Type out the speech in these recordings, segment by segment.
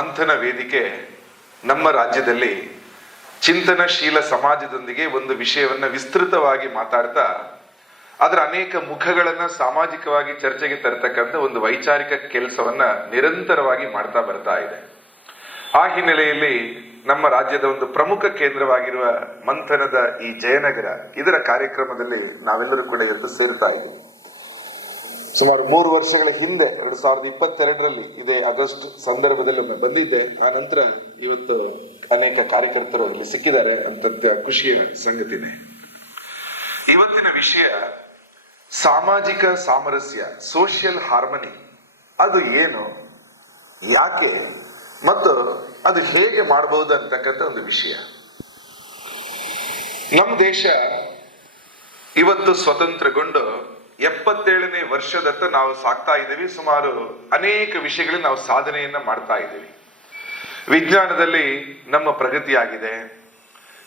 ಮಂಥನ ವೇದಿಕೆ ನಮ್ಮ ರಾಜ್ಯದಲ್ಲಿ ಚಿಂತನಶೀಲ ಸಮಾಜದೊಂದಿಗೆ ಒಂದು ವಿಷಯವನ್ನ ವಿಸ್ತೃತವಾಗಿ ಮಾತಾಡ್ತಾ ಅದರ ಅನೇಕ ಮುಖಗಳನ್ನ ಸಾಮಾಜಿಕವಾಗಿ ಚರ್ಚೆಗೆ ತರತಕ್ಕಂಥ ಒಂದು ವೈಚಾರಿಕ ಕೆಲಸವನ್ನ ನಿರಂತರವಾಗಿ ಮಾಡ್ತಾ ಬರ್ತಾ ಇದೆ. ಆ ಹಿನ್ನೆಲೆಯಲ್ಲಿ ನಮ್ಮ ರಾಜ್ಯದ ಒಂದು ಪ್ರಮುಖ ಕೇಂದ್ರವಾಗಿರುವ ಮಂಥನದ ಈ ಜಯನಗರ ಇದರ ಕಾರ್ಯಕ್ರಮದಲ್ಲಿ ನಾವೆಲ್ಲರೂ ಕೂಡ ಇವತ್ತು ಸೇರ್ತಾ ಇದ್ದೀವಿ. ಸುಮಾರು 3 ವರ್ಷಗಳ ಹಿಂದೆ 2022ರಲ್ಲಿ ಇದೇ ಆಗಸ್ಟ್ ಸಂದರ್ಭದಲ್ಲಿ ಒಮ್ಮೆ ಬಂದಿದ್ದೆ. ಆ ನಂತರ ಇವತ್ತು ಅನೇಕ ಕಾರ್ಯಕರ್ತರು ಇಲ್ಲಿ ಸಿಕ್ಕಿದ್ದಾರೆ ಅಂತ ಖುಷಿಯ ಸಂಗತಿನೇ. ಇವತ್ತಿನ ವಿಷಯ ಸಾಮಾಜಿಕ ಸಾಮರಸ್ಯ, ಸೋಷಿಯಲ್ ಹಾರ್ಮನಿ. ಅದು ಏನು, ಯಾಕೆ ಮತ್ತು ಅದು ಹೇಗೆ ಮಾಡಬಹುದು ಅಂತಕ್ಕಂಥ ಒಂದು ವಿಷಯ. ನಮ್ಮ ದೇಶ ಇವತ್ತು ಸ್ವತಂತ್ರಗೊಂಡು 77ನೇ ವರ್ಷದತ್ತ ನಾವು ಸಾಕ್ತಾ ಇದ್ದೀವಿ. ಸುಮಾರು ಅನೇಕ ವಿಷಯಗಳಲ್ಲಿ ನಾವು ಸಾಧನೆಯನ್ನ ಮಾಡ್ತಾ ಇದ್ದೀವಿ. ವಿಜ್ಞಾನದಲ್ಲಿ ನಮ್ಮ ಪ್ರಗತಿ ಆಗಿದೆ.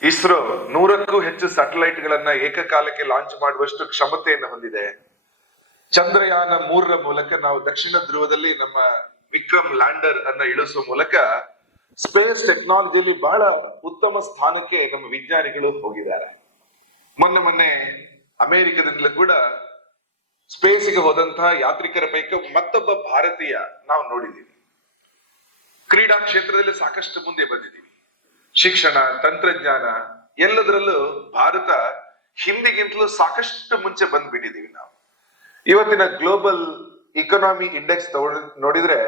ಇಸ್ರೋ 100ಕ್ಕೂ ಹೆಚ್ಚು ಸ್ಯಾಟಲೈಟ್ ಗಳನ್ನ ಏಕಕಾಲಕ್ಕೆ ಲಾಂಚ್ ಮಾಡುವಷ್ಟು ಕ್ಷಮತೆಯನ್ನು ಹೊಂದಿದೆ. ಚಂದ್ರಯಾನ 3ರ ಮೂಲಕ ನಾವು ದಕ್ಷಿಣ ಧ್ರುವದಲ್ಲಿ ನಮ್ಮ ವಿಕ್ರಮ್ ಲ್ಯಾಂಡರ್ ಅನ್ನ ಇಳಿಸುವ ಮೂಲಕ ಸ್ಪೇಸ್ ಟೆಕ್ನಾಲಜಿಯಲ್ಲಿ ಬಹಳ ಉತ್ತಮ ಸ್ಥಾನಕ್ಕೆ ನಮ್ಮ ವಿಜ್ಞಾನಿಗಳು ಹೋಗಿದ್ದಾರೆ. ಮೊನ್ನೆ ಅಮೆರಿಕದಿಂದಲೂ ಕೂಡ ಸ್ಪೇಸ್ಗೆ ಹೋದಂತಹ ಯಾತ್ರಿಕರ ಪೈಕಿ ಮತ್ತೊಬ್ಬ ಭಾರತೀಯ ನಾವು ನೋಡಿದ್ದೀವಿ. ಕ್ರೀಡಾ ಕ್ಷೇತ್ರದಲ್ಲಿ ಸಾಕಷ್ಟು ಮುಂದೆ ಬಂದಿದ್ದೀವಿ. ಶಿಕ್ಷಣ, ತಂತ್ರಜ್ಞಾನ ಎಲ್ಲದರಲ್ಲೂ ಭಾರತ ಹಿಂದಿಗಿಂತಲೂ ಸಾಕಷ್ಟು ಮುಂಚೆ ಬಂದ್ಬಿಟ್ಟಿದ್ದೀವಿ. ನಾವು ಇವತ್ತಿನ ಗ್ಲೋಬಲ್ ಇಕಾನಮಿ ಇಂಡೆಕ್ಸ್ ನೋಡಿದ್ರೆ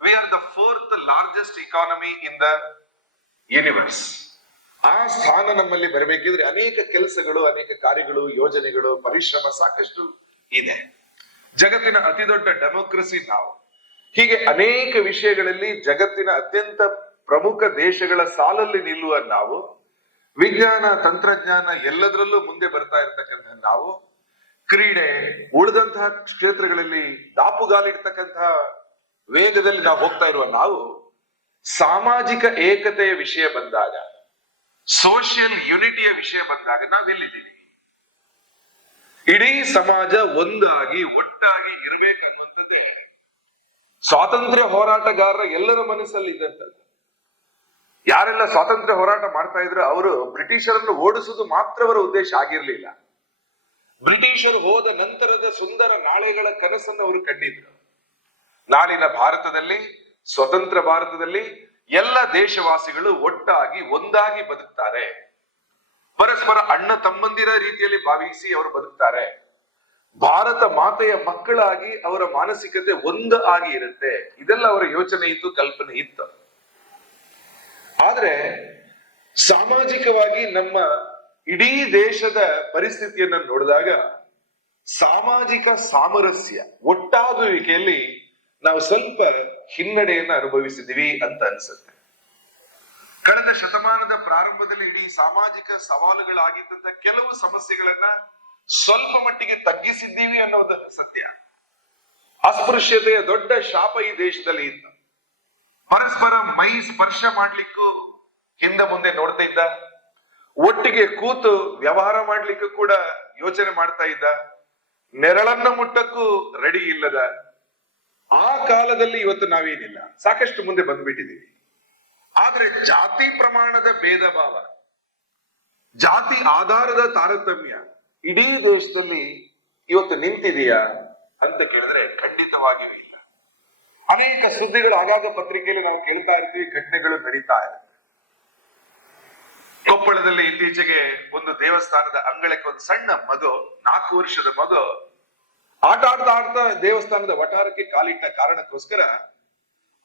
we are the 4th largest economy in the universe. ಆ ಸ್ಥಾನ ನಮ್ಮಲ್ಲಿ ಬರಬೇಕಿದ್ರೆ ಅನೇಕ ಕೆಲಸಗಳು, ಅನೇಕ ಕಾರ್ಯಗಳು, ಯೋಜನೆಗಳು, ಪರಿಶ್ರಮ ಸಾಕಷ್ಟು ಇದೆ. ಜಗತ್ತಿನ ಅತಿ ದೊಡ್ಡ ಡೆಮೋಕ್ರಸಿ ನಾವು. ಹೀಗೆ ಅನೇಕ ವಿಷಯಗಳಲ್ಲಿ ಜಗತ್ತಿನ ಅತ್ಯಂತ ಪ್ರಮುಖ ದೇಶಗಳ ಸಾಲಲ್ಲಿ ನಿಲ್ಲುವ ನಾವು, ವಿಜ್ಞಾನ ತಂತ್ರಜ್ಞಾನ ಎಲ್ಲದರಲ್ಲೂ ಮುಂದೆ ಬರ್ತಾ ಇರ್ತಕ್ಕಂಥ ನಾವು, ಕ್ರೀಡೆ ಉಳಿದಂತಹ ಕ್ಷೇತ್ರಗಳಲ್ಲಿ ದಾಪುಗಾಲಿಡ್ತಕ್ಕಂತಹ ವೇಗದಲ್ಲಿ ನಾವು ಹೋಗ್ತಾ ಇರುವ ನಾವು, ಸಾಮಾಜಿಕ ಏಕತೆಯ ವಿಷಯ ಬಂದಾಗ, ಸೋಷಿಯಲ್ ಯುನಿಟಿಯ ವಿಷಯ ಬಂದಾಗ ನಾವೆಲ್ಲಿದ್ದೀವಿ? ಇಡೀ ಸಮಾಜ ಒಂದಾಗಿ ಒಟ್ಟಾಗಿ ಇರಬೇಕನ್ನುವಂಥದ್ದೇ ಸ್ವಾತಂತ್ರ್ಯ ಹೋರಾಟಗಾರರ ಎಲ್ಲರ ಮನಸ್ಸಲ್ಲಿ ಇದ್ದಂಥದ್ದು. ಯಾರೆಲ್ಲ ಸ್ವಾತಂತ್ರ್ಯ ಹೋರಾಟ ಮಾಡ್ತಾ ಇದ್ರು ಅವರು ಬ್ರಿಟಿಷರನ್ನು ಓಡಿಸುವುದು ಮಾತ್ರ ಅವರ ಉದ್ದೇಶ ಆಗಿರ್ಲಿಲ್ಲ. ಬ್ರಿಟಿಷರು ಹೋದ ನಂತರದ ಸುಂದರ ನಾಳೆಗಳ ಕನಸನ್ನು ಅವರು ಕಂಡಿದ್ರು. ನಾಳಿನ ಭಾರತದಲ್ಲಿ, ಸ್ವತಂತ್ರ ಭಾರತದಲ್ಲಿ ಎಲ್ಲ ದೇಶವಾಸಿಗಳು ಒಟ್ಟಾಗಿ ಒಂದಾಗಿ ಬದುಕ್ತಾರೆ. ಪರಸ್ಪರ ಅಣ್ಣ ತಮ್ಮಂದಿರ ರೀತಿಯಲ್ಲಿ ಭಾವಿಸಿ ಅವರು ಬದುಕ್ತಾರೆ. ಭಾರತ ಮಾತೆಯ ಮಕ್ಕಳಾಗಿ ಅವರ ಮಾನಸಿಕತೆ ಒಂದು ಆಗಿ ಇರುತ್ತೆ. ಇದೆಲ್ಲ ಅವರ ಯೋಚನೆ ಇತ್ತು, ಕಲ್ಪನೆ ಇತ್ತು. ಆದ್ರೆ ಸಾಮಾಜಿಕವಾಗಿ ನಮ್ಮ ಇಡೀ ದೇಶದ ಪರಿಸ್ಥಿತಿಯನ್ನು ನೋಡಿದಾಗ ಸಾಮಾಜಿಕ ಸಾಮರಸ್ಯ, ಒಟ್ಟಾಗುವಿಕೆಯಲ್ಲಿ ನಾವು ಸ್ವಲ್ಪ ಹಿನ್ನಡೆಯನ್ನು ಅನುಭವಿಸಿದೀವಿ ಅಂತ ಅನ್ಸುತ್ತೆ. ಕಳೆದ ಶತಮಾನದ ಪ್ರಾರಂಭದಲ್ಲಿ ಇಡೀ ಸಾಮಾಜಿಕ ಸವಾಲುಗಳಾಗಿದ್ದಂತ ಕೆಲವು ಸಮಸ್ಯೆಗಳನ್ನ ಸ್ವಲ್ಪ ಮಟ್ಟಿಗೆ ತಗ್ಗಿಸಿದ್ದೀವಿ ಅನ್ನೋದು ಸತ್ಯ. ಅಸ್ಪೃಶ್ಯತೆಯ ದೊಡ್ಡ ಶಾಪ ಈ ದೇಶದಲ್ಲಿ ಇತ್ತು. ಪರಸ್ಪರ ಮೈ ಸ್ಪರ್ಶ ಮಾಡ್ಲಿಕ್ಕೂ ಹಿಂದೆ ಮುಂದೆ ನೋಡ್ತಾ ಇದ್ದ, ಒಟ್ಟಿಗೆ ಕೂತು ವ್ಯವಹಾರ ಮಾಡ್ಲಿಕ್ಕೂ ಕೂಡ ಯೋಚನೆ ಮಾಡ್ತಾ ಇದ್ದ, ನೆರಳನ್ನ ಮುಟ್ಟಕ್ಕೂ ರೆಡಿ ಇಲ್ಲದ ಆ ಕಾಲದಲ್ಲಿ ಇವತ್ತು ನಾವೇನಿಲ್ಲ, ಸಾಕಷ್ಟು ಮುಂದೆ ಬಂದ್ಬಿಟ್ಟಿದ್ದೀವಿ. ಆದ್ರೆ ಜಾತಿ ಪ್ರಮಾಣದ ಭೇದ ಭಾವ, ಜಾತಿ ಆಧಾರದ ತಾರತಮ್ಯ ಇಡೀ ದೇಶದಲ್ಲಿ ಇವತ್ತು ನಿಂತಿದೆಯಾ ಅಂತ ಕೇಳಿದ್ರೆ ಖಂಡಿತವಾಗಿಯೂ ಇಲ್ಲ. ಅನೇಕ ಸುದ್ದಿಗಳು ಆಗಾಗ ಪತ್ರಿಕೆಯಲ್ಲಿ ನಾವು ಕೇಳ್ತಾ ಇರ್ತೀವಿ, ಘಟನೆಗಳು ನಡೀತಾ ಇರುತ್ತೆ. ಕೊಪ್ಪಳದಲ್ಲಿ ಇತ್ತೀಚೆಗೆ ಒಂದು ದೇವಸ್ಥಾನದ ಅಂಗಳಕ್ಕೆ ಒಂದು ಸಣ್ಣ ಮಗು, 4 ವರ್ಷದ ಮಗು ಆಟ ಆಡ್ತಾ ದೇವಸ್ಥಾನದ ವಠಾರಕ್ಕೆ ಕಾಲಿಟ್ಟ ಕಾರಣಕ್ಕೋಸ್ಕರ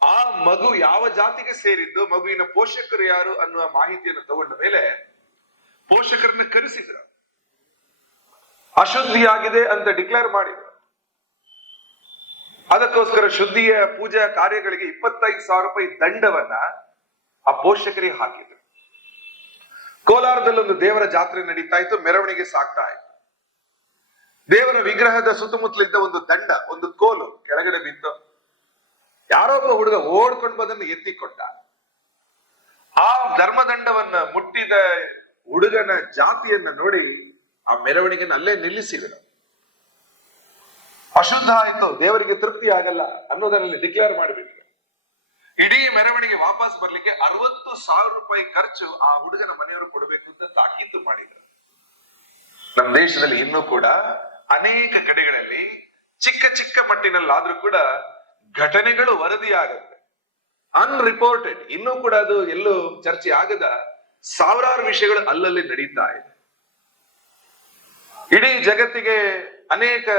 ಆ ಮಗು ಯಾವ ಜಾತಿಗೆ ಸೇರಿದ್ದು, ಮಗುವಿನ ಪೋಷಕರು ಯಾರು ಅನ್ನುವ ಮಾಹಿತಿಯನ್ನು ತಗೊಂಡ ಮೇಲೆ ಪೋಷಕರನ್ನ ಕರೆಸಿದ್ರು. ಅಶುದ್ಧಿಯಾಗಿದೆ ಅಂತ ಡಿಕ್ಲೇರ್ ಮಾಡಿದ್ರು. ಅದಕ್ಕೋಸ್ಕರ ಶುದ್ಧಿಯ ಪೂಜಾ ಕಾರ್ಯಗಳಿಗೆ 25,000 ರೂಪಾಯಿ ದಂಡವನ್ನ ಆ ಪೋಷಕರಿಗೆ ಹಾಕಿದ್ರು. ಕೋಲಾರದಲ್ಲಿ ಒಂದು ದೇವರ ಜಾತ್ರೆ ನಡೀತಾ ಇತ್ತು, ಮೆರವಣಿಗೆ ಸಾಗ್ತಾ ಇತ್ತು. ದೇವರ ವಿಗ್ರಹದ ಸುತ್ತಮುತ್ತಲಿದ್ದ ಒಂದು ದಂಡ, ಒಂದು ಕೋಲು ಕೆಳಗಡೆ ಬಿತ್ತು. ಯಾರೊಬ್ಬ ಹುಡುಗ ಓಡ್ಕೊಂಡು ಬಂದನ್ನು ಎತ್ತಿಕೊಟ್ಟ. ಆ ಧರ್ಮದಂಡವನ್ನ ಮುಟ್ಟಿದ ಹುಡುಗನ ಜಾತಿಯನ್ನ ನೋಡಿ ಆ ಮೆರವಣಿಗೆನ ಅಲ್ಲೇ ನಿಲ್ಲಿಸಿದರು. ಅಶುದ್ಧ ಆಯ್ತು, ದೇವರಿಗೆ ತೃಪ್ತಿ ಆಗಲ್ಲ ಅನ್ನೋದರಲ್ಲಿ ಡಿಕ್ಲೇರ್ ಮಾಡಿಬಿಟ್ರು. ಇಡೀ ಮೆರವಣಿಗೆ ವಾಪಸ್ ಬರ್ಲಿಕ್ಕೆ 60,000 ರೂಪಾಯಿ ಖರ್ಚು ಆ ಹುಡುಗನ ಮನೆಯವರು ಕೊಡಬೇಕು ಅಂತ ತಾಕೀತು ಮಾಡಿದ್ರು. ನಮ್ಮ ದೇಶದಲ್ಲಿ ಇನ್ನೂ ಕೂಡ ಅನೇಕ ಕಡೆಗಳಲ್ಲಿ ಚಿಕ್ಕ ಚಿಕ್ಕ ಮಟ್ಟಿನಲ್ಲಾದ್ರೂ ಕೂಡ ಘಟನೆಗಳು ವರದಿಯಾಗುತ್ತೆ, ಅನ್ರಿಪೋರ್ಟೆಡ್, ಇನ್ನೂ ಕೂಡ ಅದು ಎಲ್ಲೂ ಚರ್ಚೆ ಆಗದ ಸಾವಿರಾರು ವಿಷಯಗಳು ಅಲ್ಲಲ್ಲಿ ನಡೀತಾ ಇದೆ. ಇಡೀ ಜಗತ್ತಿಗೆ ಅನೇಕ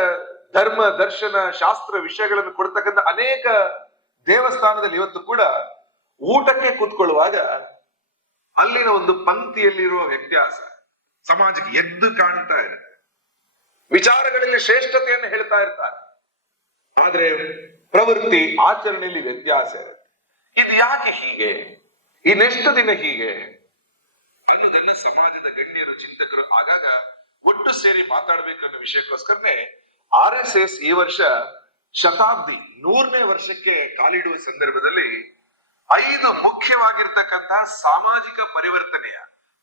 ಧರ್ಮ ದರ್ಶನ ಶಾಸ್ತ್ರ ವಿಷಯಗಳನ್ನು ಕೊಡ್ತಕ್ಕಂಥ ಅನೇಕ ದೇವಸ್ಥಾನದಲ್ಲಿ ಇವತ್ತು ಕೂಡ ಊಟಕ್ಕೆ ಕೂತ್ಕೊಳ್ಳುವಾಗ ಅಲ್ಲಿನ ಒಂದು ಪಂಕ್ತಿಯಲ್ಲಿರುವ ವ್ಯತ್ಯಾಸ ಸಮಾಜಕ್ಕೆ ಎದ್ದು ಕಾಣ್ತಾ ಇದೆ. ವಿಚಾರಗಳಲ್ಲಿ ಶ್ರೇಷ್ಠತೆಯನ್ನು ಹೇಳ್ತಾ ಇರ್ತಾರೆ, ಆದ್ರೆ ಪ್ರವೃತ್ತಿ ಆಚರಣೆಯಲ್ಲಿ ವ್ಯತ್ಯಾಸ ಇರುತ್ತೆ. ಇದು ಯಾಕೆ ಹೀಗೆ, ಇನ್ನೆಷ್ಟು ದಿನ ಹೀಗೆ ಅನ್ನೋದನ್ನ ಸಮಾಜದ ಗಣ್ಯರು ಚಿಂತಕರು ಆಗಾಗ ಒಟ್ಟು ಸೇರಿ ಮಾತಾಡ್ಬೇಕನ್ನೋ ವಿಷಯಕ್ಕೋಸ್ಕರನೇ RSS ಈ ವರ್ಷ ಶತಾಬ್ದಿ 100ನೇ ವರ್ಷಕ್ಕೆ ಕಾಲಿಡುವ ಸಂದರ್ಭದಲ್ಲಿ 5 ಮುಖ್ಯವಾಗಿರ್ತಕ್ಕಂಥ ಸಾಮಾಜಿಕ ಪರಿವರ್ತನೆಯ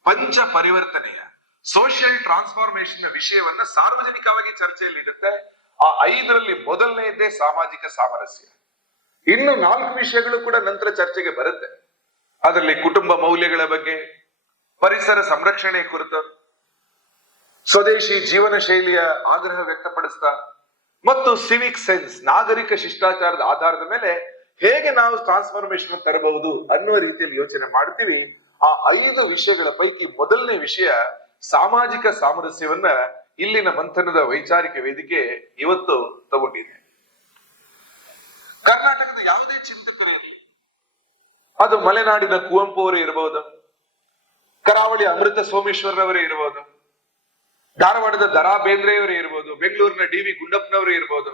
ಪಂಚ ಪರಿವರ್ತನೆಯ ಸೋಷಿಯಲ್ ಟ್ರಾನ್ಸ್ಫಾರ್ಮೇಶನ್ ವಿಷಯವನ್ನ ಸಾರ್ವಜನಿಕವಾಗಿ ಚರ್ಚೆಯಲ್ಲಿ ಇಡುತ್ತೆ. ಆ 5ರಲ್ಲಿ ಮೊದಲನೆಯದೇ ಸಾಮಾಜಿಕ ಸಾಮರಸ್ಯ. ಇನ್ನು 4 ವಿಷಯಗಳು ಕೂಡ ನಂತರ ಚರ್ಚೆಗೆ ಬರುತ್ತೆ. ಅದರಲ್ಲಿ ಕುಟುಂಬ ಮೌಲ್ಯಗಳ ಬಗ್ಗೆ, ಪರಿಸರ ಸಂರಕ್ಷಣೆ ಕುರಿತು, ಸ್ವದೇಶಿ ಜೀವನ ಶೈಲಿಯ ಆಗ್ರಹ ವ್ಯಕ್ತಪಡಿಸ್ತಾ ಮತ್ತು ಸಿವಿಕ್ ಸೆನ್ಸ್ ನಾಗರಿಕ ಶಿಷ್ಟಾಚಾರದ ಆಧಾರದ ಮೇಲೆ ಹೇಗೆ ನಾವು ಟ್ರಾನ್ಸ್ಫಾರ್ಮೇಶನ್ ತರಬಹುದು ಅನ್ನುವ ರೀತಿಯಲ್ಲಿ ಯೋಚನೆ ಮಾಡ್ತೀವಿ. ಆ 5 ವಿಷಯಗಳ ಪೈಕಿ ಮೊದಲನೇ ವಿಷಯ ಸಾಮಾಜಿಕ ಸಾಮರಸ್ಯವನ್ನ ಇಲ್ಲಿನ ಮಂಥನದ ವೈಚಾರಿಕ ವೇದಿಕೆ ಇವತ್ತು ತಗೊಂಡಿದೆ. ಕರ್ನಾಟಕದ ಯಾವುದೇ ಚಿಂತಕರಲ್ಲಿ, ಅದು ಮಲೆನಾಡಿನ ಕುವೆಂಪು ಅವರೇ ಇರಬಹುದು, ಕರಾವಳಿ ಅಮೃತ ಸೋಮೇಶ್ವರರವರೇ ಇರಬಹುದು, ಧಾರವಾಡದ ದರಾ ಬೇಂದ್ರೆಯವರೇ ಇರ್ಬೋದು, ಬೆಂಗಳೂರಿನ DV ಗುಂಡಪ್ಪನವರೇ ಇರ್ಬೋದು,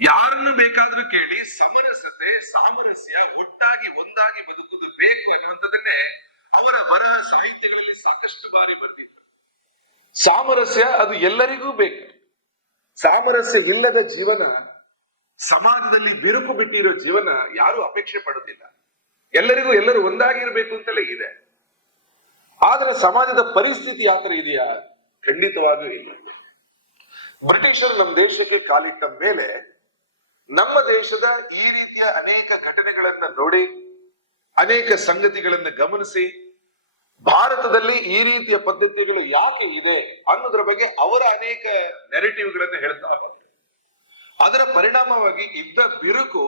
ಯಾರನ್ನು ಬೇಕಾದ್ರೂ ಕೇಳಿ ಸಮರಸತೆ ಸಾಮರಸ್ಯ ಒಟ್ಟಾಗಿ ಒಂದಾಗಿ ಬದುಕುವುದು ಬೇಕು ಅನ್ನುವಂಥದ್ದನ್ನೇ ಅವರ ಬರಹ ಸಾಹಿತ್ಯಗಳಲ್ಲಿ ಸಾಕಷ್ಟು ಬಾರಿ ಬರ್ತಿದ್ರು. ಸಾಮರಸ್ಯ ಅದು ಎಲ್ಲರಿಗೂ ಬೇಕು. ಸಾಮರಸ್ಯ ಇಲ್ಲದ ಜೀವನ, ಸಮಾಜದಲ್ಲಿ ಬಿರುಕು ಬಿಟ್ಟಿರೋ ಜೀವನ ಯಾರು ಅಪೇಕ್ಷೆ ಪಡೋದಿಲ್ಲ. ಎಲ್ಲರಿಗೂ ಎಲ್ಲರೂ ಒಂದಾಗಿರ್ಬೇಕು ಅಂತಲೇ ಇದೆ. ಆದ್ರೆ ಸಮಾಜದ ಪರಿಸ್ಥಿತಿ ಯಾತ್ರ ಇದೆಯಾ? ಖಂಡಿತವಾಗಿಯೂ ಇಲ್ಲ. ಬ್ರಿಟಿಷರು ನಮ್ಮ ದೇಶಕ್ಕೆ ಕಾಲಿಟ್ಟ ಮೇಲೆ ನಮ್ಮ ದೇಶದ ಈ ರೀತಿಯ ಅನೇಕ ಘಟನೆಗಳನ್ನ ನೋಡಿ, ಅನೇಕ ಸಂಗತಿಗಳನ್ನ ಗಮನಿಸಿ, ಭಾರತದಲ್ಲಿ ಈ ರೀತಿಯ ಪದ್ಧತಿಗಳು ಯಾಕೆ ಇದೆ ಅನ್ನೋದ್ರ ಬಗ್ಗೆ ಅವರ ಅನೇಕ ನೆರೆಟಿವ್ಗಳನ್ನ ಹೇಳ್ತಾ ಇದ್ದಾರೆ. ಅದರ ಪರಿಣಾಮವಾಗಿ ಇದ್ದ ಬಿರುಕು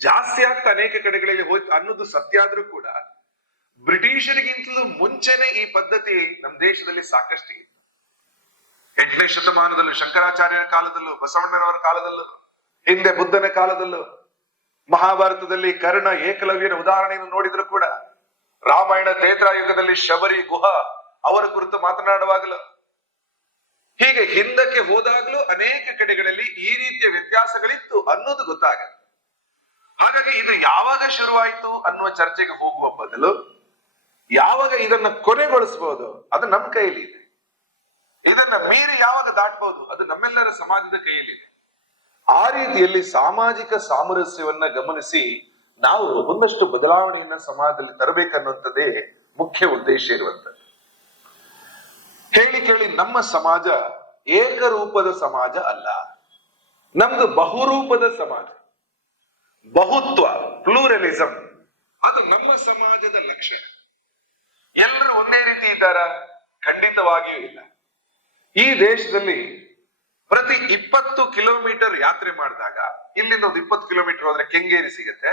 ಜಾಸ್ತಿ ಆಗ್ತಾ ಅನೇಕ ಕಡೆಗಳಲ್ಲಿ ಹೋಯ್ತು ಅನ್ನೋದು ಸತ್ಯ ಆದ್ರೂ ಕೂಡ ಬ್ರಿಟಿಷರಿಗಿಂತಲೂ ಮುಂಚೆನೆ ಈ ಪದ್ಧತಿ ನಮ್ಮ ದೇಶದಲ್ಲಿ ಸಾಕಷ್ಟು ಇತ್ತು. 8ನೇ ಶತಮಾನದಲ್ಲೂ, ಶಂಕರಾಚಾರ್ಯರ ಕಾಲದಲ್ಲೂ, ಬಸವಣ್ಣನವರ ಕಾಲದಲ್ಲೂ, ಹಿಂದೆ ಬುದ್ಧನ ಕಾಲದಲ್ಲೂ, ಮಹಾಭಾರತದಲ್ಲಿ ಕರ್ಣ ಏಕಲವ್ಯನ ಉದಾಹರಣೆಯನ್ನು ನೋಡಿದ್ರು ಕೂಡ, ರಾಮಾಯಣ ತ್ರೇತಾಯುಗದಲ್ಲಿ ಶಬರಿ ಗುಹ ಅವರ ಕುರಿತು ಮಾತನಾಡುವಾಗಲೂ, ಹೀಗೆ ಹಿಂದಕ್ಕೆ ಹೋದಾಗಲೂ ಅನೇಕ ಕಡೆಗಳಲ್ಲಿ ಈ ರೀತಿಯ ವ್ಯತ್ಯಾಸಗಳಿತ್ತು ಅನ್ನೋದು ಗೊತ್ತಾಗತ್ತೆ. ಹಾಗಾಗಿ ಇದು ಯಾವಾಗ ಶುರುವಾಯಿತು ಅನ್ನುವ ಚರ್ಚೆಗೆ ಹೋಗುವ ಬದಲು ಯಾವಾಗ ಇದನ್ನ ಕೊನೆಗೊಳಿಸಬಹುದು ಅದು ನಮ್ಮ ಕೈಯಲ್ಲಿ ಇದೆ. ಇದನ್ನ ಮೀರಿ ಯಾವಾಗ ದಾಟಬಹುದು ಅದು ನಮ್ಮೆಲ್ಲರ ಸಮಾಜದ ಕೈಯಲ್ಲಿದೆ. ಆ ರೀತಿಯಲ್ಲಿ ಸಾಮಾಜಿಕ ಸಾಮರಸ್ಯವನ್ನ ಗಮನಿಸಿ ನಾವು ಒಂದಷ್ಟು ಬದಲಾವಣೆಯನ್ನ ಸಮಾಜದಲ್ಲಿ ತರಬೇಕನ್ನುವಂಥದ್ದೇ ಮುಖ್ಯ ಉದ್ದೇಶ ಇರುವಂತದ್ದು. ಹೇಳಿ ಕೇಳಿ ನಮ್ಮ ಸಮಾಜ ಏಕರೂಪದ ಸಮಾಜ ಅಲ್ಲ, ನಮ್ದು ಬಹುರೂಪದ ಸಮಾಜ. ಬಹುತ್ವ, ಪ್ಲೂರಲಿಸಂ, ಅದು ನಮ್ಮ ಸಮಾಜದ ಲಕ್ಷಣ. ಎಲ್ಲರೂ ಒಂದೇ ರೀತಿ ಇದ್ದಾರ? ಖಂಡಿತವಾಗಿಯೂ ಇಲ್ಲ. ಈ ದೇಶದಲ್ಲಿ ಪ್ರತಿ 20 ಕಿಲೋಮೀಟರ್ ಯಾತ್ರೆ ಮಾಡಿದಾಗ, ಇಲ್ಲಿಂದ ಒಂದು 20 ಕಿಲೋಮೀಟರ್ ಹೋದ್ರೆ ಕೆಂಗೇರಿ ಸಿಗತ್ತೆ,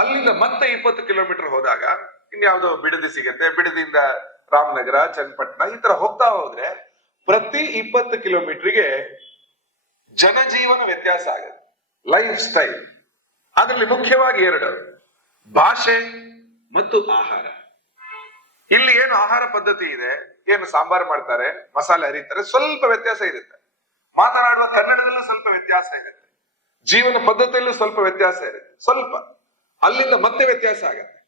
ಅಲ್ಲಿಂದ ಮತ್ತೆ 20 ಕಿಲೋಮೀಟರ್ ಹೋದಾಗ ಇನ್ಯಾವುದೋ ಬಿಡದಿ ಸಿಗತ್ತೆ, ಬಿಡದಿಯಿಂದ ರಾಮನಗರ, ಚನ್ನಪಟ್ಟಣ, ಈ ತರ ಹೋಗ್ತಾ ಹೋದ್ರೆ ಪ್ರತಿ 20 ಕಿಲೋಮೀಟರ್ಗೆ ಜನಜೀವನ ವ್ಯತ್ಯಾಸ ಆಗುತ್ತೆ, ಲೈಫ್ ಸ್ಟೈಲ್. ಅದರಲ್ಲಿ ಮುಖ್ಯವಾಗಿ 2: ಭಾಷೆ ಮತ್ತು ಆಹಾರ. ಇಲ್ಲಿ ಏನು ಆಹಾರ ಪದ್ಧತಿ ಇದೆ, ಏನು ಸಾಂಬಾರ್ ಮಾಡ್ತಾರೆ, ಮಸಾಲೆ ಹರಿತಾರೆ, ಸ್ವಲ್ಪ ವ್ಯತ್ಯಾಸ ಇರುತ್ತೆ. ಮಾತನಾಡುವ ಕನ್ನಡದಲ್ಲೂ ಸ್ವಲ್ಪ ವ್ಯತ್ಯಾಸ ಇರುತ್ತೆ, ಜೀವನ ಪದ್ಧತಿಯಲ್ಲೂ ಸ್ವಲ್ಪ ವ್ಯತ್ಯಾಸ ಇರುತ್ತೆ, ಸ್ವಲ್ಪ ಅಲ್ಲಿಂದ ಮತ್ತೆ ವ್ಯತ್ಯಾಸ ಆಗತ್ತೆ.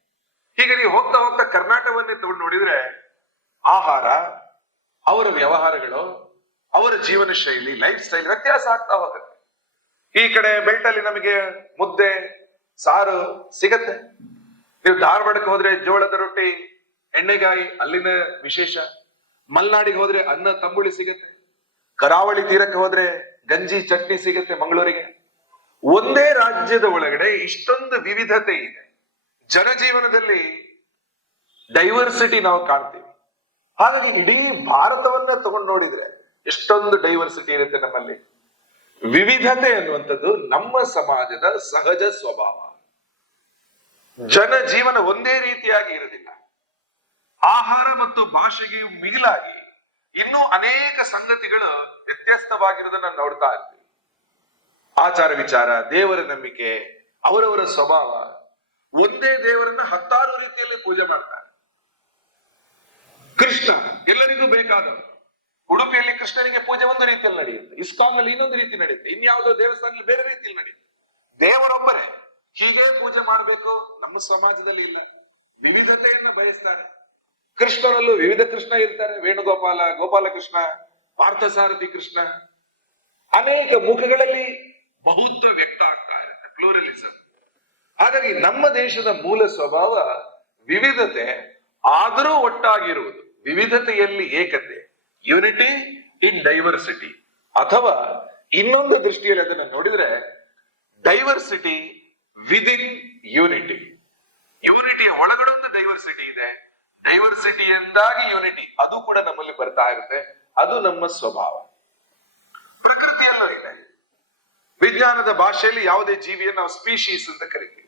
ಹೀಗೆ ನೀವು ಹೋಗ್ತಾ ಹೋಗ್ತಾ ಕರ್ನಾಟಕವನ್ನೇ ತಗೊಂಡು ನೋಡಿದ್ರೆ ಆಹಾರ, ಅವರ ವ್ಯವಹಾರಗಳು, ಅವರ ಜೀವನ ಶೈಲಿ, ಲೈಫ್ ಸ್ಟೈಲ್ ವ್ಯತ್ಯಾಸ ಆಗ್ತಾ ಹೋಗುತ್ತೆ. ಈ ಕಡೆ ಬೆಲ್ಟಲ್ಲಿ ನಮಗೆ ಮುದ್ದೆ ಸಾರು ಸಿಗತ್ತೆ, ನೀವು ಧಾರವಾಡಕ್ಕೆ ಹೋದ್ರೆ ಜೋಳದ ರೊಟ್ಟಿ ಎಣ್ಣೆಗಾಯಿ ಅಲ್ಲಿನ ವಿಶೇಷ, ಮಲೆನಾಡಿಗೆ ಹೋದ್ರೆ ಅನ್ನ ತಂಬುಳಿ ಸಿಗತ್ತೆ, ಕರಾವಳಿ ತೀರಕ್ಕೆ ಹೋದ್ರೆ ಗಂಜಿ ಚಟ್ನಿ ಸಿಗತ್ತೆ ಮಂಗಳೂರಿಗೆ, ಒಂದೇ ರಾಜ್ಯದ ಒಳಗಡೆ ಇಷ್ಟೊಂದು ವಿವಿಧತೆ ಇದೆ. ಜನಜೀವನದಲ್ಲಿ ಡೈವರ್ಸಿಟಿ ನಾವು ಕಾಣ್ತೀವಿ. ಹಾಗಾಗಿ ಇಡೀ ಭಾರತವನ್ನೇ ತಗೊಂಡು ನೋಡಿದ್ರೆ ಎಷ್ಟೊಂದು ಡೈವರ್ಸಿಟಿ ಇರುತ್ತೆ ನಮ್ಮಲ್ಲಿ. ವಿವಿಧತೆ ಅನ್ನುವಂಥದ್ದು ನಮ್ಮ ಸಮಾಜದ ಸಹಜ ಸ್ವಭಾವ. ಜನಜೀವನ ಒಂದೇ ರೀತಿಯಾಗಿ ಇರುವುದಿಲ್ಲ. ಆಹಾರ ಮತ್ತು ಭಾಷೆಗೆ ಮಿಗಿಲಾಗಿ ಇನ್ನೂ ಅನೇಕ ಸಂಗತಿಗಳು ವ್ಯತ್ಯಸ್ತವಾಗಿರುವುದನ್ನ ನೋಡ್ತಾ ಇರ್ತೀವಿ. ಆಚಾರ ವಿಚಾರ, ದೇವರ ನಂಬಿಕೆ, ಅವರವರ ಸ್ವಭಾವ. ಒಂದೇ ದೇವರನ್ನ ಹತ್ತಾರು ರೀತಿಯಲ್ಲಿ ಪೂಜೆ ಮಾಡ್ತಾರೆ. ಕೃಷ್ಣ ಎಲ್ಲರಿಗೂ ಬೇಕಾದವರು. ಉಡುಪಿಯಲ್ಲಿ ಕೃಷ್ಣನಿಗೆ ಪೂಜೆ ಒಂದು ರೀತಿಯಲ್ಲಿ ನಡೆಯುತ್ತೆ, ಇಸ್ಕಾನ್ ನಲ್ಲಿ ಇನ್ನೊಂದು ರೀತಿ ನಡೆಯುತ್ತೆ, ಇನ್ಯಾವುದೋ ದೇವಸ್ಥಾನದಲ್ಲಿ ಬೇರೆ ರೀತಿಯಲ್ಲಿ ನಡೆಯುತ್ತೆ. ದೇವರೊಬ್ಬರೇ, ಹೀಗೆ ಪೂಜೆ ಮಾಡಬೇಕು. ನಮ್ಮ ಸಮಾಜದಲ್ಲಿ ಇಲ್ಲ, ವಿವಿಧತೆಯನ್ನು ಬಯಸ್ತಾರೆ. ಕೃಷ್ಣನಲ್ಲೂ ವಿವಿಧ ಕೃಷ್ಣ ಇರ್ತಾರೆ. ವೇಣುಗೋಪಾಲ, ಗೋಪಾಲಕೃಷ್ಣ, ಪಾರ್ಥಸಾರಥಿ ಕೃಷ್ಣ. ಅನೇಕ ಮುಖಗಳಲ್ಲಿ ಬಹುತ್ವ ವ್ಯಕ್ತ ಆಗ್ತಾ ಇರುತ್ತೆ, ಪ್ಲೂರಲಿಸಂ. ಹಾಗಾಗಿ ನಮ್ಮ ದೇಶದ ಮೂಲ ಸ್ವಭಾವ ವಿವಿಧತೆ, ಆದರೂ ಒಟ್ಟಾಗಿರುವುದು. ವಿವಿಧತೆಯಲ್ಲಿ ಏಕತೆ, ಯೂನಿಟಿ ಇನ್ ಡೈವರ್ಸಿಟಿ. ಅಥವಾ ಇನ್ನೊಂದು ದೃಷ್ಟಿಯಲ್ಲಿ ಅದನ್ನು ನೋಡಿದ್ರೆ ಡೈವರ್ಸಿಟಿ ವಿದಿನ್ ಯೂನಿಟಿ. ಯೂನಿಟಿಯ ಒಳಗಡೆ ಒಂದು ಡೈವರ್ಸಿಟಿ ಇದೆ, ಡೈವರ್ಸಿಟಿಯಿಂದಾಗಿ ಯೂನಿಟಿ, ಅದು ಕೂಡ ನಮ್ಮಲ್ಲಿ ಬರ್ತಾ ಇರುತ್ತೆ. ಅದು ನಮ್ಮ ಸ್ವಭಾವ. ಪ್ರಕೃತಿಯಲ್ಲೂ ಇದೆ. ವಿಜ್ಞಾನದ ಭಾಷೆಯಲ್ಲಿ ಯಾವುದೇ ಜೀವಿಯನ್ನು ನಾವು ಸ್ಪೀಶೀಸ್ ಅಂತ ಕರಿತೀವಿ.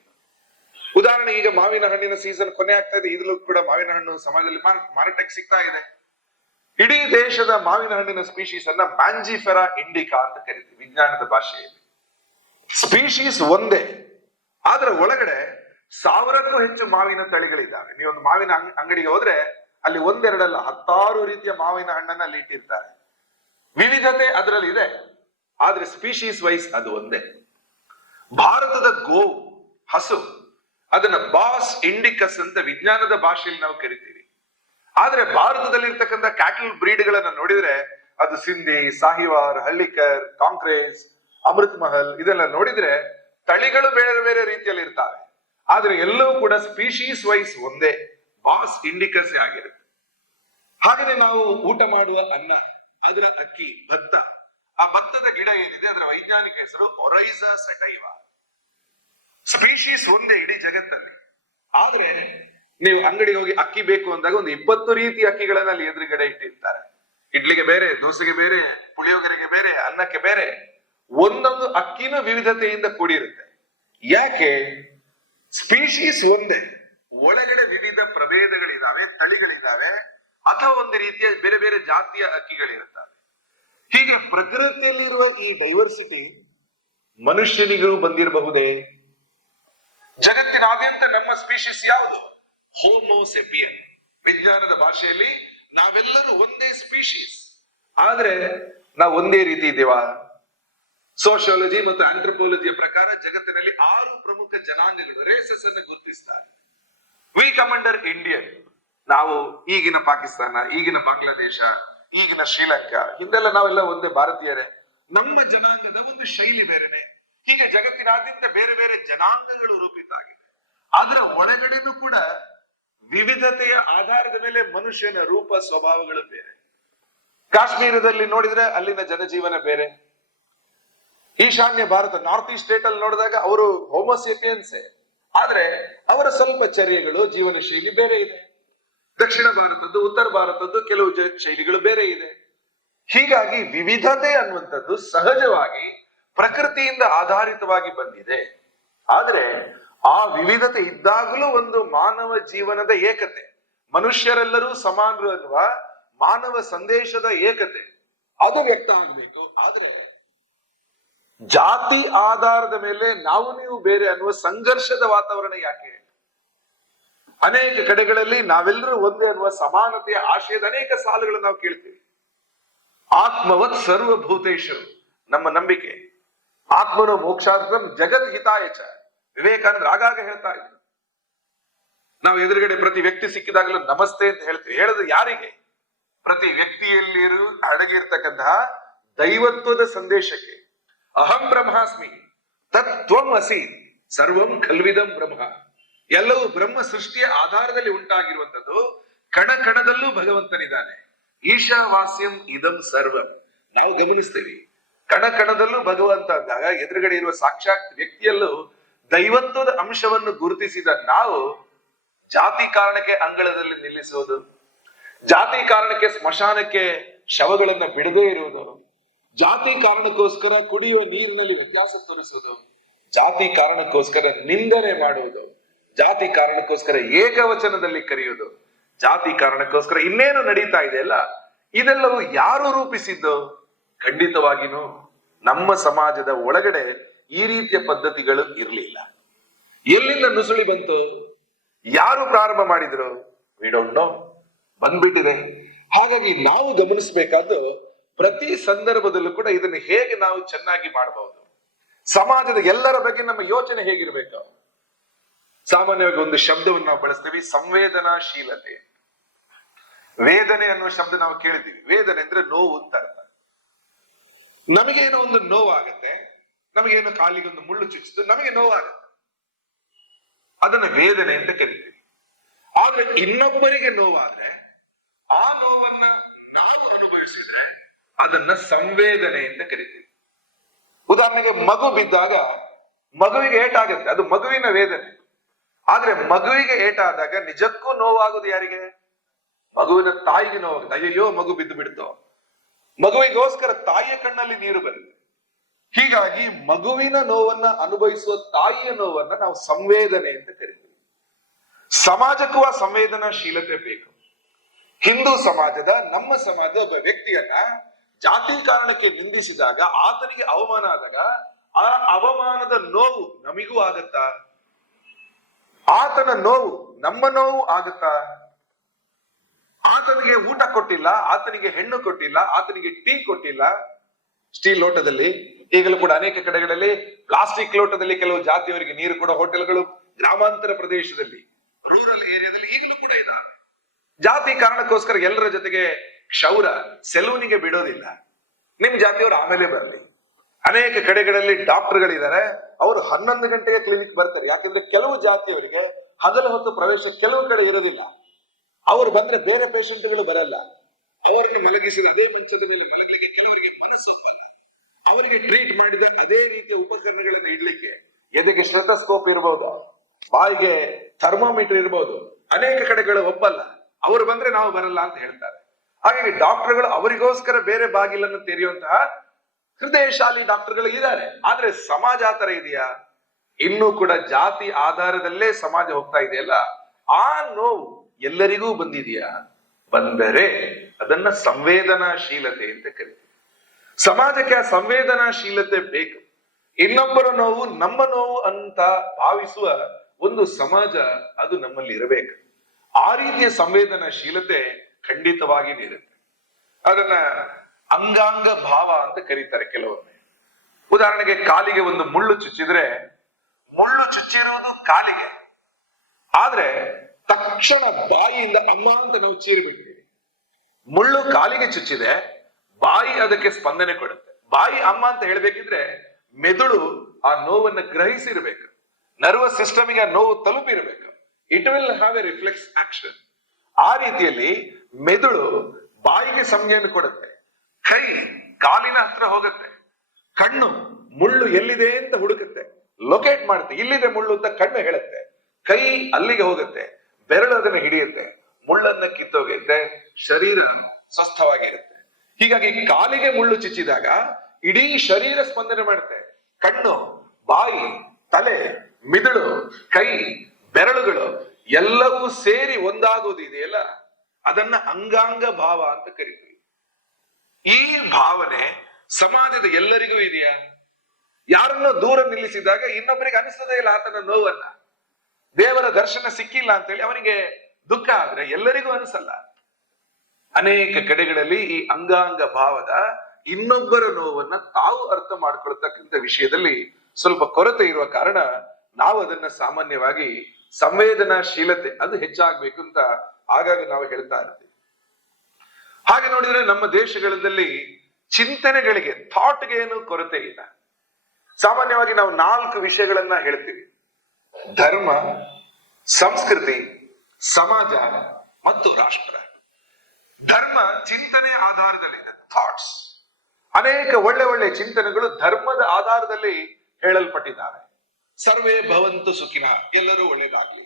ಉದಾಹರಣೆ, ಈಗ ಮಾವಿನ ಹಣ್ಣಿನ ಸೀಸನ್ ಕೊನೆ ಆಗ್ತಾ ಇದೆ. ಇದರಲ್ಲೂ ಕೂಡ ಮಾವಿನ ಹಣ್ಣು ಸಮಾಜದಲ್ಲಿ ಮಾರಾಟಕ್ಕೆ ಸಿಗ್ತಾ ಇದೆ. ಇಡೀ ದೇಶದ ಮಾವಿನ ಹಣ್ಣಿನ ಸ್ಪೀಶೀಸ್ ಅನ್ನ ಮ್ಯಾಂಜಿಫೆರಾ ಇಂಡಿಕಾ ಅಂತ ಕರಿತೀವಿ ವಿಜ್ಞಾನದ ಭಾಷೆಯಲ್ಲಿ. ಸ್ಪೀಶೀಸ್ ಒಂದೇ, ಆದ್ರೆ ಒಳಗಡೆ 1000ಕ್ಕೂ ಹೆಚ್ಚು ಮಾವಿನ ತಳಿಗಳಿದ್ದಾವೆ. ನೀವೊಂದು ಮಾವಿನ ಅಂಗಡಿಗೆ ಹೋದ್ರೆ ಅಲ್ಲಿ ಒಂದೆರಡಲ್ಲ, ಹತ್ತಾರು ರೀತಿಯ ಮಾವಿನ ಹಣ್ಣನ್ನ ಅಲ್ಲಿ ಇಟ್ಟಿರ್ತಾರೆ. ವಿವಿಧತೆ ಅದರಲ್ಲಿ ಇದೆ, ಆದ್ರೆ ಸ್ಪೀಶೀಸ್ ವೈಸ್ ಅದು ಒಂದೇ. ಭಾರತದ ಗೋವು, ಹಸು, ಅದನ್ನ ಬಾಸ್ ಇಂಡಿಕಸ್ ಅಂತ ವಿಜ್ಞಾನದ ಭಾಷೆಯಲ್ಲಿ ನಾವು ಕರಿತೀವಿ. ಆದ್ರೆ ಭಾರತದಲ್ಲಿ ಇರ್ತಕ್ಕಂಥ ಕ್ಯಾಟಲ್ ಬ್ರೀಡ್ಗಳನ್ನ ನೋಡಿದ್ರೆ ಅದು ಸಿಂಧಿ, ಸಾಹಿವಾರ್, ಹಳ್ಳಿಕರ್, ಕಾಂಕ್ರೇಜ್, ಅಮೃತ್ ಮಹಲ್, ಇದೆಲ್ಲ ನೋಡಿದ್ರೆ ತಳಿಗಳು ಬೇರೆ ಬೇರೆ ರೀತಿಯಲ್ಲಿ ಇರ್ತಾವೆ. ಆದ್ರೆ ಎಲ್ಲವೂ ಕೂಡ ಸ್ಪೀಶೀಸ್ ವೈಸ್ ಒಂದೇ, ಬಾಸ್ ಇಂಡಿಕಸ್ ಆಗಿರುತ್ತೆ. ಹಾಗೆಯೇ ನಾವು ಊಟ ಮಾಡುವ ಅನ್ನ, ಅದರ ಅಕ್ಕಿ, ಭತ್ತ, ಆ ಭತ್ತದ ಗಿಡ ಏನಿದೆ ಅದರ ವೈಜ್ಞಾನಿಕ ಹೆಸರು ಒರೈಸಾ ಸೆಟೈವಾ. ಸ್ಪೀಶೀಸ್ ಒಂದೇ ಇಡೀ ಜಗತ್ತಲ್ಲಿ. ಆದ್ರೆ ನೀವು ಅಂಗಡಿಗೆ ಹೋಗಿ ಅಕ್ಕಿ ಬೇಕು ಅಂದಾಗ ಒಂದು 20 ರೀತಿ ಅಕ್ಕಿಗಳನ್ನ ಅಲ್ಲಿ ಎದುರುಗಡೆ ಇಟ್ಟಿರ್ತಾರೆ. ಇಡ್ಲಿಗೆ ಬೇರೆ, ದೋಸೆಗೆ ಬೇರೆ, ಪುಳಿಯೋಗರೆಗೆ ಬೇರೆ, ಅನ್ನಕ್ಕೆ ಬೇರೆ. ಒಂದೊಂದು ಅಕ್ಕಿನೂ ವಿವಿಧತೆಯಿಂದ ಕೂಡಿರುತ್ತೆ. ಯಾಕೆ? ಸ್ಪೀಶೀಸ್ ಒಂದೇ, ಒಳಗಡೆ ವಿವಿಧ ಪ್ರಭೇದಗಳಿದಾವೆ, ತಳಿಗಳಿದಾವೆ, ಅಥವಾ ಒಂದು ರೀತಿಯ ಬೇರೆ ಬೇರೆ ಜಾತಿಯ ಅಕ್ಕಿಗಳಿರುತ್ತವೆ. ಹೀಗೆ ಪ್ರಕೃತಿಯಲ್ಲಿರುವ ಈ ಡೈವರ್ಸಿಟಿ ಮನುಷ್ಯನಿಗೂ ಬಂದಿರಬಹುದೇ? ಜಗತ್ತಿನಾದ್ಯಂತ ನಮ್ಮ ಸ್ಪೀಶೀಸ್ ಯಾವುದು? ಹೋಮೋಸೆಪಿಯನ್. ವಿಜ್ಞಾನದ ಭಾಷೆಯಲ್ಲಿ ನಾವೆಲ್ಲರೂ ಒಂದೇ ಸ್ಪೀಶೀಸ್, ಆದ್ರೆ ನಾವು ಒಂದೇ ರೀತಿ ಇದ್ದೀವಾ? ಸೋಶಿಯಾಲಜಿ ಮತ್ತು ಆಂಥ್ರೋಪಾಲಜಿಯ ಪ್ರಕಾರ ಜಗತ್ತಿನಲ್ಲಿ 6 ಪ್ರಮುಖ ಜನಾಂಗಗಳು, ರೇಸಸ್ ಅನ್ನು ಗುರುತಿಸ್ತಾರೆ. We come under Indian. ನಾವು ಈಗಿನ ಪಾಕಿಸ್ತಾನ, ಈಗಿನ ಬಾಂಗ್ಲಾದೇಶ, ಈಗಿನ ಶ್ರೀಲಂಕಾ, ಹಿಂದೆಲ್ಲ ನಾವೆಲ್ಲ ಒಂದೇ ಭಾರತೀಯರೇ. ನಮ್ಮ ಜನಾಂಗದ ಒಂದು ಶೈಲಿ ಬೇರೆನೆ. ಹೀಗೆ ಜಗತ್ತಿನಾದ್ಯಂತ ಬೇರೆ ಬೇರೆ ಜನಾಂಗಗಳು ರೂಪಿತ ಆಗಿದೆ. ಅದರ ಒಳಗಡೆನೂ ಕೂಡ ವಿವಿಧತೆಯ ಆಧಾರದ ಮೇಲೆ ಮನುಷ್ಯನ ರೂಪ ಸ್ವಭಾವಗಳು ಬೇರೆ. ಕಾಶ್ಮೀರದಲ್ಲಿ ನೋಡಿದ್ರೆ ಅಲ್ಲಿನ ಜನಜೀವನ ಬೇರೆ. ಈಶಾನ್ಯ ಭಾರತ, ನಾರ್ತ್ ಈಸ್ಟ್ ಸ್ಟೇಟ್ ಅಲ್ಲಿ ನೋಡಿದಾಗ ಅವರು ಹೋಮೋಸೇಪಿಯನ್ಸೇ, ಆದ್ರೆ ಅವರ ಸ್ವಲ್ಪ ಚರ್ಯಗಳು, ಜೀವನ ಶೈಲಿ ಬೇರೆ ಇದೆ. ದಕ್ಷಿಣ ಭಾರತದ್ದು, ಉತ್ತರ ಭಾರತದ್ದು ಕೆಲವು ಶೈಲಿಗಳು ಬೇರೆ ಇದೆ. ಹೀಗಾಗಿ ವಿವಿಧತೆ ಅನ್ನುವಂಥದ್ದು ಸಹಜವಾಗಿ ಪ್ರಕೃತಿಯಿಂದ ಆಧಾರಿತವಾಗಿ ಬಂದಿದೆ. ಆದ್ರೆ ಆ ವಿವಿಧತೆ ಇದ್ದಾಗಲೂ ಒಂದು ಮಾನವ ಜೀವನದ ಏಕತೆ, ಮನುಷ್ಯರೆಲ್ಲರೂ ಸಮಾನರು ಅನ್ನುವ ಮಾನವ ಸಂದೇಶದ ಏಕತೆ ಅದು ವ್ಯಕ್ತ ಆಗ್ಬೇಕು. ಆದ್ರೆ ಜಾತಿ ಆಧಾರದ ಮೇಲೆ ನಾವು ನೀವು ಬೇರೆ ಅನ್ನುವ ಸಂಘರ್ಷದ ವಾತಾವರಣ ಯಾಕೆ? ಅನೇಕ ಕಡೆಗಳಲ್ಲಿ ನಾವೆಲ್ಲರೂ ಒಂದೇ ಅನ್ನುವ ಸಮಾನತೆಯ ಆಶಯದ ಅನೇಕ ಸಾಲುಗಳನ್ನು ನಾವು ಕೇಳ್ತೀವಿ. ಆತ್ಮವತ್ ಸರ್ವಭೂತೇಶು, ನಮ್ಮ ನಂಬಿಕೆ. ಆತ್ಮನೋ ಮೋಕ್ಷಾರ್ಥಂ ಜಗತ್ ಹಿತಾಯಚ. ವಿವೇಕಾನಂದರು ಆಗಾಗ ಹೇಳ್ತಾ ಇದ್ರು. ನಾವು ಎದುರುಗಡೆ ಪ್ರತಿ ವ್ಯಕ್ತಿ ಸಿಕ್ಕಿದಾಗಲೂ ನಮಸ್ತೆ ಅಂತ ಹೇಳ್ತೀವಿ. ಹೇಳೋದು ಯಾರಿಗೆ? ಪ್ರತಿ ವ್ಯಕ್ತಿಯಲ್ಲಿ ಅಡಗಿರ್ತಕ್ಕಂತಹ ದೈವತ್ವದ ಸಂದೇಶಕ್ಕೆ. ಅಹಂ ಬ್ರಹ್ಮಾಸ್ಮಿ ತತ್ವಂ ಅಸಿ ಸರ್ವಂ ಖಲ್ವಿದಂ ಬ್ರಹ್ಮ. ಎಲ್ಲವೂ ಬ್ರಹ್ಮ ಸೃಷ್ಟಿಯ ಆಧಾರದಲ್ಲಿ ಉಂಟಾಗಿರುವಂತದ್ದು. ಕಣ ಕಣದಲ್ಲೂ ಭಗವಂತನಿದ್ದಾನೆ. ಈಶಾವಾಸ್ಯಂ ಇದಂ ಸರ್ವಂ. ನಾವು ಗಮನಿಸ್ತೀವಿ, ಕಣ ಕಣದಲ್ಲೂ ಭಗವಂತ ಅಂದಾಗ ಎದುರುಗಡೆ ಇರುವ ಸಾಕ್ಷಾತ್ ವ್ಯಕ್ತಿಯಲ್ಲೂ ದೈವತ್ವದ ಅಂಶವನ್ನು ಗುರುತಿಸಿದ ನಾವು ಜಾತಿ ಕಾರಣಕ್ಕೆ ಅಂಗಳದಲ್ಲಿ ನಿಲ್ಲಿಸುವುದು, ಜಾತಿ ಕಾರಣಕ್ಕೆ ಸ್ಮಶಾನಕ್ಕೆ ಶವಗಳನ್ನ ಬಿಡದೇ ಇರುವುದು, ಜಾತಿ ಕಾರಣಕ್ಕೋಸ್ಕರ ಕುಡಿಯುವ ನೀರಿನಲ್ಲಿ ವ್ಯತ್ಯಾಸ ತೋರಿಸುವುದು, ಜಾತಿ ಕಾರಣಕ್ಕೋಸ್ಕರ ನಿಂದನೆ ಮಾಡುವುದು, ಜಾತಿ ಕಾರಣಕ್ಕೋಸ್ಕರ ಏಕವಚನದಲ್ಲಿ ಕರೆಯುವುದು, ಜಾತಿ ಕಾರಣಕ್ಕೋಸ್ಕರ ಇನ್ನೇನು ನಡೀತಾ ಇದೆ ಅಲ್ಲ, ಇದೆಲ್ಲವೂ ಯಾರು ರೂಪಿಸಿದ್ದು? ಖಂಡಿತವಾಗಿನೂ ನಮ್ಮ ಸಮಾಜದ ಒಳಗಡೆ ಈ ರೀತಿಯ ಪದ್ಧತಿಗಳು ಇರಲಿಲ್ಲ. ಎಲ್ಲಿಂದ ನುಸುಳಿ ಬಂತು? ಯಾರು ಪ್ರಾರಂಭ ಮಾಡಿದ್ರು? We don't know. ಬಂದ್ಬಿಟ್ಟಿದೆ. ಹಾಗಾಗಿ ನಾವು ಗಮನಿಸಬೇಕಾದ್ದು ಪ್ರತಿ ಸಂದರ್ಭದಲ್ಲೂ ಕೂಡ ಇದನ್ನು ಹೇಗೆ ನಾವು ಚೆನ್ನಾಗಿ ಮಾಡಬಹುದು, ಸಮಾಜದ ಎಲ್ಲರ ಬಗ್ಗೆ ನಮ್ಮ ಯೋಚನೆ ಹೇಗಿರ್ಬೇಕು. ಸಾಮಾನ್ಯವಾಗಿ ಒಂದು ಶಬ್ದವನ್ನು ನಾವು ಬಳಸ್ತೇವೆ, ಸಂವೇದನಾಶೀಲತೆ. ವೇದನೆ ಅನ್ನುವ ಶಬ್ದ ನಾವು ಕೇಳಿದ್ದೀವಿ. ವೇದನೆ ಅಂದ್ರೆ ನೋವು ಅಂತ ಅರ್ಥ. ನಮಗೇನೋ ಒಂದು ನೋವಾಗತ್ತೆ, ನಮಗೇನೋ ಕಾಲಿಗೆ ಒಂದು ಮುಳ್ಳು ಚುಚ್ಚಿತು, ನಮಗೆ ನೋವಾಗತ್ತೆ, ಅದನ್ನ ವೇದನೆ ಅಂತ ಕರಿತೀವಿ. ಆದ್ರೆ ಇನ್ನೊಬ್ಬರಿಗೆ ನೋವಾದ್ರೆ ಆ ನೋವನ್ನ ನಾವು ಅನುಭವಿಸಿದ್ರೆ ಅದನ್ನ ಸಂವೇದನೆ ಅಂತ ಕರಿತೀವಿ. ಉದಾಹರಣೆಗೆ ಮಗು ಬಿದ್ದಾಗ ಮಗುವಿಗೆ ಏಟಾಗತ್ತೆ, ಅದು ಮಗುವಿನ ವೇದನೆ. ಆದ್ರೆ ಮಗುವಿಗೆ ಏಟಾದಾಗ ನಿಜಕ್ಕೂ ನೋವಾಗುದು ಯಾರಿಗೆ? ಮಗುವಿನ ತಾಯಿಗೆ ನೋವಾಗುತ್ತೆ. ಅಯ್ಯಯ್ಯೋ ಮಗು ಬಿದ್ದು ಬಿಡ್ತೋ, ಮಗುವಿಗೋಸ್ಕರ ತಾಯಿಯ ಕಣ್ಣಲ್ಲಿ ನೀರು ಬರುತ್ತೆ. ಹೀಗಾಗಿ ಮಗುವಿನ ನೋವನ್ನ ಅನುಭವಿಸುವ ತಾಯಿಯ ನೋವನ್ನ ನಾವು ಸಂವೇದನೆ ಅಂತ ಕರಿತೀವಿ. ಸಮಾಜಕ್ಕೂ ಆ ಸಂವೇದನಾಶೀಲತೆ ಬೇಕು. ಹಿಂದೂ ಸಮಾಜದ, ನಮ್ಮ ಸಮಾಜದ ಒಬ್ಬ ವ್ಯಕ್ತಿಯನ್ನ ಜಾತಿ ಕಾರಣಕ್ಕೆ ನಿಂದಿಸಿದಾಗ, ಆತನಿಗೆ ಅವಮಾನ ಆದಾಗ ಆ ಅವಮಾನದ ನೋವು ನಮಿಗೂ ಆಗತ್ತಾ? ಆತನ ನೋವು ನಮ್ಮ ನೋವು ಆಗತ್ತಾ? ಆತನಿಗೆ ಊಟ ಕೊಟ್ಟಿಲ್ಲ, ಆತನಿಗೆ ಹೆಣ್ಣು ಕೊಟ್ಟಿಲ್ಲ, ಆತನಿಗೆ ಟೀ ಕೊಟ್ಟಿಲ್ಲ ಸ್ಟೀಲ್ ಲೋಟದಲ್ಲಿ. ಈಗಲೂ ಕೂಡ ಅನೇಕ ಕಡೆಗಳಲ್ಲಿ ಪ್ಲಾಸ್ಟಿಕ್ ಲೋಟದಲ್ಲಿ ಕೆಲವು ಜಾತಿಯವರಿಗೆ ನೀರು ಕೊಡೋ ಹೋಟೆಲ್ಗಳು ಗ್ರಾಮಾಂತರ ಪ್ರದೇಶದಲ್ಲಿ, ರೂರಲ್ ಏರಿಯಾದಲ್ಲಿ ಈಗಲೂ ಕೂಡ ಇದ್ದಾವೆ. ಜಾತಿ ಕಾರಣಕ್ಕೋಸ್ಕರ ಎಲ್ಲರ ಜೊತೆಗೆ ಕ್ಷೌರ, ಸೆಲೂನಿಗೆ ಬಿಡೋದಿಲ್ಲ. ನಿಮ್ ಜಾತಿಯವರು ಆಮೇಲೆ ಬರಲಿ. ಅನೇಕ ಕಡೆಗಳಲ್ಲಿ ಡಾಕ್ಟರ್ಗಳಿದ್ದಾರೆ, ಅವರು 11 ಗಂಟೆಗೆ ಕ್ಲಿನಿಕ್ ಬರ್ತಾರೆ. ಯಾಕಂದ್ರೆ ಕೆಲವು ಜಾತಿಯವರಿಗೆ ಹಗಲು ಹೊತ್ತು ಪ್ರವೇಶ ಕೆಲವು ಕಡೆ ಇರೋದಿಲ್ಲ. ಅವರು ಬಂದ್ರೆ ಬೇರೆ ಪೇಷಂಟ್ಗಳು ಬರಲ್ಲ. ಅವರನ್ನು ಮಲಗಿಸಿದ ಅದೇ ಮಂಚದ ಮೇಲೆ ಮಲಗಲಿಕ್ಕೆ ಕೆಲವರಿಗೆ ಮನಸ್ಸೊಪ್ಪಲ್ಲ. ಅವರಿಗೆ ಟ್ರೀಟ್ ಮಾಡಿದ ಅದೇ ರೀತಿಯ ಉಪಕರಣಗಳನ್ನು ಇಡ್ಲಿಕ್ಕೆ ಎದೆಗೆ ಸ್ಟೆಥೋಸ್ಕೋಪ್ ಇರಬಹುದು, ಬಾಯಿಗೆ ಥರ್ಮೋಮೀಟರ್ ಇರಬಹುದು, ಅನೇಕ ಕಡೆಗಳು ಒಪ್ಪಲ್ಲ. ಅವರು ಬಂದ್ರೆ ನಾವು ಬರಲ್ಲ ಅಂತ ಹೇಳ್ತಾರೆ. ಹಾಗಾಗಿ ಡಾಕ್ಟರ್ಗಳು ಅವರಿಗೋಸ್ಕರ ಬೇರೆ ಬಾಗಿಲನ್ನು ತೆರೆಯುವಂತಹ ಹೃದಯಶಾಲಿ ಡಾಕ್ಟರ್ಗಳು ಇದ್ದಾರೆ. ಆದ್ರೆ ಸಮಾಜ ಆ ತರ ಇದೆಯಾ? ಇನ್ನೂ ಕೂಡ ಜಾತಿ ಆಧಾರದಲ್ಲೇ ಸಮಾಜ ಹೋಗ್ತಾ ಇದೆಯಲ್ಲ. ಆ ನೋವು ಎಲ್ಲರಿಗೂ ಬಂದಿದೆಯಾ? ಬಂದರೆ ಅದನ್ನ ಸಂವೇದನಾಶೀಲತೆ ಅಂತ ಕರಿತೀವಿ. ಸಮಾಜಕ್ಕೆ ಆ ಸಂವೇದನಾಶೀಲತೆ ಬೇಕು. ಇನ್ನೊಬ್ಬರ ನೋವು ನಮ್ಮ ನೋವು ಅಂತ ಭಾವಿಸುವ ಒಂದು ಸಮಾಜ ಅದು ನಮ್ಮಲ್ಲಿ ಇರಬೇಕು. ಆ ರೀತಿಯ ಸಂವೇದನಾಶೀಲತೆ ಖಂಡಿತವಾಗಿ ಇರುತ್ತೆ. ಅದನ್ನ ಅಂಗಾಂಗ ಭಾವ ಅಂತ ಕರೀತಾರೆ ಕೆಲವೊಮ್ಮೆ. ಉದಾಹರಣೆಗೆ ಕಾಲಿಗೆ ಒಂದು ಮುಳ್ಳು ಚುಚ್ಚಿದ್ರೆ, ಮುಳ್ಳು ಚುಚ್ಚಿರುವುದು ಕಾಲಿಗೆ, ಆದ್ರೆ ತಕ್ಷಣ ಬಾಯಿಯಿಂದ ಅಮ್ಮ ಅಂತ ನಾವು ಚೀರಬೇಕು. ಮುಳ್ಳು ಕಾಲಿಗೆ ಚುಚ್ಚಿದೆ, ಬಾಯಿ ಅದಕ್ಕೆ ಸ್ಪಂದನೆ ಕೊಡುತ್ತೆ. ಬಾಯಿ ಅಮ್ಮ ಅಂತ ಹೇಳ್ಬೇಕಿದ್ರೆ ಮೆದುಳು ಆ ನೋವನ್ನು ಗ್ರಹಿಸಿರ್ಬೇಕು, ನರ್ವಸ್ ಸಿಸ್ಟಮ್ಗೆ ಆ ನೋವು ತಲುಪಿರ್ಬೇಕು. It will have a reflex action. ಆ ರೀತಿಯಲ್ಲಿ ಮೆದುಳು ಬಾಯಿಗೆ ಸಂಜ್ಞೆಯನ್ನು ಕೊಡುತ್ತೆ, ಕೈ ಕಾಲಿನ ಹತ್ರ ಹೋಗುತ್ತೆ, ಕಣ್ಣು ಮುಳ್ಳು ಎಲ್ಲಿದೆ ಅಂತ ಹುಡುಕುತ್ತೆ, ಲೊಕೇಟ್ ಮಾಡುತ್ತೆ, ಇಲ್ಲಿದೆ ಮುಳ್ಳು ಅಂತ ಕಣ್ಣು ಹೇಳುತ್ತೆ, ಕೈ ಅಲ್ಲಿಗೆ ಹೋಗುತ್ತೆ, ಬೆರಳು ಅದನ್ನ ಹಿಡಿಯುತ್ತೆ, ಮುಳ್ಳನ್ನ ಕಿತ್ತೋಗುತ್ತೆ, ಶರೀರ ಸ್ವಸ್ಥವಾಗಿರುತ್ತೆ. ಹೀಗಾಗಿ ಕಾಲಿಗೆ ಮುಳ್ಳು ಚುಚ್ಚಿದಾಗ ಇಡೀ ಶರೀರ ಸ್ಪಂದನೆ ಮಾಡುತ್ತೆ. ಕಣ್ಣು, ಬಾಯಿ, ತಲೆ, ಮಿದುಳು, ಕೈ, ಬೆರಳುಗಳು ಎಲ್ಲವೂ ಸೇರಿ ಒಂದಾಗೋದು ಇದೆಯಲ್ಲ, ಅದನ್ನ ಅಂಗಾಂಗ ಭಾವ ಅಂತ ಕರಿತೀವಿ. ಈ ಭಾವನೆ ಸಮಾಜದ ಎಲ್ಲರಿಗೂ ಇದೆಯಾ? ಯಾರನ್ನೋ ದೂರ ನಿಲ್ಲಿಸಿದಾಗ ಇನ್ನೊಬ್ಬರಿಗೆ ಅನಿಸದೇ ಇಲ್ಲ ಆತನ ನೋವನ್ನ. ದೇವರ ದರ್ಶನ ಸಿಕ್ಕಿಲ್ಲ ಅಂತೇಳಿ ಅವನಿಗೆ ದುಃಖ ಆದ್ರೆ ಎಲ್ಲರಿಗೂ ಅನಿಸಲ್ಲ. ಅನೇಕ ಕಡೆಗಳಲ್ಲಿ ಈ ಅಂಗಾಂಗ ಭಾವದ ಇನ್ನೊಬ್ಬರ ನೋವನ್ನ ತಾವು ಅರ್ಥ ಮಾಡ್ಕೊಳ್ತಕ್ಕಂಥ ವಿಷಯದಲ್ಲಿ ಸ್ವಲ್ಪ ಕೊರತೆ ಇರುವ ಕಾರಣ ನಾವು ಅದನ್ನ ಸಾಮಾನ್ಯವಾಗಿ ಸಂವೇದನಾಶೀಲತೆ ಅದು ಹೆಚ್ಚಾಗ್ಬೇಕು ಅಂತ ಆಗಾಗ ನಾವು ಹೇಳ್ತಾ ಇರ್ತೀವಿ. ಹಾಗೆ ನೋಡಿದ್ರೆ ನಮ್ಮ ದೇಶಗಳಲ್ಲಿ ಚಿಂತನೆಗಳಿಗೆ, ಥಾಟ್ಗೆ ಏನು ಕೊರತೆ ಇಲ್ಲ. ಸಾಮಾನ್ಯವಾಗಿ ನಾವು 4 ವಿಷಯಗಳನ್ನ ಹೇಳ್ತೀವಿ: ಧರ್ಮ, ಸಂಸ್ಕೃತಿ, ಸಮಾಜ ಮತ್ತು ರಾಷ್ಟ್ರ. ಧರ್ಮ ಚಿಂತನೆ ಆಧಾರದಲ್ಲಿದೆ, ಥಾಟ್ಸ್. ಅನೇಕ ಒಳ್ಳೆ ಒಳ್ಳೆ ಚಿಂತನೆಗಳು ಧರ್ಮದ ಆಧಾರದಲ್ಲಿ ಹೇಳಲ್ಪಟ್ಟಿದ್ದಾವೆ. ಸರ್ವೇ ಭವಂತು ಸುಖಿನಃ, ಎಲ್ಲರೂ ಒಳ್ಳೇದಾಗ್ಲಿ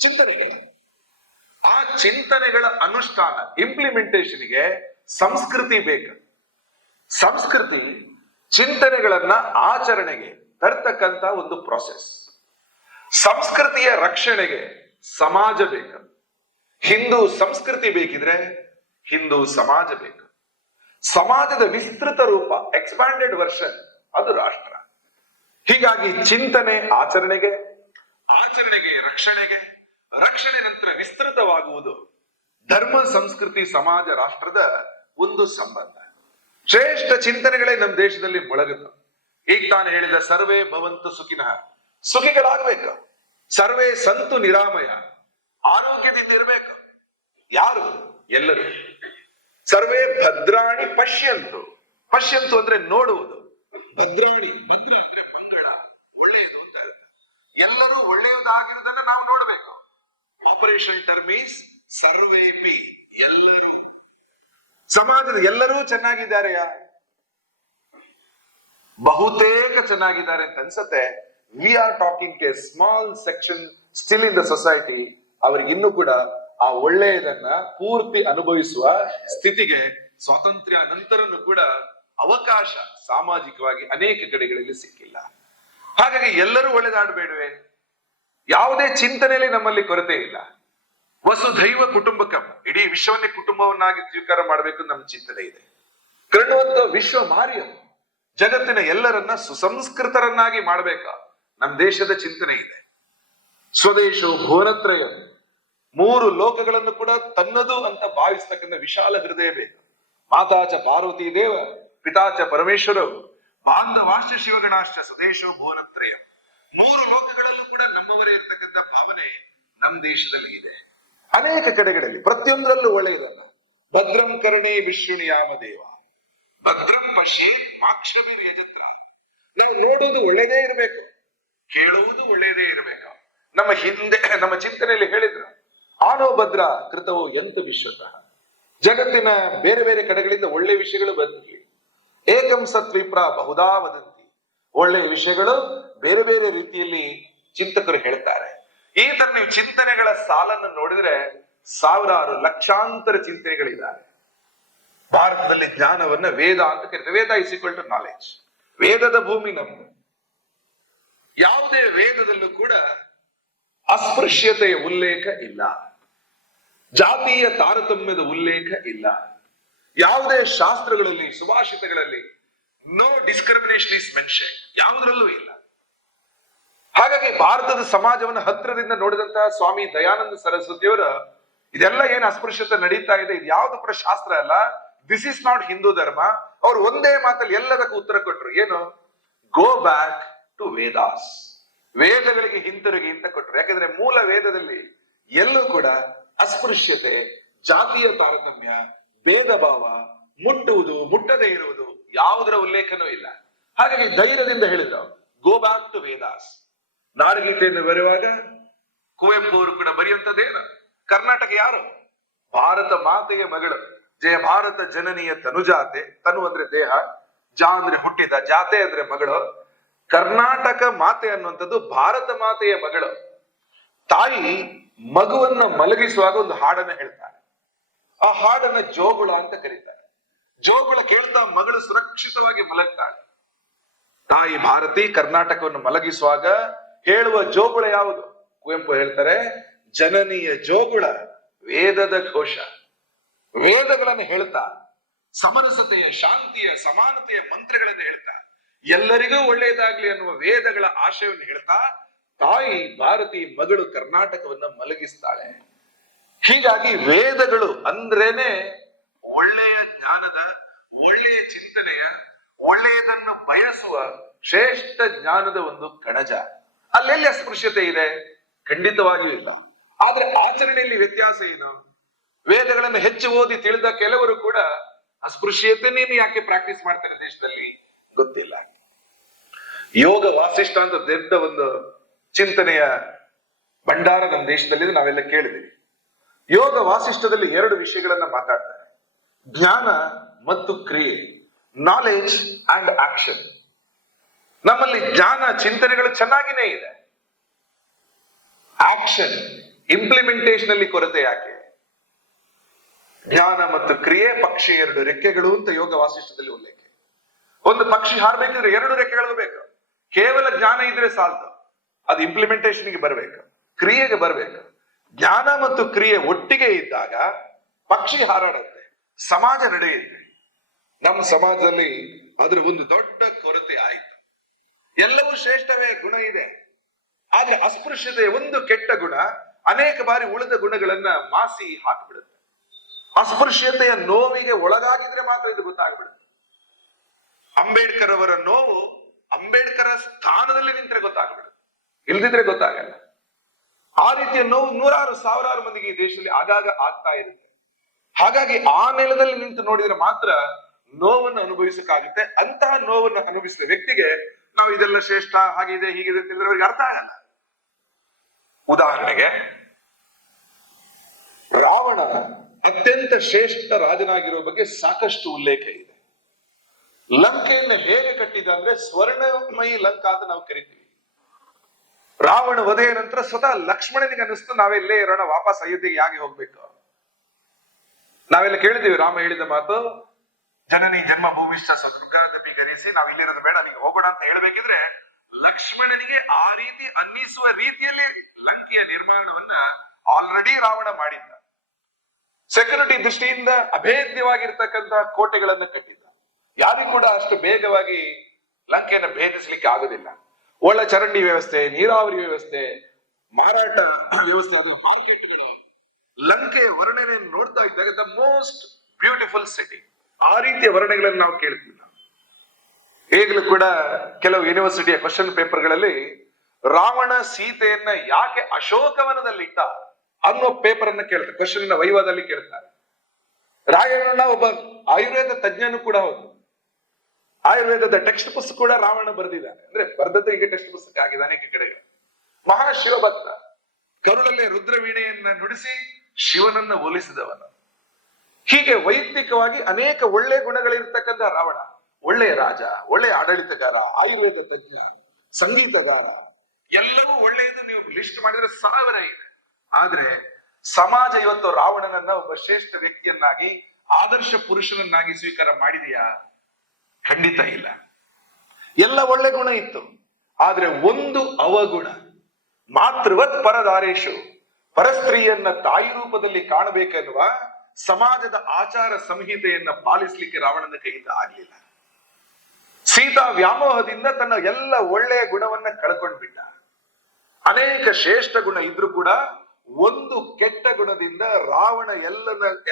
ಚಿಂತನೆಗಳು. ಆ ಚಿಂತನೆಗಳ ಅನುಷ್ಠಾನ ಇಂಪ್ಲಿಮೆಂಟೇಷನ್ಗೆ ಸಂಸ್ಕೃತಿ ಬೇಕು. ಸಂಸ್ಕೃತಿ ಚಿಂತನೆಗಳನ್ನ ಆಚರಣೆಗೆ ತರ್ತಕ್ಕಂತ ಒಂದು ಪ್ರೋಸೆಸ್. ಸಂಸ್ಕೃತಿಯ ರಕ್ಷಣೆಗೆ ಸಮಾಜ ಬೇಕು. ಹಿಂದೂ ಸಂಸ್ಕೃತಿ ಬೇಕಿದ್ರೆ ಹಿಂದೂ ಸಮಾಜ ಬೇಕು. ಸಮಾಜದ ವಿಸ್ತೃತ ರೂಪ, ಎಕ್ಸ್ಪ್ಯಾಂಡೆಡ್ ವರ್ಷನ್, ಅದು ರಾಷ್ಟ್ರ. ಹೀಗಾಗಿ ಚಿಂತನೆ ಆಚರಣೆಗೆ, ಆಚರಣೆಗೆ ರಕ್ಷಣೆಗೆ, ರಕ್ಷಣೆ ನಂತರ ವಿಸ್ತೃತವಾಗುವುದು ಧರ್ಮ, ಸಂಸ್ಕೃತಿ, ಸಮಾಜ, ರಾಷ್ಟ್ರದ ಒಂದು ಸಂಬಂಧ. ಶ್ರೇಷ್ಠ ಚಿಂತನೆಗಳೇ ನಮ್ಮ ದೇಶದಲ್ಲಿ ಮೊಳಗುತ್ತ. ಈಗ ತಾನು ಹೇಳಿದ ಸರ್ವೇ ಭವಂತು ಸುಖಿನಃ, ಸುಖಿಗಳಾಗ್ಬೇಕು. ಸರ್ವೇ ಸಂತು ನಿರಾಮಯ, ಆರೋಗ್ಯದಿಂದ ಇರಬೇಕು. ಯಾರು? ಎಲ್ಲರೂ. ಸರ್ವೇ ಭದ್ರಾಣಿ ಪಶ್ಯಂತು, ಪಶ್ಯಂತು ಅಂದ್ರೆ ನೋಡುವುದು. ಭದ್ರಾಣಿ, ಭದ್ರ ಅಂದ್ರೆ ಮಂಗಳ, ಒಳ್ಳೆಯದು ಅಂತ. ಎಲ್ಲರೂ ಒಳ್ಳೆಯದಾಗಿರುವುದನ್ನ ನಾವು ನೋಡಬೇಕು. ಆಪರೇಷನ್ ಟರ್ಮ್ ಈಸ್ ಸರ್ವೇಪಿ, ಎಲ್ಲರೂ. ಸಮಾಜದ ಎಲ್ಲರೂ ಚೆನ್ನಾಗಿದ್ದಾರೆಯ? ಬಹುತೇಕ ಚೆನ್ನಾಗಿದ್ದಾರೆ ಅಂತ ಅನ್ಸತ್ತೆ. We are talking A small section still in the society. ಅವ್ರಿಗೆ ಇನ್ನೂ ಕೂಡ ಆ ಒಳ್ಳೆಯದನ್ನ ಪೂರ್ತಿ ಅನುಭವಿಸುವ ಸ್ಥಿತಿಗೆ ಸ್ವಾತಂತ್ರ್ಯ ನಂತರನೂ ಕೂಡ ಅವಕಾಶ ಸಾಮಾಜಿಕವಾಗಿ ಅನೇಕ ಕಡೆಗಳಲ್ಲಿ ಸಿಕ್ಕಿಲ್ಲ. ಹಾಗಾಗಿ ಎಲ್ಲರೂ ಒಳ್ಳೆದಾಡಬೇಡವೆ? ಯಾವುದೇ ಚಿಂತನೆಯಲ್ಲಿ ನಮ್ಮಲ್ಲಿ ಕೊರತೆ ಇಲ್ಲ. ವಸುಧೈವ ಕುಟುಂಬಕಂ, ಇಡೀ ವಿಶ್ವವನ್ನೇ ಕುಟುಂಬವನ್ನಾಗಿ ಸ್ವೀಕಾರ ಮಾಡಬೇಕು ನಮ್ಮ ಚಿಂತನೆ ಇದೆ. ಕರ್ಣವಂತ ವಿಶ್ವ ಮಾರ್ಯಂ, ಜಗತ್ತಿನ ಎಲ್ಲರನ್ನ ಸುಸಂಸ್ಕೃತರನ್ನಾಗಿ ಮಾಡಬೇಕ ನಮ್ಮ ದೇಶದ ಚಿಂತನೆ ಇದೆ. ಸ್ವದೇಶೋ ಭುವನತ್ರಯ, ಮೂರು ಲೋಕಗಳನ್ನು ಕೂಡ ತನ್ನದು ಅಂತ ಭಾವಿಸ್ತಕ್ಕಂಥ ವಿಶಾಲ ಹೃದಯ ಬೇಕು. ಮಾತಾಚ ಪಾರ್ವತಿ ದೇವ, ಪಿತಾಚ ಪರಮೇಶ್ವರ, ಬಾಂಧವಾಶ್ಚ ಶಿವಗಣಾಶ್ಚ ಸ್ವದೇಶೋ ಭುವನತ್ರಯ. ಮೂರು ಲೋಕಗಳಲ್ಲೂ ಕೂಡ ನಮ್ಮವರೇ ಇರ್ತಕ್ಕಂಥ ಭಾವನೆ ನಮ್ಮ ದೇಶದಲ್ಲಿ ಇದೆ. ಅನೇಕ ಕಡೆಗಳಲ್ಲಿ ಪ್ರತಿಯೊಂದರಲ್ಲೂ ಒಳ್ಳೆಯದಲ್ಲ. ಭದ್ರಂ ಕರ್ಣೇ ವಿಷ್ಣುನಿಯಾಮ ದೇವ, ಭದ್ರಂ ಪಶ್ಯೇ ಮಾಕ್ಷಭಿರ್ಯಜತ್ರ. ನಾವು ನೋಡುವುದು ಒಳ್ಳೆಯದೇ ಇರಬೇಕು, ಕೇಳುವುದು ಒಳ್ಳೆಯದೇ ಇರಬೇಕು. ನಮ್ಮ ಹಿಂದೆ ನಮ್ಮ ಚಿಂತನೆಯಲ್ಲಿ ಹೇಳಿದ್ರು, ಆನೋ ಭದ್ರ ಕೃತವು ಎಂತು ವಿಶ್ವತಃ. ಜಗತ್ತಿನ ಬೇರೆ ಬೇರೆ ಕಡೆಗಳಿಂದ ಒಳ್ಳೆ ವಿಷಯಗಳು ಬಂದಿರಲಿ. ಏಕಂ ಸತ್ವಿಪ್ರ ಬಹುದಾ ವದಂತಿ, ಒಳ್ಳೆಯ ವಿಷಯಗಳು ಬೇರೆ ಬೇರೆ ರೀತಿಯಲ್ಲಿ ಚಿಂತಕರು ಹೇಳ್ತಾರೆ. ಈ ತರ ನೀವು ಚಿಂತನೆಗಳ ಸಾಲನ್ನು ನೋಡಿದ್ರೆ ಸಾವಿರಾರು ಲಕ್ಷಾಂತರ ಚಿಂತನೆಗಳಿದ್ದಾರೆ. ಭಾರತದಲ್ಲಿ ಜ್ಞಾನವನ್ನ ವೇದ ಅಂತ ಕರೀತಾರೆ. ವೇದ ಇಸ್ ಈಕ್ವಲ್ ಟು ನಾಲೆಡ್ಜ್. ವೇದದ ಭೂಮಿ ನಮ್ದು. ಯಾವುದೇ ವೇದದಲ್ಲೂ ಕೂಡ ಅಸ್ಪೃಶ್ಯತೆಯ ಉಲ್ಲೇಖ ಇಲ್ಲ, ಜಾತೀಯ ತಾರತಮ್ಯದ ಉಲ್ಲೇಖ ಇಲ್ಲ. ಯಾವುದೇ ಶಾಸ್ತ್ರಗಳಲ್ಲಿ, ಸುಭಾಷಿತಗಳಲ್ಲಿ ನೋ ಡಿಸ್ಕ್ರಿಮಿನೇಷನ್ ಇಸ್ ಮೆನ್ಷನ್, ಯಾವುದರಲ್ಲೂ ಇಲ್ಲ. ಹಾಗಾಗಿ ಭಾರತದ ಸಮಾಜವನ್ನು ಹತ್ತಿರದಿಂದ ನೋಡಿದಂತಹ ಸ್ವಾಮಿ ದಯಾನಂದ ಸರಸ್ವತಿಯವರ ಇದೆಲ್ಲ ಏನ್ ಅಸ್ಪೃಶ್ಯತೆ ನಡೀತಾ ಇದೆ, ಇದು ಯಾವ್ದು ಕೂಡ ಶಾಸ್ತ್ರ ಅಲ್ಲ, ದಿಸ್ ಇಸ್ ನಾಟ್ ಹಿಂದೂ ಧರ್ಮ. ಅವ್ರು ಒಂದೇ ಮಾತಲ್ಲಿ ಎಲ್ಲದಕ್ಕೂ ಉತ್ತರ ಕೊಟ್ರು. ಏನು? ಗೋ ಬ್ಯಾಕ್ ಟು ವೇದಾಸ್, ವೇದಗಳಿಗೆ ಹಿಂತಿರುಗಿ ಅಂತ ಕೊಟ್ರು. ಯಾಕಂದ್ರೆ ಮೂಲ ವೇದದಲ್ಲಿ ಎಲ್ಲೂ ಕೂಡ ಅಸ್ಪೃಶ್ಯತೆ, ಜಾತಿಯ ತಾರತಮ್ಯ, ಭೇದ ಭಾವ, ಮುಟ್ಟುವುದು ಮುಟ್ಟದೇ ಇರುವುದು ಯಾವುದರ ಉಲ್ಲೇಖನೂ ಇಲ್ಲ. ಹಾಗಾಗಿ ಧೈರ್ಯದಿಂದ ಹೇಳಿದ್ರು ಗೋ ಬ್ಯಾಕ್ ಟು ವೇದಾಸ್. ನಾಡಗೀತೆಯನ್ನು ಬರೆಯುವಾಗ ಕುವೆಂಪು ಅವರು ಕೂಡ ಬರೆಯುವಂತದ್ದೇನು? ಕರ್ನಾಟಕ ಯಾರು? ಭಾರತ ಮಾತೆಯ ಮಗಳು. ಜಯ ಭಾರತ ಜನನಿಯ ತನುಜಾತೆ. ತನು ಅಂದ್ರೆ ದೇಹ, ಜಾ ಅಂದ್ರೆ ಹುಟ್ಟಿದ, ಜಾತೆ ಅಂದ್ರೆ ಮಗಳು. ಕರ್ನಾಟಕ ಮಾತೆ ಅನ್ನುವಂಥದ್ದು ಭಾರತ ಮಾತೆಯ ಮಗಳು. ತಾಯಿ ಮಗುವನ್ನ ಮಲಗಿಸುವಾಗ ಒಂದು ಹಾಡನ್ನ ಹೇಳ್ತಾರೆ. ಆ ಹಾಡನ್ನ ಜೋಗುಳ ಅಂತ ಕರೀತಾರೆ. ಜೋಗುಳ ಕೇಳ್ತಾ ಮಗಳು ಸುರಕ್ಷಿತವಾಗಿ ಮಲಗ್ತಾಳೆ. ತಾಯಿ ಭಾರತಿ ಕರ್ನಾಟಕವನ್ನು ಮಲಗಿಸುವಾಗ ಹೇಳುವ ಜೋಗುಳ ಯಾವುದು? ಕುವೆಂಪು ಹೇಳ್ತಾರೆ, ಜನನಿಯ ಜೋಗುಳ ವೇದದ ಘೋಷ. ವೇದಗಳನ್ನು ಹೇಳ್ತಾ, ಸಮರಸತೆಯ, ಶಾಂತಿಯ, ಸಮಾನತೆಯ ಮಂತ್ರಗಳನ್ನು ಹೇಳ್ತಾ, ಎಲ್ಲರಿಗೂ ಒಳ್ಳೆಯದಾಗ್ಲಿ ಅನ್ನುವ ವೇದಗಳ ಆಶಯವನ್ನು ಹೇಳ್ತಾ ತಾಯಿ ಭಾರತಿ ಮಗಳು ಕರ್ನಾಟಕವನ್ನ ಮಲಗಿಸ್ತಾಳೆ. ಹೀಗಾಗಿ ವೇದಗಳು ಅಂದ್ರೇನೆ ಒಳ್ಳೆಯ ಜ್ಞಾನದ, ಒಳ್ಳೆಯ ಚಿಂತನೆಯ, ಒಳ್ಳೆಯದನ್ನು ಬಯಸುವ ಶ್ರೇಷ್ಠ ಜ್ಞಾನದ ಒಂದು ಕಣಜ. ಅಲ್ಲೆಲ್ಲಿ ಅಸ್ಪೃಶ್ಯತೆ ಇದೆ? ಖಂಡಿತವಾಗಿಯೂ ಇಲ್ಲ. ಆದ್ರೆ ಆಚರಣೆಯಲ್ಲಿ ವ್ಯತ್ಯಾಸ ಏನು? ವೇದಗಳನ್ನು ಹೆಚ್ಚು ಓದಿ ತಿಳಿದ ಕೆಲವರು ಕೂಡ ಅಸ್ಪೃಶ್ಯತೆನೇನು ಯಾಕೆ ಪ್ರಾಕ್ಟೀಸ್ ಮಾಡ್ತಾರೆ ದೇಶದಲ್ಲಿ ಗೊತ್ತಿಲ್ಲ. ಯೋಗ ವಾಸಿಷ್ಠ ಅಂತ ದೊಡ್ಡ ಒಂದು ಚಿಂತನೆಯ ಭಂಡಾರ ನಮ್ಮ ದೇಶದಲ್ಲಿ ನಾವೆಲ್ಲ ಕೇಳಿದ್ದೀವಿ. ಯೋಗ ವಾಸಿಷ್ಠದಲ್ಲಿ ಎರಡು ವಿಷಯಗಳನ್ನ ಮಾತಾಡ್ತಾರೆ, ಜ್ಞಾನ ಮತ್ತು ಕ್ರಿಯೆ. Knowledge and action. ನಮ್ಮಲ್ಲಿ ಜ್ಞಾನ ಚಿಂತನೆಗಳು ಚೆನ್ನಾಗಿನೇ ಇದೆ, ಆಕ್ಷನ್ ಇಂಪ್ಲಿಮೆಂಟೇಷನ್ ಅಲ್ಲಿ ಕೊರತೆ ಯಾಕೆ? ಜ್ಞಾನ ಮತ್ತು ಕ್ರಿಯೆ ಪಕ್ಷಿ ಎರಡು ರೆಕ್ಕೆಗಳು ಅಂತ ಯೋಗ ವಾಸಿಷ್ಠದಲ್ಲಿ ಉಲ್ಲೇಖ. ಒಂದು ಪಕ್ಷಿ ಹಾರಬೇಕಿದ್ರೆ ಎರಡು ರೆಕ್ಕೆಗಳು ಬೇಕು. ಕೇವಲ ಜ್ಞಾನ ಇದ್ರೆ ಸಾಲದು, ಅದು ಇಂಪ್ಲಿಮೆಂಟೇಷನ್ಗೆ ಬರಬೇಕು, ಕ್ರಿಯೆಗೆ ಬರಬೇಕು. ಜ್ಞಾನ ಮತ್ತು ಕ್ರಿಯೆ ಒಟ್ಟಿಗೆ ಇದ್ದಾಗ ಪಕ್ಷಿ ಹಾರಾಡುತ್ತೆ, ಸಮಾಜ ನಡೆಯುತ್ತೆ. ನಮ್ಮ ಸಮಾಜದಲ್ಲಿ ಅದ್ರ ಒಂದು ದೊಡ್ಡ ಕೊರತೆ ಆಯಿತು. ಎಲ್ಲವೂ ಶ್ರೇಷ್ಠವೇ, ಗುಣ ಇದೆ, ಆದ್ರೆ ಅಸ್ಪೃಶ್ಯತೆ ಒಂದು ಕೆಟ್ಟ ಗುಣ ಅನೇಕ ಬಾರಿ ಉಳಿದ ಗುಣಗಳನ್ನ ಮಾಸಿ ಹಾಕಿಬಿಡುತ್ತೆ. ಅಸ್ಪೃಶ್ಯತೆಯ ನೋವಿಗೆ ಒಳಗಾಗಿದ್ರೆ ಮಾತ್ರ ಇದು ಗೊತ್ತಾಗ್ಬಿಡುತ್ತೆ. ಅಂಬೇಡ್ಕರ್ ಅವರ ನೋವು ಅಂಬೇಡ್ಕರ್ ಸ್ಥಾನದಲ್ಲಿ ನಿಂತರೆ ಗೊತ್ತಾಗ್ಬಿಡುತ್ತೆ, ಇಲ್ದಿದ್ರೆ ಗೊತ್ತಾಗಲ್ಲ. ಆ ರೀತಿಯ ನೋವು ನೂರಾರು ಸಾವಿರಾರು ಮಂದಿಗೆ ಈ ದೇಶದಲ್ಲಿ ಆಗಾಗ ಆಗ್ತಾ ಇರುತ್ತೆ. ಹಾಗಾಗಿ ಆ ನೆಲದಲ್ಲಿ ನಿಂತು ನೋಡಿದ್ರೆ ಮಾತ್ರ ನೋವನ್ನು ಅನುಭವಿಸಕ್ಕಾಗುತ್ತೆ. ಅಂತಹ ನೋವನ್ನು ಅನುಭವಿಸಿದ ವ್ಯಕ್ತಿಗೆ ನಾವು ಇದೆಲ್ಲ ಶ್ರೇಷ್ಠ, ಹಾಗಿದೆ ಹೀಗಿದೆ ಅಂತ ಹೇಳಿದ್ರೆ ಅವರಿಗೆ ಅರ್ಥ ಆಗಲ್ಲ. ಉದಾಹರಣೆಗೆ, ರಾವಣ ಅತ್ಯಂತ ಶ್ರೇಷ್ಠ ರಾಜನಾಗಿರೋ ಬಗ್ಗೆ ಸಾಕಷ್ಟು ಉಲ್ಲೇಖ ಇದೆ. ಲಂಕೆಯನ್ನ ಹೇಗೆ ಕಟ್ಟಿದ ಅಂದ್ರೆ ಸ್ವರ್ಣಮಯಿ ಲಂಕಾ ಅಂತ ನಾವು ಕರಿತೀವಿ. ರಾವಣ ವಧೆಯ ನಂತರ ಸ್ವತಃ ಲಕ್ಷ್ಮಣನಿಗೆ ಅನಿಸ್ತು ನಾವೆಲ್ಲೇ ಇರೋಣ, ವಾಪಸ್ ಅಯೋಧ್ಯೆಗೆ ಯಾಕೆ ಹೋಗ್ಬೇಕು. ನಾವೆಲ್ಲ ಕೇಳಿದೀವಿ ರಾಮ ಹೇಳಿದ ಮಾತು, ಜನನಿ ಜನ್ಮ ಭೂಮಿಷ್ಠ ಸದುರ್ಗಾದಪಿ ಗರಿಸಿ, ನಾವ್ ಇಲ್ಲಿರೋದು ಬೇಡ, ನೀವು ಹೋಗೋಣ ಅಂತ ಹೇಳ್ಬೇಕಿದ್ರೆ ಲಕ್ಷ್ಮಣನಿಗೆ ಆ ರೀತಿ ಅನ್ನಿಸುವ ರೀತಿಯಲ್ಲಿ ಲಂಕೆಯ ನಿರ್ಮಾಣವನ್ನ ಆಲ್ರೆಡಿ ರಾವಣ ಮಾಡಿದ್ದ. ಸೆಕ್ಯೂರಿಟಿ ದೃಷ್ಟಿಯಿಂದ ಅಭೇದ್ಯವಾಗಿರ್ತಕ್ಕಂತಹ ಕೋಟೆಗಳನ್ನು ಕಟ್ಟಿದ್ದ. ಯಾರಿಗೂ ಕೂಡ ಅಷ್ಟು ಬೇಗವಾಗಿ ಲಂಕೆಯನ್ನು ಭೇದಿಸ್ಲಿಕ್ಕೆ ಆಗುದಿಲ್ಲ. ಒಳ್ಳೆ ಚರಂಡಿ ವ್ಯವಸ್ಥೆ, ನೀರಾವರಿ ವ್ಯವಸ್ಥೆ, ಮಾರಾಟ ವ್ಯವಸ್ಥೆ, ಅದು ಮಾರ್ಕೆಟ್ಗಳು, ಲಂಕೆಯ ವರ್ಣನೆ ನೋಡ್ತಾ ಇದ್ದಾಗ ದ ಮೋಸ್ಟ್ ಬ್ಯೂಟಿಫುಲ್ ಸಿಟಿ, ಆ ರೀತಿಯ ವರ್ಣನೆಗಳನ್ನು ನಾವು ಕೇಳ್ತೀವಿ. ಈಗಲೂ ಕೂಡ ಕೆಲವು ಯೂನಿವರ್ಸಿಟಿಯ ಕ್ವಶನ್ ಪೇಪರ್ಗಳಲ್ಲಿ ರಾವಣ ಸೀತೆಯನ್ನ ಯಾಕೆ ಅಶೋಕವನದಲ್ಲಿಟ್ಟ ಅನ್ನೋ ಪೇಪರ್ ಅನ್ನ ಕೇಳ್ತಾರೆ, ಕ್ವಶನ್ ವೈವಾದಲ್ಲಿ ಕೇಳ್ತಾರೆ. ರಾಯಣ್ಣ ಒಬ್ಬ ಆಯುರ್ವೇದ ತಜ್ಞನು ಕೂಡ ಹೌದು. ಆಯುರ್ವೇದದ ಟೆಕ್ಸ್ಟ್ ಪುಸ್ತಕ ಕೂಡ ರಾವಣ ಬರೆದಿದ್ದಾನೆ. ಅಂದ್ರೆ ಬರೆದದ್ದು ಈಗ ಟೆಕ್ಸ್ಟ್ ಪುಸ್ತಕ ಆಗಿದೆ ಅನೇಕ ಕಡೆಗೆ. ಮಹಾಶಿವಭಕ್ತ, ಕರುಳಲ್ಲೇ ರುದ್ರವೀಣೆಯನ್ನ ನುಡಿಸಿ ಶಿವನನ್ನ ಹೋಲಿಸಿದವನು. ಹೀಗೆ ವೈಯಕ್ತಿಕವಾಗಿ ಅನೇಕ ಒಳ್ಳೆ ಗುಣಗಳಿರ್ತಕ್ಕಂಥ ರಾವಣ ಒಳ್ಳೆಯ ರಾಜ, ಒಳ್ಳೆಯ ಆಡಳಿತಗಾರ, ಆಯುರ್ವೇದ ತಜ್ಞ, ಸಂಗೀತಗಾರ, ಎಲ್ಲವೂ ಒಳ್ಳೆಯದು. ನೀವು ಲಿಸ್ಟ್ ಮಾಡಿದ್ರೆ 1000 ಇದೆ. ಆದ್ರೆ ಸಮಾಜ ಇವತ್ತು ರಾವಣನನ್ನ ಒಬ್ಬ ಶ್ರೇಷ್ಠ ವ್ಯಕ್ತಿಯನ್ನಾಗಿ, ಆದರ್ಶ ಪುರುಷನನ್ನಾಗಿ ಸ್ವೀಕಾರ ಮಾಡಿದೆಯಾ? ಖಂಡಿತ ಇಲ್ಲ. ಎಲ್ಲ ಒಳ್ಳೆ ಗುಣ ಇತ್ತು, ಆದ್ರೆ ಒಂದು ಅವಗುಣ. ಮಾತೃವತ್ ಪರದಾರೇಶು, ಪರಸ್ತ್ರೀಯನ್ನ ತಾಯಿ ರೂಪದಲ್ಲಿ ಕಾಣಬೇಕೆನ್ನುವ ಸಮಾಜದ ಆಚಾರ ಸಂಹಿತೆಯನ್ನ ಪಾಲಿಸ್ಲಿಕ್ಕೆ ರಾವಣನ ಕೈಯಿಂದ ಆಗ್ಲಿಲ್ಲ. ಸೀತಾ ವ್ಯಾಮೋಹದಿಂದ ತನ್ನ ಎಲ್ಲ ಒಳ್ಳೆಯ ಗುಣವನ್ನ ಕಳ್ಕೊಂಡ್ಬಿಟ್ಟ. ಅನೇಕ ಶ್ರೇಷ್ಠ ಗುಣ ಇದ್ರೂ ಕೂಡ ಒಂದು ಕೆಟ್ಟ ಗುಣದಿಂದ ರಾವಣ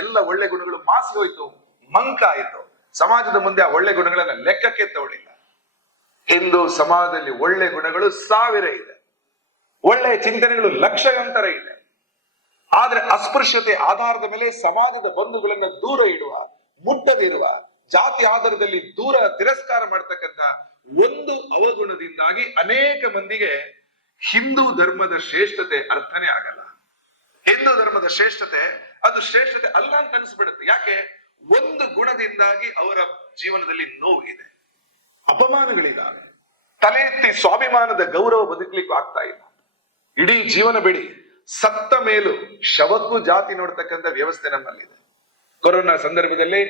ಎಲ್ಲ ಒಳ್ಳೆ ಗುಣಗಳು ಮಾಸಿ ಹೋಯ್ತು, ಮಂಕ ಆಯಿತು. ಸಮಾಜದ ಮುಂದೆ ಆ ಒಳ್ಳೆ ಗುಣಗಳನ್ನ ಲೆಕ್ಕಕ್ಕೆ ತಗೊಳ್ಳಿಲ್ಲ. ಹಿಂದೂ ಸಮಾಜದಲ್ಲಿ ಒಳ್ಳೆ ಗುಣಗಳು 1000 ಇದೆ, ಒಳ್ಳೆಯ ಚಿಂತನೆಗಳು ಲಕ್ಷಾಂತರ ಇದೆ. ಆದ್ರೆ ಅಸ್ಪೃಶ್ಯತೆ ಆಧಾರದ ಮೇಲೆ ಸಮಾಜದ ಬಂಧುಗಳನ್ನ ದೂರ ಇಡುವ, ಮುಟ್ಟದಿರುವ, ಜಾತಿ ಆಧಾರದಲ್ಲಿ ದೂರ ತಿರಸ್ಕಾರ ಮಾಡ್ತಕ್ಕಂಥ ಒಂದು ಅವಗುಣದಿಂದಾಗಿ ಅನೇಕ ಮಂದಿಗೆ ಹಿಂದೂ ಧರ್ಮದ ಶ್ರೇಷ್ಠತೆ ಅರ್ಥನೇ ಆಗಲ್ಲ. ಹಿಂದೂ ಧರ್ಮದ ಶ್ರೇಷ್ಠತೆ ಅದು ಶ್ರೇಷ್ಠತೆ ಅಲ್ಲ ಅಂತ ಅನಿಸ್ಬಿಡುತ್ತೆ. ಯಾಕೆ? ಒಂದು ಗುಣದಿಂದಾಗಿ ಅವರ ಜೀವನದಲ್ಲಿ ನೋವಿದೆ, ಅಪಮಾನಗಳಿದ್ದಾವೆ, ತಲೆ ಎತ್ತಿ ಸ್ವಾಭಿಮಾನದ ಗೌರವ ಬದುಕಲಿಕ್ಕೂ ಆಗ್ತಾ ಇಲ್ಲ. ಇಡೀ ಜೀವನ ಬಿಡಿ, ಸತ್ತ ಮೇಲೂ ಶವಕ್ಕೂ ಜಾತಿ ನೋಡ್ತಕ್ಕಂಥ ವ್ಯವಸ್ಥೆ ನಮ್ಮಲ್ಲಿದೆ. ಕೊರೋನಾ ಸಂದರ್ಭದಲ್ಲಿ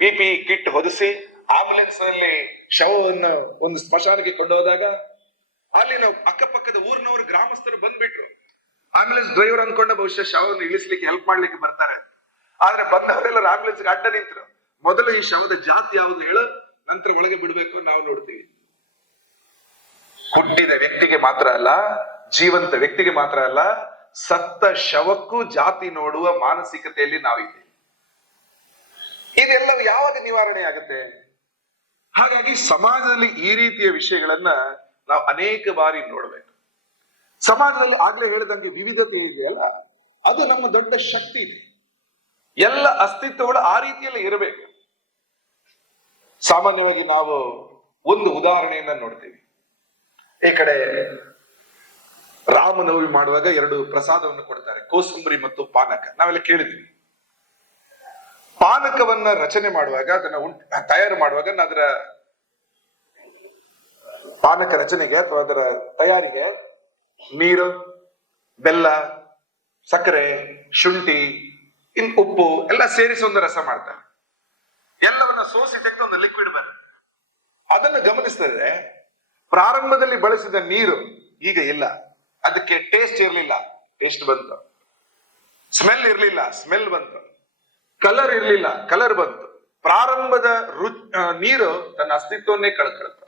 PPE ಕಿಟ್ ಹೊದಿಸಿ ಆಂಬುಲೆನ್ಸ್ ನಲ್ಲಿ ಶವವನ್ನು ಒಂದು ಸ್ಮಶಾನಕ್ಕೆ ಕೊಂಡೋದಾಗ ಅಲ್ಲಿ ನಾವು ಅಕ್ಕಪಕ್ಕದ ಊರಿನವರು ಗ್ರಾಮಸ್ಥರು ಬಂದ್ಬಿಟ್ರು. ಆಂಬುಲೆನ್ಸ್ ಡ್ರೈವರ್ ಅನ್ಕೊಂಡ ಬಹುಶಃ ಶವವನ್ನು ಇಳಿಸ್ಲಿಕ್ಕೆ ಹೆಲ್ಪ್ ಮಾಡ್ಲಿಕ್ಕೆ ಬರ್ತಾರೆ. ಆದ್ರೆ ಬಂದವರೆಲ್ಲ ಆಂಬುಲೆನ್ಸ್ ಅಡ್ಡ ನಿಂತರು. ಮೊದಲು ಈ ಶವದ ಜಾತಿ ಯಾವುದು ಹೇಳು, ನಂತರ ಒಳಗೆ ಬಿಡ್ಬೇಕು ನಾವು ನೋಡ್ತೀವಿ. ಹುಟ್ಟಿದ ವ್ಯಕ್ತಿಗೆ ಮಾತ್ರ ಅಲ್ಲ, ಜೀವಂತ ವ್ಯಕ್ತಿಗೆ ಮಾತ್ರ ಅಲ್ಲ, ಸತ್ತ ಶವಕ್ಕೂ ಜಾತಿ ನೋಡುವ ಮಾನಸಿಕತೆಯಲ್ಲಿ ನಾವಿದ್ದೀವಿ. ಇದೆಲ್ಲ ಯಾವಾಗ ನಿವಾರಣೆ ಆಗುತ್ತೆ? ಹಾಗಾಗಿ ಸಮಾಜದಲ್ಲಿ ಈ ರೀತಿಯ ವಿಷಯಗಳನ್ನ ನಾವು ಅನೇಕ ಬಾರಿ ನೋಡ್ಬೇಕು. ಸಮಾಜದಲ್ಲಿ ಆಗ್ಲೇ ಹೇಳಿದಂಗೆ ವಿವಿಧತೆ ಇದೆಯಲ್ಲ, ಅದು ನಮ್ಮ ದೊಡ್ಡ ಶಕ್ತಿ ಇದೆ. ಎಲ್ಲ ಅಸ್ತಿತ್ವಗಳು ಆ ರೀತಿಯಲ್ಲಿ ಇರಬೇಕು. ಸಾಮಾನ್ಯವಾಗಿ ನಾವು ಒಂದು ಉದಾಹರಣೆಯನ್ನ ನೋಡ್ತೀವಿ. ಈ ಕಡೆ ರಾಮನವಮಿ ಮಾಡುವಾಗ 2 ಪ್ರಸಾದವನ್ನು ಕೊಡ್ತಾರೆ, ಕೋಸಂಬರಿ ಮತ್ತು ಪಾನಕ. ನಾವೆಲ್ಲ ಕೇಳಿದ್ವಿ. ಪಾನಕವನ್ನ ರಚನೆ ಮಾಡುವಾಗ ಅದನ್ನ ತಯಾರು ಮಾಡುವಾಗ ಅದರ ಪಾನಕ ರಚನೆಗೆ ಅಥವಾ ಅದರ ತಯಾರಿಗೆ ನೀರು, ಬೆಲ್ಲ, ಸಕ್ಕರೆ, ಶುಂಠಿ, ಉಪ್ಪು ಎಲ್ಲ ಸೇರಿಸಿ ಒಂದು ರಸ ಮಾಡ್ತಾರೆ. ಎಲ್ಲವನ್ನ ಸೋಸಿ ತೆಗೆದು ಒಂದು ಲಿಕ್ವಿಡ್ ಬರುತ್ತೆ. ಅದನ್ನು ಗಮನಿಸಿದ್ರೆ ಪ್ರಾರಂಭದಲ್ಲಿ ಬಳಸಿದ ನೀರು ಈಗ ಇಲ್ಲ. ಅದಕ್ಕೆ ಟೇಸ್ಟ್ ಇರ್ಲಿಲ್ಲ, ಟೇಸ್ಟ್ ಬಂತು. ಸ್ಮೆಲ್ ಇರ್ಲಿಲ್ಲ, ಸ್ಮೆಲ್ ಬಂತು. ಕಲರ್ ಇರ್ಲಿಲ್ಲ, ಕಲರ್ ಬಂತು. ಪ್ರಾರಂಭದ ನೀರು ತನ್ನ ಅಸ್ತಿತ್ವವನ್ನೇ ಕಳ್ಕೊಳ್ತ.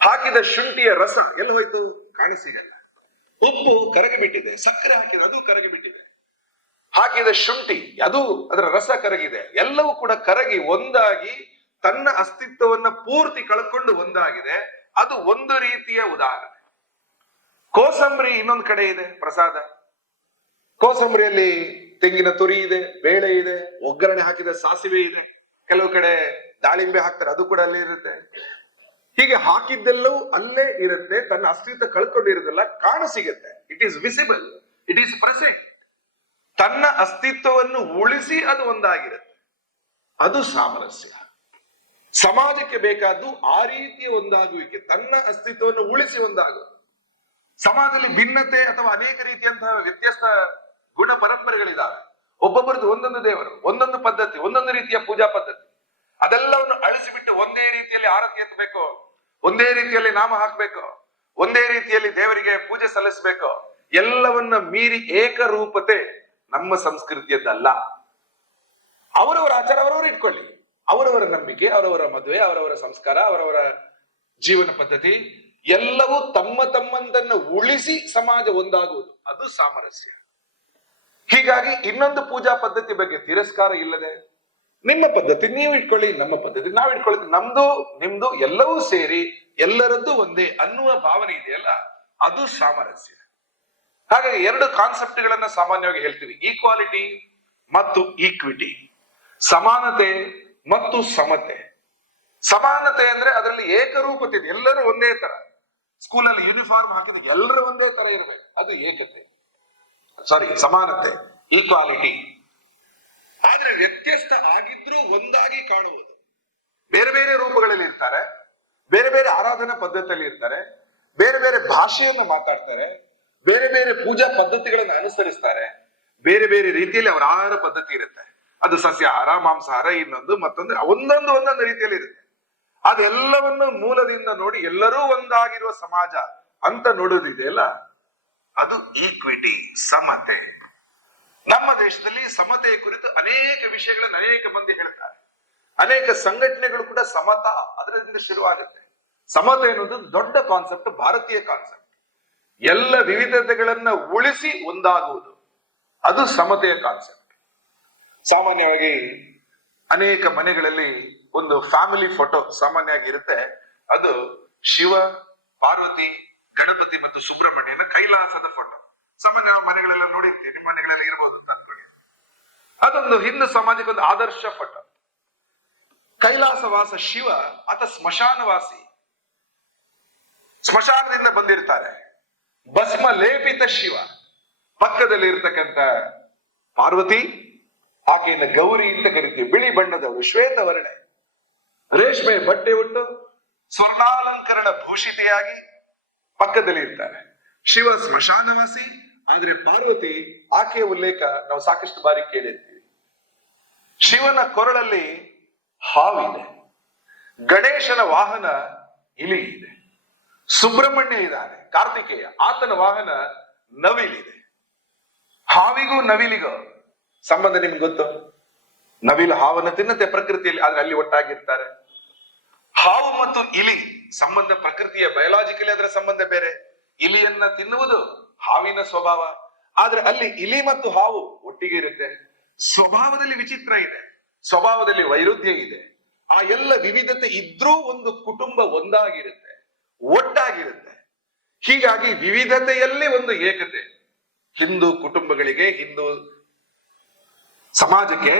ಹಾಕಿದ ಶುಂಠಿಯ ರಸ ಎಲ್ಲಿ ಹೋಯ್ತು? ಕಾಣಸಿಗಲ್ಲ. ಉಪ್ಪು ಕರಗಿಬಿಟ್ಟಿದೆ, ಸಕ್ಕರೆ ಹಾಕಿದ್ರೆ ಅದು ಕರಗಿಬಿಟ್ಟಿದೆ. ಹಾಕಿದ ಶುಂಠಿ ಅದು ಅದರ ರಸ ಕರಗಿದೆ. ಎಲ್ಲವೂ ಕೂಡ ಕರಗಿ ಒಂದಾಗಿ ತನ್ನ ಅಸ್ತಿತ್ವವನ್ನ ಪೂರ್ತಿ ಕಳ್ಕೊಂಡು ಒಂದಾಗಿದೆ. ಅದು ಒಂದು ರೀತಿಯ ಉದಾಹರಣೆ. ಕೋಸಂಬರಿ ಇನ್ನೊಂದು ಕಡೆ ಇದೆ, ಪ್ರಸಾದ. ಕೋಸಂಬರಿಯಲ್ಲಿ ತೆಂಗಿನ ತುರಿ ಇದೆ, ಬೇಳೆ ಇದೆ, ಒಗ್ಗರಣೆ ಹಾಕಿದ ಸಾಸಿವೆ ಇದೆ, ಕೆಲವು ಕಡೆ ದಾಳಿಂಬೆ ಹಾಕ್ತಾರೆ, ಅದು ಕೂಡ ಅಲ್ಲೇ ಇರುತ್ತೆ. ಹೀಗೆ ಹಾಕಿದ್ದೆಲ್ಲವೂ ಅಲ್ಲೇ ಇರುತ್ತೆ. ತನ್ನ ಅಸ್ತಿತ್ವ ಕಳ್ಕೊಂಡಿರೋದೆಲ್ಲ ಕಾಣಸಿಗುತ್ತೆ. It is visible, it is present. ತನ್ನ ಅಸ್ತಿತ್ವವನ್ನು ಉಳಿಸಿ ಅದು ಒಂದಾಗಿರುತ್ತೆ. ಅದು ಸಾಮರಸ್ಯ. ಸಮಾಜಕ್ಕೆ ಬೇಕಾದ್ದು ಆ ರೀತಿಯ ಒಂದಾಗುವಿಕೆ, ತನ್ನ ಅಸ್ತಿತ್ವವನ್ನು ಉಳಿಸಿ ಒಂದಾಗುವುದು. ಸಮಾಜದಲ್ಲಿ ಭಿನ್ನತೆ ಅಥವಾ ಅನೇಕ ರೀತಿಯಂತಹ ವ್ಯತ್ಯಸ್ತ ಗುಣ ಪರಂಪರೆಗಳಿದ್ದಾವೆ. ಒಬ್ಬೊಬ್ಬರದ್ದು ಒಂದೊಂದು ದೇವರು, ಒಂದೊಂದು ಪದ್ಧತಿ, ಒಂದೊಂದು ರೀತಿಯ ಪೂಜಾ ಪದ್ಧತಿ. ಅದೆಲ್ಲವನ್ನು ಅಳಿಸಿಬಿಟ್ಟು ಒಂದೇ ರೀತಿಯಲ್ಲಿ ಆರತಿ ಎತ್ತಬೇಕು, ಒಂದೇ ರೀತಿಯಲ್ಲಿ ನಾಮ ಹಾಕ್ಬೇಕು, ಒಂದೇ ರೀತಿಯಲ್ಲಿ ದೇವರಿಗೆ ಪೂಜೆ ಸಲ್ಲಿಸಬೇಕು. ಎಲ್ಲವನ್ನ ಮೀರಿ ಏಕರೂಪತೆ ನಮ್ಮ ಸಂಸ್ಕೃತಿಯದ್ದಲ್ಲ. ಅವರವರ ಆಚಾರ ಅವರವರು ಇಟ್ಕೊಳ್ಳಿ, ಅವರವರ ನಂಬಿಕೆ, ಅವರವರ ಮದುವೆ, ಅವರವರ ಸಂಸ್ಕಾರ, ಅವರವರ ಜೀವನ ಪದ್ಧತಿ ಎಲ್ಲವೂ ತಮ್ಮ ತಮ್ಮಂದನ್ನು ಉಳಿಸಿ ಸಮಾಜ ಒಂದಾಗುವುದು. ಅದು ಸಾಮರಸ್ಯ. ಹೀಗಾಗಿ ಇನ್ನೊಂದು ಪೂಜಾ ಪದ್ಧತಿ ಬಗ್ಗೆ ತಿರಸ್ಕಾರ ಇಲ್ಲದೆ, ನಿಮ್ಮ ಪದ್ಧತಿ ನೀವು ಇಟ್ಕೊಳ್ಳಿ, ನಮ್ಮ ಪದ್ಧತಿ ನಾವು ಇಟ್ಕೊಳ್ಳಿ, ನಮ್ದು ನಿಮ್ದು ಎಲ್ಲವೂ ಸೇರಿ ಎಲ್ಲರದ್ದು ಒಂದೇ ಅನ್ನುವ ಭಾವನೆ ಇದೆಯಲ್ಲ, ಅದು ಸಾಮರಸ್ಯ. ಹಾಗಾಗಿ ಎರಡು ಕಾನ್ಸೆಪ್ಟ್ಗಳನ್ನ ಸಾಮಾನ್ಯವಾಗಿ ಹೇಳ್ತೀವಿ: ಈಕ್ವಾಲಿಟಿ ಮತ್ತು ಈಕ್ವಿಟಿ, ಸಮಾನತೆ ಮತ್ತು ಸಮತೆ. ಸಮಾನತೆ ಅಂದ್ರೆ ಅದರಲ್ಲಿ ಏಕರೂಪತೆ ಇದೆ, ಎಲ್ಲರೂ ಒಂದೇ ತರ. ಸ್ಕೂಲಲ್ಲಿ ಯೂನಿಫಾರ್ಮ್ ಹಾಕಿದ ಎಲ್ಲರೂ ಒಂದೇ ತರ ಇರಬೇಕು, ಅದು ಏಕತೆ. ಸಮಾನತೆ, ಈಕ್ವಾಲಿಟಿ. ಆದ್ರೆ ವ್ಯತ್ಯಸ್ತ ಆಗಿದ್ರೂ ಒಂದಾಗಿ ಕಾಣುವುದು. ಬೇರೆ ಬೇರೆ ರೂಪಗಳಲ್ಲಿ ಇರ್ತಾರೆ, ಬೇರೆ ಬೇರೆ ಆರಾಧನಾ ಪದ್ಧತಿಯಲ್ಲಿ ಇರ್ತಾರೆ, ಬೇರೆ ಬೇರೆ ಭಾಷೆಯನ್ನ ಮಾತಾಡ್ತಾರೆ, ಬೇರೆ ಬೇರೆ ಪೂಜಾ ಪದ್ಧತಿಗಳನ್ನು ಅನುಸರಿಸ್ತಾರೆ, ಬೇರೆ ಬೇರೆ ರೀತಿಯಲ್ಲಿ ಅವರ ಆಹಾರ ಪದ್ಧತಿ ಇರುತ್ತೆ. ಅದು ಸಸ್ಯಾಹಾರ, ಮಾಂಸಾಹಾರ, ಇನ್ನೊಂದು ಮತ್ತೊಂದು, ಒಂದೊಂದು ರೀತಿಯಲ್ಲಿ ಇರುತ್ತೆ. ಅದೆಲ್ಲವನ್ನು ಮೂಲದಿಂದ ನೋಡಿ ಎಲ್ಲರೂ ಒಂದಾಗಿರುವ ಸಮಾಜ ಅಂತ ನೋಡೋದಿದೆಯಲ್ಲ, ಅದು ಈಕ್ವಿಟಿ, ಸಮತೆ. ನಮ್ಮ ದೇಶದಲ್ಲಿ ಸಮತೆಯ ಕುರಿತು ಅನೇಕ ವಿಷಯಗಳನ್ನು ಅನೇಕ ಮಂದಿ ಹೇಳ್ತಾರೆ. ಅನೇಕ ಸಂಘಟನೆಗಳು ಕೂಡ ಸಮತಾ ಅದರಿಂದ ಶುರುವಾಗುತ್ತೆ. ಸಮತೆ ಅನ್ನೋದು ದೊಡ್ಡ ಕಾನ್ಸೆಪ್ಟ್, ಭಾರತೀಯ ಕಾನ್ಸೆಪ್ಟ್. ಎಲ್ಲ ವಿವಿಧತೆಗಳನ್ನ ಉಳಿಸಿ ಒಂದಾಗುವುದು, ಅದು ಸಮತೆಯ ಕಾನ್ಸೆಪ್ಟ್. ಸಾಮಾನ್ಯವಾಗಿ ಅನೇಕ ಮನೆಗಳಲ್ಲಿ ಒಂದು ಫ್ಯಾಮಿಲಿ ಫೋಟೋ ಸಾಮಾನ್ಯವಾಗಿ ಇರುತ್ತೆ. ಅದು ಶಿವ, ಪಾರ್ವತಿ, ಗಣಪತಿ ಮತ್ತು ಸುಬ್ರಹ್ಮಣ್ಯನ ಕೈಲಾಸದ ಫೋಟೋ. ಸಾಮಾನ್ಯ ಮನೆಗಳೆಲ್ಲ ನೋಡಿರ್ತೀವಿ, ನಿಮ್ಮ ಮನೆಗಳೆಲ್ಲ ಇರ್ಬೋದು ಅಂತ ಅನ್ಕೊಳ್ಳಿ. ಅದೊಂದು ಹಿಂದೂ ಸಮಾಜಕ್ಕೆ ಒಂದು ಆದರ್ಶ ಫೋಟೋ. ಕೈಲಾಸವಾಸ ಶಿವ ಆತ ಸ್ಮಶಾನವಾಸಿ, ಸ್ಮಶಾನದಿಂದ ಬಂದಿರ್ತಾರೆ. ಭಸ್ಮ ಲೇಪಿತ ಶಿವ, ಪಕ್ಕದಲ್ಲಿ ಇರ್ತಕ್ಕಂಥ ಪಾರ್ವತಿ, ಆಕೆಯನ್ನು ಗೌರಿ ಅಂತ ಕರಿತೀವಿ, ಬಿಳಿ ಬಣ್ಣದವಳು, ಶ್ವೇತವರ್ಣೆ, ರೇಷ್ಮೆ ಬಟ್ಟೆ ಉಟ್ಟು ಸ್ವರ್ಣಾಲಂಕರಣ ಭೂಷಿತೆಯಾಗಿ ಪಕ್ಕದಲ್ಲಿ ಇರ್ತಾರೆ. ಶಿವ ಸ್ಮಶಾನವಾಸಿ, ಆದ್ರೆ ಪಾರ್ವತಿ ಆಕೆಯ ಉಲ್ಲೇಖ ನಾವು ಸಾಕಷ್ಟು ಬಾರಿ ಕೇಳಿರ್ತೀವಿ. ಶಿವನ ಕೊರಳಲ್ಲಿ ಹಾವಿದೆ, ಗಣೇಶನ ವಾಹನ ಇಲಿ ಇದೆ, ಸುಬ್ರಹ್ಮಣ್ಯ ಇದ್ದಾನೆ, ಕಾರ್ತಿಕೇಯ, ಆತನ ವಾಹನ ನವಿಲಿದೆ. ಹಾವಿಗೂ ನವಿಲಿಗೂ ಸಂಬಂಧ ನಿಮ್ಗೆ ಗೊತ್ತು? ನವಿಲು ಹಾವನ್ನು ತಿನ್ನತ್ತೆ ಪ್ರಕೃತಿಯಲ್ಲಿ, ಆದ್ರೆ ಅಲ್ಲಿ ಒಟ್ಟಾಗಿರ್ತಾರೆ. ಹಾವು ಮತ್ತು ಇಲಿ ಸಂಬಂಧ ಪ್ರಕೃತಿಯ ಬಯೋಲಾಜಿಕಲಿ ಅದರ ಸಂಬಂಧ ಬೇರೆ. ಇಲಿಯನ್ನ ತಿನ್ನುವುದು ಹಾವಿನ ಸ್ವಭಾವ, ಆದ್ರೆ ಅಲ್ಲಿ ಇಲಿ ಮತ್ತು ಹಾವು ಒಟ್ಟಿಗೆ ಇರುತ್ತೆ. ಸ್ವಭಾವದಲ್ಲಿ ವಿಚಿತ್ರ ಇದೆ, ಸ್ವಭಾವದಲ್ಲಿ ವೈರುಧ್ಯ ಇದೆ. ಆ ಎಲ್ಲ ವಿವಿಧತೆ ಇದ್ರೂ ಒಂದು ಕುಟುಂಬ ಒಂದಾಗಿರುತ್ತೆ, ಒಟ್ಟಾಗಿರುತ್ತೆ. ಹೀಗಾಗಿ ವಿವಿಧತೆಯಲ್ಲಿ ಒಂದು ಏಕತೆ. ಹಿಂದೂ ಕುಟುಂಬಗಳಿಗೆ, ಹಿಂದೂ ಸಮಾಜಕ್ಕೆ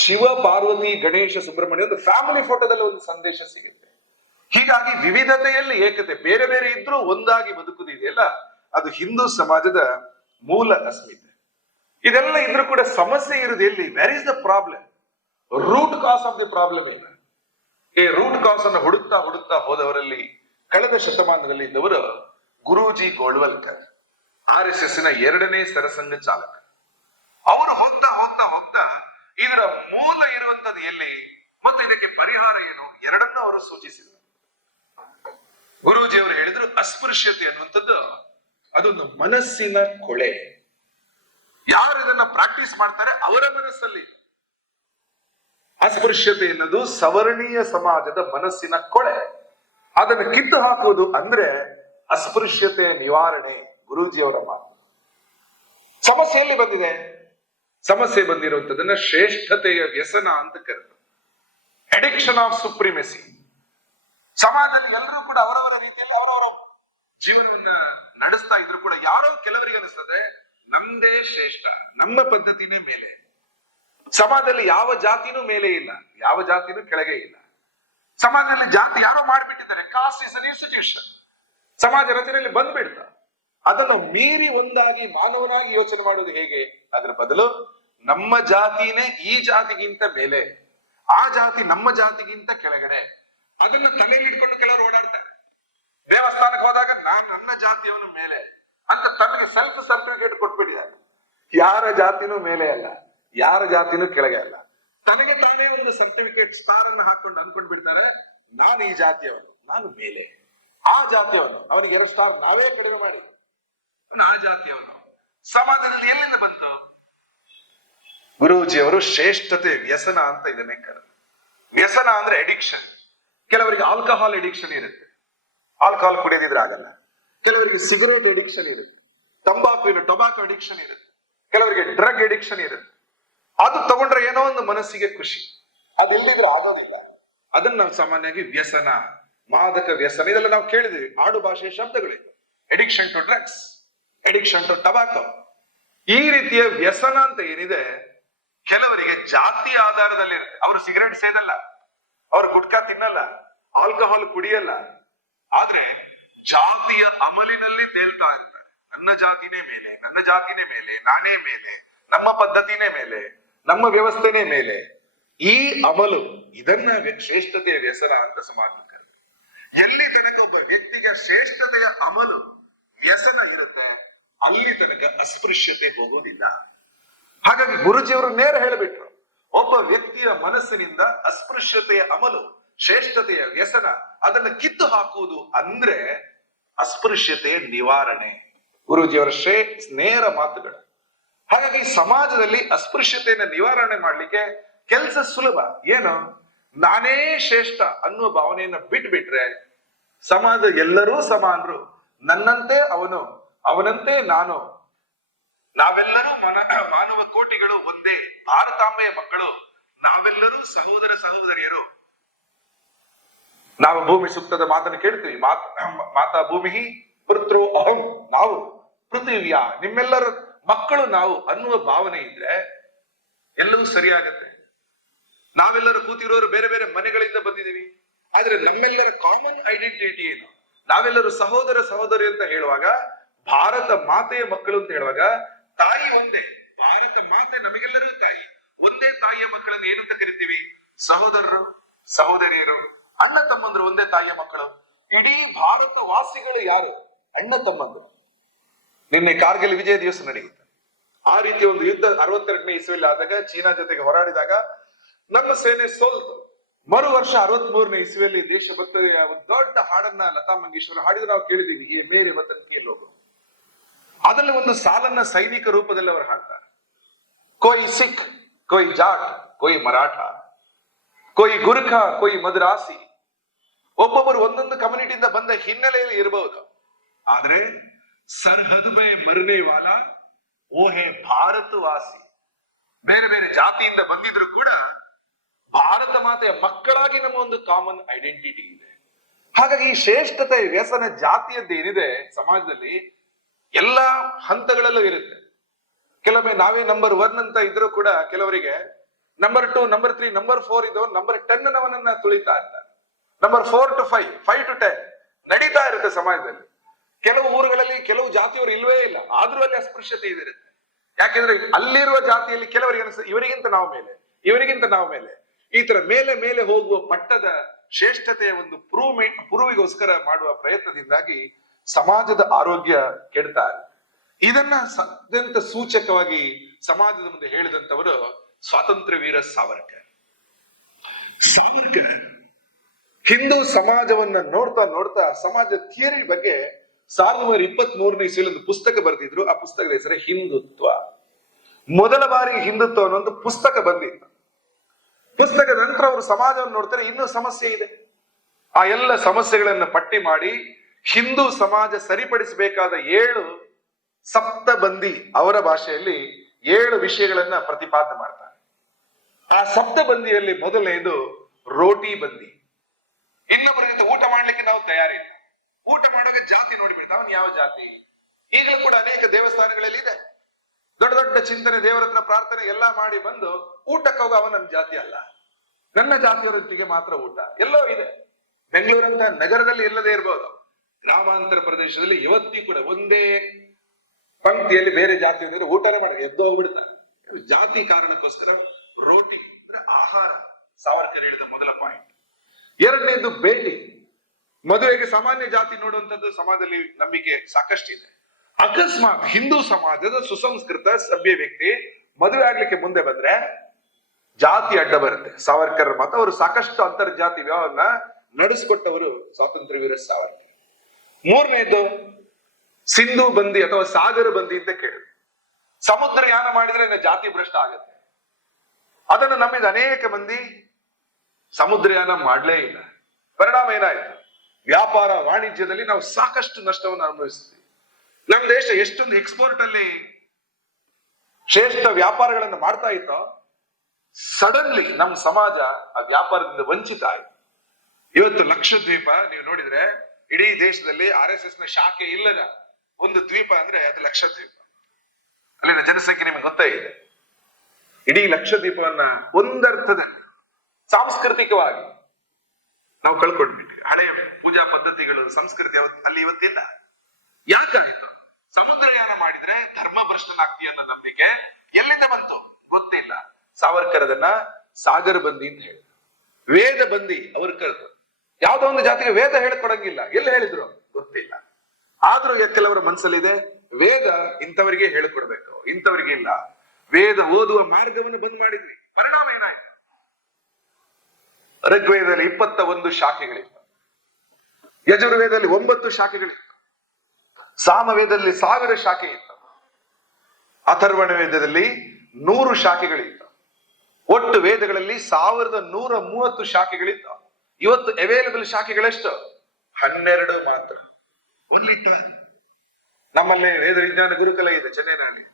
ಶಿವ, ಪಾರ್ವತಿ, ಗಣೇಶ, ಸುಬ್ರಹ್ಮಣ್ಯ ಒಂದು ಫ್ಯಾಮಿಲಿ ಫೋಟೋದಲ್ಲಿ ಒಂದು ಸಂದೇಶ ಸಿಗುತ್ತೆ. ಹೀಗಾಗಿ ವಿವಿಧತೆಯಲ್ಲಿ ಏಕತೆ, ಬೇರೆ ಬೇರೆ ಇದ್ರೂ ಒಂದಾಗಿ ಬದುಕುವುದಿದೆಯಲ್ಲ, ಅದು ಹಿಂದೂ ಸಮಾಜದ ಮೂಲ ಅಸ್ಮಿತೆ. ಇದೆಲ್ಲ ಇದ್ರೂ ಕೂಡ ಸಮಸ್ಯೆ ಇರುವುದು ಎಲ್ಲಿ? Where is the problem? Root cause of the problem ಏನು? ಈ ರೂಟ್ ಕಾಸ್ ಅನ್ನು ಹುಡುಕ್ತಾ ಹುಡುಕ್ತಾ ಹೋದವರಲ್ಲಿ ಕಳೆದ ಶತಮಾನದಲ್ಲಿ ಇದ್ದವರು ಗುರೂಜಿ ಗೋಳ್ವಲ್ಕರ್, RSS ನ 2ನೇ ಸರಸಂಘ ಚಾಲಕ. ಅವರು ಹೋಗ್ತಾ ಹೋಗ್ತಾ ಹೋಗ್ತಾ ಇದರ ಮೂಲ ಇರುವಂತದ್ದು ಎಲ್ಲಿ ಮತ್ತು ಇದಕ್ಕೆ ಪರಿಹಾರ ಏನು ಎರಡನ್ನ ಅವರು ಸೂಚಿಸಿದರು. ಗುರೂಜಿ ಅವರು ಹೇಳಿದ್ರು, ಅಸ್ಪೃಶ್ಯತೆ ಅನ್ನುವಂಥದ್ದು ಅದೊಂದು ಮನಸ್ಸಿನ ಕೊಳೆ. ಯಾರು ಇದನ್ನ ಪ್ರಾಕ್ಟೀಸ್ ಮಾಡ್ತಾರೆ ಅವರ ಮನಸ್ಸಲ್ಲಿ ಅಸ್ಪೃಶ್ಯತೆ ಎನ್ನುವುದು ಸವರ್ಣೀಯ ಸಮಾಜದ ಮನಸ್ಸಿನ ಕೊಳೆ. ಅದನ್ನು ಕಿತ್ತು ಹಾಕುವುದು ಅಂದ್ರೆ ಅಸ್ಪೃಶ್ಯತೆಯ ನಿವಾರಣೆ. ಗುರೂಜಿಯವರ ಮಾತು. ಸಮಸ್ಯೆಯಲ್ಲಿ ಬಂದಿದೆ. ಸಮಸ್ಯೆ ಬಂದಿರುವಂತದನ್ನ ಶ್ರೇಷ್ಠತೆಯ ವ್ಯಸನ ಅಂತ ಕರೆದು, ಅಡಿಕ್ಷನ್ ಆಫ್ ಸುಪ್ರಿಮೆಸಿ. ಸಮಾಜದಲ್ಲಿ ಎಲ್ಲರೂ ಕೂಡ ಅವರವರ ರೀತಿಯಲ್ಲಿ ಅವರವರ ಜೀವನವನ್ನ ನಡೆಸ್ತಾ ಇದ್ರು ಕೂಡ ಯಾರೋ ಕೆಲವರಿಗೆ ಅನಿಸ್ತದೆ ನಮ್ದೇ ಶ್ರೇಷ್ಠ, ನಮ್ಮ ಪದ್ಧತಿನೇ ಮೇಲೆ. ಸಮಾಜದಲ್ಲಿ ಯಾವ ಜಾತಿನೂ ಮೇಲೆ ಇಲ್ಲ, ಯಾವ ಜಾತಿನೂ ಕೆಳಗೆ ಇಲ್ಲ. ಸಮಾಜದಲ್ಲಿ ಜಾತಿ ಯಾರೋ ಮಾಡ್ಬಿಟ್ಟಿದ್ದಾರೆ. Caste is an institution. ಸಮಾಜ ರಚನೆಯಲ್ಲಿ ಬಂದ್ಬಿಡ್ತಾ. ಅದನ್ನು ಮೀರಿ ಒಂದಾಗಿ ಮಾನವನಾಗಿ ಯೋಚನೆ ಮಾಡುವುದು ಹೇಗೆ? ಅದರ ಬದಲು ನಮ್ಮ ಜಾತಿನೇ ಈ ಜಾತಿಗಿಂತ ಮೇಲೆ, ಆ ಜಾತಿ ನಮ್ಮ ಜಾತಿಗಿಂತ ಕೆಳಗಡೆ. ಅದನ್ನ ತಲೆಯಲ್ಲಿ ಇಟ್ಕೊಂಡು ಕೆಲವರು ಓಡಾಡ್ತಾರೆ. ದೇವಸ್ಥಾನಕ್ಕೆ ಹೋದಾಗ ನಾನ್ ನನ್ನ ಜಾತಿಯವನು ಮೇಲೆ ಅಂತ ತನಗೆ ಸೆಲ್ಫ್ ಸರ್ಟಿಫಿಕೇಟ್ ಕೊಟ್ಬಿಟ್ಟಿದ್ದಾರೆ. ಯಾರ ಜಾತಿನೂ ಮೇಲೆ ಅಲ್ಲ, ಯಾರ ಜಾತಿನೂ ಕೆಳಗೆ ಅಲ್ಲ. ತನಗೆ ತಾನೇ ಒಂದು ಸರ್ಟಿಫಿಕೇಟ್ ಸ್ಟಾರ್ ಅನ್ನು ಹಾಕೊಂಡು ಅನ್ಕೊಂಡ್ ಬಿಡ್ತಾರೆ, ನಾನು ಈ ಜಾತಿಯವನು, ನಾನು ಮೇಲೆ. ಆ ಜಾತಿಯವನು, ಅವನಿಗೆ 2 ಸ್ಟಾರ್ ನಾವೇ ಕಡಿಮೆ ಮಾಡಿ, ಆ ಜಾತಿಯವನು. ಸಮಾಜದಲ್ಲಿ ಎಲ್ಲಿಂದ ಬಂತು? ಗುರೂಜಿಯವರು ಶ್ರೇಷ್ಠತೆ ವ್ಯಸನ ಅಂತ ಇದನ್ನೇ ಕರೆದು. ವ್ಯಸನ ಅಂದ್ರೆ ಎಡಿಕ್ಷನ್. ಕೆಲವರಿಗೆ ಆಲ್ಕಹಾಲ್ ಎಡಿಕ್ಷನ್ ಇರುತ್ತೆ, ಆಲ್ಕಹಾಲ್ ಕುಡಿಯೋದಿದ್ರೆ ಆಗಲ್ಲ. ಕೆಲವರಿಗೆ ಸಿಗರೇಟ್ ಎಡಿಕ್ಷನ್ ಇರುತ್ತೆ, ಟೊಬಾಕೊ ಅಡಿಕ್ಷನ್ ಇರುತ್ತೆ. ಕೆಲವರಿಗೆ ಡ್ರಗ್ ಎಡಿಕ್ಷನ್ ಇರುತ್ತೆ. ಅದು ತಗೊಂಡ್ರೆ ಏನೋ ಒಂದು ಮನಸ್ಸಿಗೆ ಖುಷಿ, ಅದೆಲ್ಲಿದ್ರೆ ಆಗೋದಿಲ್ಲ. ಅದನ್ನ ನಾವು ಸಾಮಾನ್ಯವಾಗಿ ವ್ಯಸನ, ಮಾದಕ ವ್ಯಸನ ಇದೆಲ್ಲ ನಾವು ಕೇಳಿದ್ವಿ. ಆಡು ಭಾಷೆಯ ಶಬ್ದಗಳಿವೆ. Addiction to drugs, addiction to tobacco. ಈ ರೀತಿಯ ವ್ಯಸನ ಅಂತ ಏನಿದೆ, ಕೆಲವರಿಗೆ ಜಾತಿಯ ಆಧಾರದಲ್ಲಿ ಇರುತ್ತೆ. ಅವರು ಸಿಗರೇಟ್ ಸೇದಲ್ಲ, ಅವರು ಗುಟ್ಕಾ ತಿನ್ನಲ್ಲ, ಆಲ್ಕಹಾಲ್ ಕುಡಿಯಲ್ಲ, ಆದ್ರೆ ಜಾತಿಯ ಅಮಲಿನಲ್ಲಿ ತೇಲ್ತಾ ಇರ್ತಾರೆ. ನನ್ನ ಜಾತಿನೇ ಮೇಲೆ, ನನ್ನ ಜಾತಿನೇ ಮೇಲೆ, ನಾನೇ ಮೇಲೆ, ನಮ್ಮ ಪದ್ಧತಿನೇ ಮೇಲೆ, ನಮ್ಮ ವ್ಯವಸ್ಥೆನೇ ಮೇಲೆ. ಈ ಅಮಲು, ಇದನ್ನ ಶ್ರೇಷ್ಠತೆಯ ವ್ಯಸನ ಅಂತ ಸಮಾಜ ಕರೆದು. ಎಲ್ಲಿ ತನಕ ಒಬ್ಬ ವ್ಯಕ್ತಿಗೆ ಶ್ರೇಷ್ಠತೆಯ ಅಮಲು ವ್ಯಸನ ಇರುತ್ತೆ, ಅಲ್ಲಿ ತನಕ ಅಸ್ಪೃಶ್ಯತೆ ಹೋಗುವುದಿಲ್ಲ. ಹಾಗಾಗಿ ಗುರುಜಿಯವರು ನೇರ ಹೇಳಿಬಿಟ್ರು, ಒಬ್ಬ ವ್ಯಕ್ತಿಯ ಮನಸ್ಸಿನಿಂದ ಅಸ್ಪೃಶ್ಯತೆಯ ಅಮಲು, ಶ್ರೇಷ್ಠತೆಯ ವ್ಯಸನ ಅದನ್ನು ಕಿತ್ತು ಹಾಕುವುದು ಅಂದ್ರೆ ಅಸ್ಪೃಶ್ಯತೆಯ ನಿವಾರಣೆ. ಗುರೂಜಿಯವರ ನೇರ ಮಾತುಗಳು. ಹಾಗಾಗಿ ಸಮಾಜದಲ್ಲಿ ಅಸ್ಪೃಶ್ಯತೆಯನ್ನು ನಿವಾರಣೆ ಮಾಡ್ಲಿಕ್ಕೆ ಕೆಲಸ ಸುಲಭ. ಏನು? ನಾನೇ ಶ್ರೇಷ್ಠ ಅನ್ನುವ ಭಾವನೆಯನ್ನ ಬಿಟ್ಬಿಟ್ರೆ ಸಮಾಜ ಎಲ್ಲರೂ ಸಮಾನರು, ನನ್ನಂತೆ ಅವನು, ಅವನಂತೆ ನಾನು, ನಾವೆಲ್ಲರೂ ಮಾನವ ಕೋಟಿಗಳು ಒಂದೇ, ಭಾರತಾಂಬೆಯ ಮಕ್ಕಳು, ನಾವೆಲ್ಲರೂ ಸಹೋದರ ಸಹೋದರಿಯರು. ನಾವು ಭೂಮಿ ಸೂಕ್ತದ ಮಾತನ್ನು ಕೇಳ್ತೀವಿ. ಮಾತಾ ಭೂಮಿ ಪುತ್ರೋ ಅಹಂ, ನಾವು ಪೃಥಿವಿಯ ನಿಮ್ಮೆಲ್ಲರ ಮಕ್ಕಳು ನಾವು ಅನ್ನುವ ಭಾವನೆ ಇದ್ರೆ ಎಲ್ಲವೂ ಸರಿಯಾಗತ್ತೆ. ನಾವೆಲ್ಲರೂ ಕೂತಿರೋರು ಬೇರೆ ಬೇರೆ ಮನೆಗಳಿಂದ ಬಂದಿದ್ದೀವಿ, ಆದ್ರೆ ನಮ್ಮೆಲ್ಲರ ಕಾಮನ್ ಐಡೆಂಟಿಟಿ ಏನು? ನಾವೆಲ್ಲರೂ ಸಹೋದರ ಸಹೋದರಿ ಅಂತ ಹೇಳುವಾಗ, ಭಾರತ ಮಾತೆಯ ಮಕ್ಕಳು ಅಂತ ಹೇಳುವಾಗ, ತಾಯಿ ಒಂದೇ, ಭಾರತ ಮಾತೆ ನಮಗೆಲ್ಲರೂ ತಾಯಿ, ಒಂದೇ ತಾಯಿಯ ಮಕ್ಕಳನ್ನು ಏನಂತ ಕರಿತೀವಿ? ಸಹೋದರರು, ಸಹೋದರಿಯರು, ಅಣ್ಣ ತಮ್ಮಂದ್ರು, ಒಂದೇ ತಾಯಿಯ ಮಕ್ಕಳು. ಇಡೀ ಭಾರತ ವಾಸಿಗಳು ಯಾರು? ಅಣ್ಣ ತಮ್ಮಂದ್ರು. ನಿನ್ನೆ ಕಾರ್ಗಿಲ್ ವಿಜಯ ದಿವಸ ನಡೆಯುತ್ತೆ. ಆ ರೀತಿಯ ಒಂದು ಯುದ್ಧ 62ನೇ ಇಸ್ವಿಯಲ್ಲಿ ಆದಾಗ, ಚೀನಾ ಜೊತೆಗೆ ಹೋರಾಡಿದಾಗ ನಮ್ಮ ಸೇನೆ ಸೋಲ್ತು. ಮರು ವರ್ಷ 63ನೇ ಇಸ್ವಿಯಲ್ಲಿ ದೇಶಭಕ್ತಿಯ ಒಂದು ದೊಡ್ಡ ಹಾಡನ್ನ ಲತಾ ಮಂಗೇಶ್ವರ ಹಾಡಿದ್ರೆ ನಾವು ಕೇಳಿದೀವಿ, ಏ ಮೇರೆ ವತನ್ ಕೆ ಲೋಗೋ. ಅದರಲ್ಲಿ ಒಂದು ಸಾಲನ್ನ ಸೈನಿಕ ರೂಪದಲ್ಲಿ ಅವರು ಹಾಡ್ತಾರೆ. ಕೋಯಿ ಸಿಖ್, ಕೋಯಿ ಜಾಟ್, ಕೋಯಿ ಮರಾಠ, ಕೋಯಿ ಗುರ್ಖ, ಕೋಯಿ ಮದ್ರಾಸಿ. ಒಬ್ಬೊಬ್ಬರು ಒಂದೊಂದು ಕಮ್ಯುನಿಟಿಯಿಂದ ಬಂದ ಹಿನ್ನೆಲೆಯಲ್ಲಿ ಇರಬಹುದು, ಆದ್ರೆ ಸರ್ಹದ್ ಮೇ ಮರನೆ ವಾಲ ಓ ಹೇ ಭಾರತವಾಸಿ. ಬೇರೆ ಬೇರೆ ಜಾತಿಯಿಂದ ಬಂದಿದ್ರು ಕೂಡ ಭಾರತ ಮಾತೆಯ ಮಕ್ಕಳಾಗಿ ನಮ್ಮ ಒಂದು ಕಾಮನ್ ಐಡೆಂಟಿಟಿ ಇದೆ. ಹಾಗಾಗಿ ಈ ಶ್ರೇಷ್ಠತೆ ವ್ಯಸನ ಜಾತಿಯದ್ದೇನಿದೆ ಸಮಾಜದಲ್ಲಿ ಎಲ್ಲಾ ಹಂತಗಳಲ್ಲೂ ಇರುತ್ತೆ. ಕೆಲವೊಮ್ಮೆ ನಾವೇ ನಂಬರ್ 1 ಅಂತ ಇದ್ರೂ ಕೂಡ ಕೆಲವರಿಗೆ ನಂಬರ್ 2, ನಂಬರ್ 3, ನಂಬರ್ 4 ಇದ್ದವ ನಂಬರ್ 10 ನವನನ್ನ ತುಳಿತಾ ಇರ್ತಾರೆ. ನಂಬರ್ 4 to 5, 5 to 10 ನಡೀತಾ ಇರುತ್ತೆ ಸಮಾಜದಲ್ಲಿ. ಕೆಲವು ಊರುಗಳಲ್ಲಿ ಕೆಲವು ಜಾತಿಯವರು ಇಲ್ವೇ ಇಲ್ಲ, ಆದ್ರೂ ಅಲ್ಲಿ ಅಸ್ಪೃಶ್ಯತೆ ಇದಿರುತ್ತೆ. ಯಾಕೆಂದ್ರೆ ಅಲ್ಲಿರುವ ಜಾತಿಯಲ್ಲಿ ಕೆಲವರಿಗೆ ಅನಿಸ್ತದೆ ಇವರಿಗಿಂತ ನಾವು ಮೇಲೆ, ಇವರಿಗಿಂತ ನಾವು ಮೇಲೆ. ಈ ತರ ಮೇಲೆ ಮೇಲೆ ಹೋಗುವ ಪಟ್ಟದ ಶ್ರೇಷ್ಠತೆಯ ಒಂದು ಪುರುವಿಗೋಸ್ಕರ ಮಾಡುವ ಪ್ರಯತ್ನದಿಂದಾಗಿ ಸಮಾಜದ ಆರೋಗ್ಯ ಕೆಡ್ತಾ ಇದೆ. ಇದನ್ನ ಅತ್ಯಂತ ಸೂಚಕವಾಗಿ ಸಮಾಜದ ಮುಂದೆ ಹೇಳಿದಂತವರು ಸ್ವಾತಂತ್ರ್ಯ ವೀರ ಸಾವರ್ಕರ್. ಹಿಂದೂ ಸಮಾಜವನ್ನ ನೋಡ್ತಾ ನೋಡ್ತಾ ಸಮಾಜ ಥಿಯರಿ ಬಗ್ಗೆ 1923ನೇ ಇಸ್ವಿಯಲ್ಲಿ ಒಂದು ಪುಸ್ತಕ ಬರೆದಿದ್ರು. ಆ ಪುಸ್ತಕದ ಹೆಸರೇ ಹಿಂದುತ್ವ. ಮೊದಲ ಬಾರಿ ಹಿಂದುತ್ವ ಅನ್ನೋ ಪುಸ್ತಕ ಬಂದಿತ್ತು. ಪುಸ್ತಕದ ನಂತರ ಅವರು ಸಮಾಜವನ್ನು ನೋಡ್ತಾರೆ, ಇನ್ನೂ ಸಮಸ್ಯೆ ಇದೆ. ಆ ಎಲ್ಲ ಸಮಸ್ಯೆಗಳನ್ನ ಪಟ್ಟಿ ಮಾಡಿ ಹಿಂದೂ ಸಮಾಜ ಸರಿಪಡಿಸಬೇಕಾದ 7 ಸಪ್ತಬಂದಿ, ಅವರ ಭಾಷೆಯಲ್ಲಿ 7 ವಿಷಯಗಳನ್ನ ಪ್ರತಿಪಾದನೆ ಮಾಡ್ತಾರೆ. ಆ ಸಪ್ತಬಂದಿಯಲ್ಲಿ ಮೊದಲನೇದು ರೋಟಿ ಬಂದಿ. ಇನ್ನೊಬ್ಬರ ಜೊತೆ ಊಟ ಮಾಡ್ಲಿಕ್ಕೆ ನಾವು ತಯಾರಿಲ್ಲ. ಊಟ ಮಾಡೋಕೆ ಜಾತಿ ನೋಡ್ಬಿಟ್ಟು ಅವನು ಯಾವ ಜಾತಿ. ಈಗಲೂ ಕೂಡ ಅನೇಕ ದೇವಸ್ಥಾನಗಳಲ್ಲಿ ಇದೆ. ದೊಡ್ಡ ದೊಡ್ಡ ಚಿಂತನೆ, ದೇವರ ಹತ್ರ ಪ್ರಾರ್ಥನೆ ಎಲ್ಲಾ ಮಾಡಿ ಬಂದು ಊಟಕ್ಕೆ ಹೋಗ, ಅವನ ನನ್ನ ಜಾತಿ ಅಲ್ಲ, ನನ್ನ ಜಾತಿಯವರೊಟ್ಟಿಗೆ ಮಾತ್ರ ಊಟ. ಎಲ್ಲೋ ಇದೆ. ಬೆಂಗಳೂರಂತ ನಗರದಲ್ಲಿ ಎಲ್ಲದೇ ಇರ್ಬೋದು, ಗ್ರಾಮಾಂತರ ಪ್ರದೇಶದಲ್ಲಿ ಇವತ್ತಿ ಕೂಡ ಒಂದೇ ಪಂಕ್ತಿಯಲ್ಲಿ ಬೇರೆ ಜಾತಿಯವರು ಊಟನೇ ಮಾಡಿ ಎದ್ದು ಹೋಗ್ಬಿಡ್ತಾರೆ. ಜಾತಿ ಕಾರಣಕ್ಕೋಸ್ಕರ ರೋಟಿ ಅಂದ್ರೆ ಆಹಾರ, ಸಾವರ್ಕರ್ ಹೇಳಿದ ಮೊದಲ ಪಾಯಿಂಟ್. ಎರಡನೇದು ಭೇಟಿ. ಮದುವೆಗೆ ಸಾಮಾನ್ಯ ಜಾತಿ ನೋಡುವಂತದ್ದು ಸಮಾಜದಲ್ಲಿ ನಂಬಿಕೆ ಸಾಕಷ್ಟಿದೆ. ಅಕಸ್ಮಾತ್ ಹಿಂದೂ ಸಮಾಜದ ಸುಸಂಸ್ಕೃತ ಸಭ್ಯ ವ್ಯಕ್ತಿ ಮದುವೆ ಆಗ್ಲಿಕ್ಕೆ ಮುಂದೆ ಬಂದ್ರೆ ಜಾತಿ ಅಡ್ಡ ಬರುತ್ತೆ. ಸಾವರ್ಕರ್ ಮಾತು. ಅವರು ಸಾಕಷ್ಟು ಅಂತರ್ಜಾತಿ ವ್ಯವಹಾರನ ನಡೆಸಿಕೊಟ್ಟವರು ಸ್ವಾತಂತ್ರ್ಯ ವೀರ ಸಾವರ್ಕರ್. ಮೂರನೇದು ಸಿಂಧು ಬಂದಿ ಅಥವಾ ಸಾಗರ ಬಂದಿ ಅಂತ ಕೇಳಿದ್ರು. ಸಮುದ್ರಯಾನ ಮಾಡಿದ್ರೆ ಜಾತಿ ಭ್ರಷ್ಟ ಆಗುತ್ತೆ. ಅದನ್ನು ನಂಬಿದ ಅನೇಕ ಮಂದಿ ಸಮುದ್ರಯಾನ ಮಾಡ್ಲೇ ಇಲ್ಲ. ಪರಿಣಾಮ ಏನಾಯ್ತು? ವ್ಯಾಪಾರ ವಾಣಿಜ್ಯದಲ್ಲಿ ನಾವು ಸಾಕಷ್ಟು ನಷ್ಟವನ್ನು ಅನುಭವಿಸ್ತೀವಿ. ನಮ್ಮ ದೇಶ ಎಷ್ಟೊಂದು ಎಕ್ಸ್ಪೋರ್ಟ್ ಅಲ್ಲಿ ಶ್ರೇಷ್ಠ ವ್ಯಾಪಾರಗಳನ್ನು ಮಾಡ್ತಾ ಇತ್ತೋ, ಸಡನ್ಲಿ ನಮ್ಮ ಸಮಾಜ ಆ ವ್ಯಾಪಾರದಿಂದ ವಂಚಿತ ಆಯ್ತು. ಇವತ್ತು ಲಕ್ಷದ್ವೀಪ ನೀವು ನೋಡಿದ್ರೆ ಇಡೀ ದೇಶದಲ್ಲಿ RSS ನ ಶಾಖೆ ಇಲ್ಲದ ಒಂದು ದ್ವೀಪ ಅಂದ್ರೆ ಅದು ಲಕ್ಷದ್ವೀಪ. ಅಲ್ಲಿನ ಜನಸಂಖ್ಯೆ ನಿಮ್ಗೆ ಗೊತ್ತೇ ಇದೆ. ಇಡೀ ಲಕ್ಷದ್ವೀಪವನ್ನ ಒಂದರ್ಥದಲ್ಲಿ ಸಾಂಸ್ಕೃತಿಕವಾಗಿ ನಾವು ಕಳ್ಕೊಂಡ್ಬಿಟ್ವಿ. ಹಳೆಯ ಪೂಜಾ ಪದ್ಧತಿಗಳು, ಸಂಸ್ಕೃತಿ ಅಲ್ಲಿ ಇವತ್ತಿಲ್ಲ. ಯಾಕಾಯ್ತು? ಸಮುದ್ರಯಾನ ಮಾಡಿದ್ರೆ ಧರ್ಮ ಭ್ರಷ್ಟನಾಗ್ತೀಯ ಅನ್ನೋ ನಂಬಿಕೆ ಎಲ್ಲಿಂದ ಬಂತು ಗೊತ್ತಿಲ್ಲ. ಸಾವರ್ಕರ್ ಅದನ್ನ ಸಾಗರ ಬಂದಿ ಅಂತ ಹೇಳಿದ್ರು. ವೇದ ಬಂದಿ ಅವ್ರು ಕರೆದ್ರು. ಯಾವ್ದೋ ಒಂದು ಜಾತಿಗೆ ವೇದ ಹೇಳ್ಕೊಡಂಗಿಲ್ಲ. ಎಲ್ಲಿ ಹೇಳಿದ್ರು ಗೊತ್ತಿಲ್ಲ. ಆದ್ರೂ ಕೆಲವರ ಮನಸ್ಸಲ್ಲಿದೆ, ವೇದ ಇಂಥವರಿಗೆ ಹೇಳಿಕೊಡ್ಬೇಕು, ಇಂಥವರಿಗೆ ಇಲ್ಲ. ವೇದ ಓದುವ ಮಾರ್ಗವನ್ನು ಬಂದ್ ಮಾಡಿದ್ವಿ. ಪರಿಣಾಮ ಏನಾಯ್ತು? ಋಗ್ವೇದದಲ್ಲಿ 21 ಶಾಖೆಗಳಿತ್ತು. ಯಜುರ್ವೇದದಲ್ಲಿ 9 ಶಾಖೆಗಳಿತ್ತು. ಸಾಮವೇದದಲ್ಲಿ 1000 ಶಾಖೆ ಇತ್ತು. ಅಥರ್ವಣ ವೇದದಲ್ಲಿ 100 ಶಾಖೆಗಳಿತ್ತು. ಒಟ್ಟು ವೇದಗಳಲ್ಲಿ 1130 ಶಾಖೆಗಳಿತ್ತು. ಇವತ್ತು ಅವೈಲೇಬಲ್ ಶಾಖೆಗಳೆಷ್ಟು? 12 ಮಾತ್ರ. ನಮ್ಮಲ್ಲಿ ವೇದ ವಿಜ್ಞಾನ ಗುರುಕುಲ ಇದೆ ಚೆನ್ನೈನಲ್ಲಿ,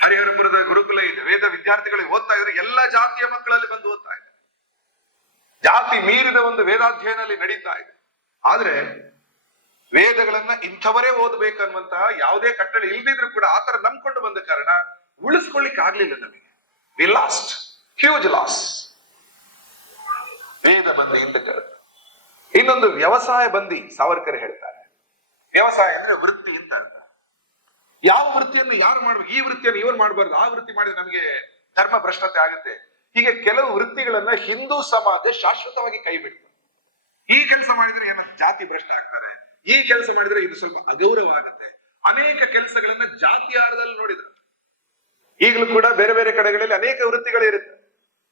ಹರಿಹರಪುರದ ಗುರುಕುಲ ಇದೆ. ವೇದ ವಿದ್ಯಾರ್ಥಿಗಳಿಗೆ ಓದ್ತಾ ಇದ್ರೆ ಎಲ್ಲಾ ಜಾತಿಯ ಮಕ್ಕಳಲ್ಲಿ ಬಂದು ಓದ್ತಾ ಇದೆ. ಜಾತಿ ಮೀರಿದ ಒಂದು ವೇದಾಧ್ಯಯನಲ್ಲಿ ನಡೀತಾ ಇದೆ. ಆದ್ರೆ ವೇದಗಳನ್ನ ಇಂಥವರೇ ಓದ್ಬೇಕನ್ನುವಂತಹ ಯಾವುದೇ ಕಟ್ಟಳೆ ಇಲ್ದಿದ್ರು ಕೂಡ ಆತರ ನಂಬ್ಕೊಂಡು ಬಂದ ಕಾರಣ ಉಳಿಸ್ಕೊಳ್ಳಿಕ್ಕೆ ಆಗ್ಲಿಲ್ಲ ನಮಗೆ. We lost, huge loss. ವೇದ ಬಂದಿ ಅಂತ ಕೇಳುತ್ತೆ. ಇನ್ನೊಂದು ವ್ಯವಸಾಯ ಬಂದಿ ಸಾವರ್ಕರ್ ಹೇಳ್ತಾರೆ. ವ್ಯವಸಾಯ ಅಂದ್ರೆ ವೃತ್ತಿ ಅಂತ ಅರ್ಥ. ಯಾವ ವೃತ್ತಿಯನ್ನು ಯಾರು ಮಾಡ್ಬೇಕು? ಈ ವೃತ್ತಿಯನ್ನು ಇವರು ಮಾಡಬಾರ್ದು, ಆ ವೃತ್ತಿ ಮಾಡಿದ್ರೆ ನಮಗೆ ಧರ್ಮ ಭ್ರಷ್ಟತೆ ಆಗುತ್ತೆ. ಹೀಗೆ ಕೆಲವು ವೃತ್ತಿಗಳನ್ನ ಹಿಂದೂ ಸಮಾಜ ಶಾಶ್ವತವಾಗಿ ಕೈ ಬಿಡ್ತು. ಈ ಕೆಲಸ ಮಾಡಿದ್ರೆ ಏನ ಜಾತಿ ಭ್ರಷ್ಟ ಆಗ್ತಾರೆ, ಈ ಕೆಲಸ ಮಾಡಿದ್ರೆ ಇದು ಸ್ವಲ್ಪ ಅಗೌರವ ಆಗುತ್ತೆ. ಅನೇಕ ಕೆಲಸಗಳನ್ನ ಜಾತಿ ಆಧಾರದಲ್ಲಿ ನೋಡಿದ್ರು. ಈಗಲೂ ಕೂಡ ಬೇರೆ ಬೇರೆ ಕಡೆಗಳಲ್ಲಿ ಅನೇಕ ವೃತ್ತಿಗಳು ಇರುತ್ತೆ.